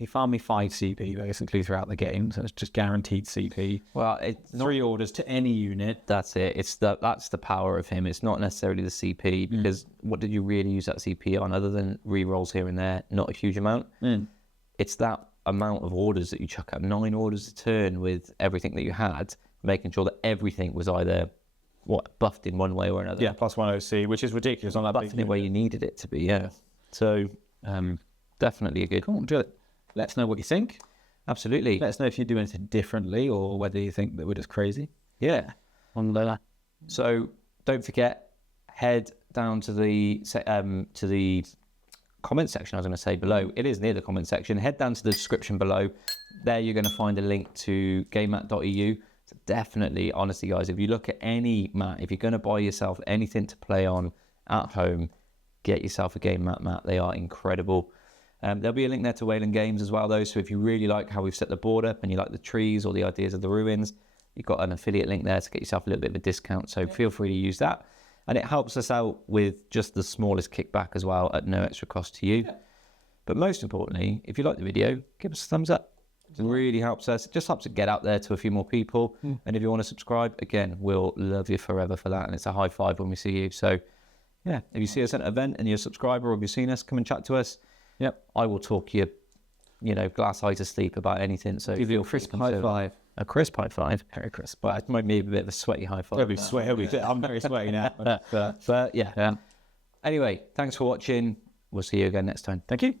farmed me 5 CP basically throughout the game, so it's just guaranteed CP. Well, it's 3 orders to any unit. That's it. That's the power of him. It's not necessarily the CP, because what did you really use that CP on other than re-rolls here and there? Not a huge amount. It's that amount of orders that you chuck out, 9 orders a turn with everything that you had, making sure that everything was either buffed in one way or another. Yeah, plus 1 OC, which is ridiculous on that buffing big it where you needed it to be. Yeah. So definitely a good. Cool. Do it. Let us know what you think. Absolutely. Let us know if you do anything differently or whether you think that we're just crazy. Yeah. So don't forget, head down to the comment section. I was going to say below. It is near the comment section. Head down to the description below. There you're going to find a link to gamemat.eu. So definitely, honestly, guys, if you look at any mat, if you're going to buy yourself anything to play on at home, get yourself a game mat. They are incredible. There'll be a link there to Wayland Games as well, though. So if you really like how we've set the board up and you like the trees or the ideas of the ruins, you've got an affiliate link there to get yourself a little bit of a discount. So feel free to use that. And it helps us out with just the smallest kickback as well at no extra cost to you. Yeah. But most importantly, if you like the video, give us a thumbs up. It really helps us. It just helps it get out there to a few more people. And if you want to subscribe, again, we'll love you forever for that. And it's a high five when we see you. So yeah, if you see us at an event and you're a subscriber or if you've seen us, come and chat to us. Yep, I will talk you, glass eye to sleep about anything. So give you a crisp high five. A crisp high five, very crisp. But it might be a bit of a sweaty high five. I'm very sweaty now. But yeah. Anyway, thanks for watching. We'll see you again next time. Thank you.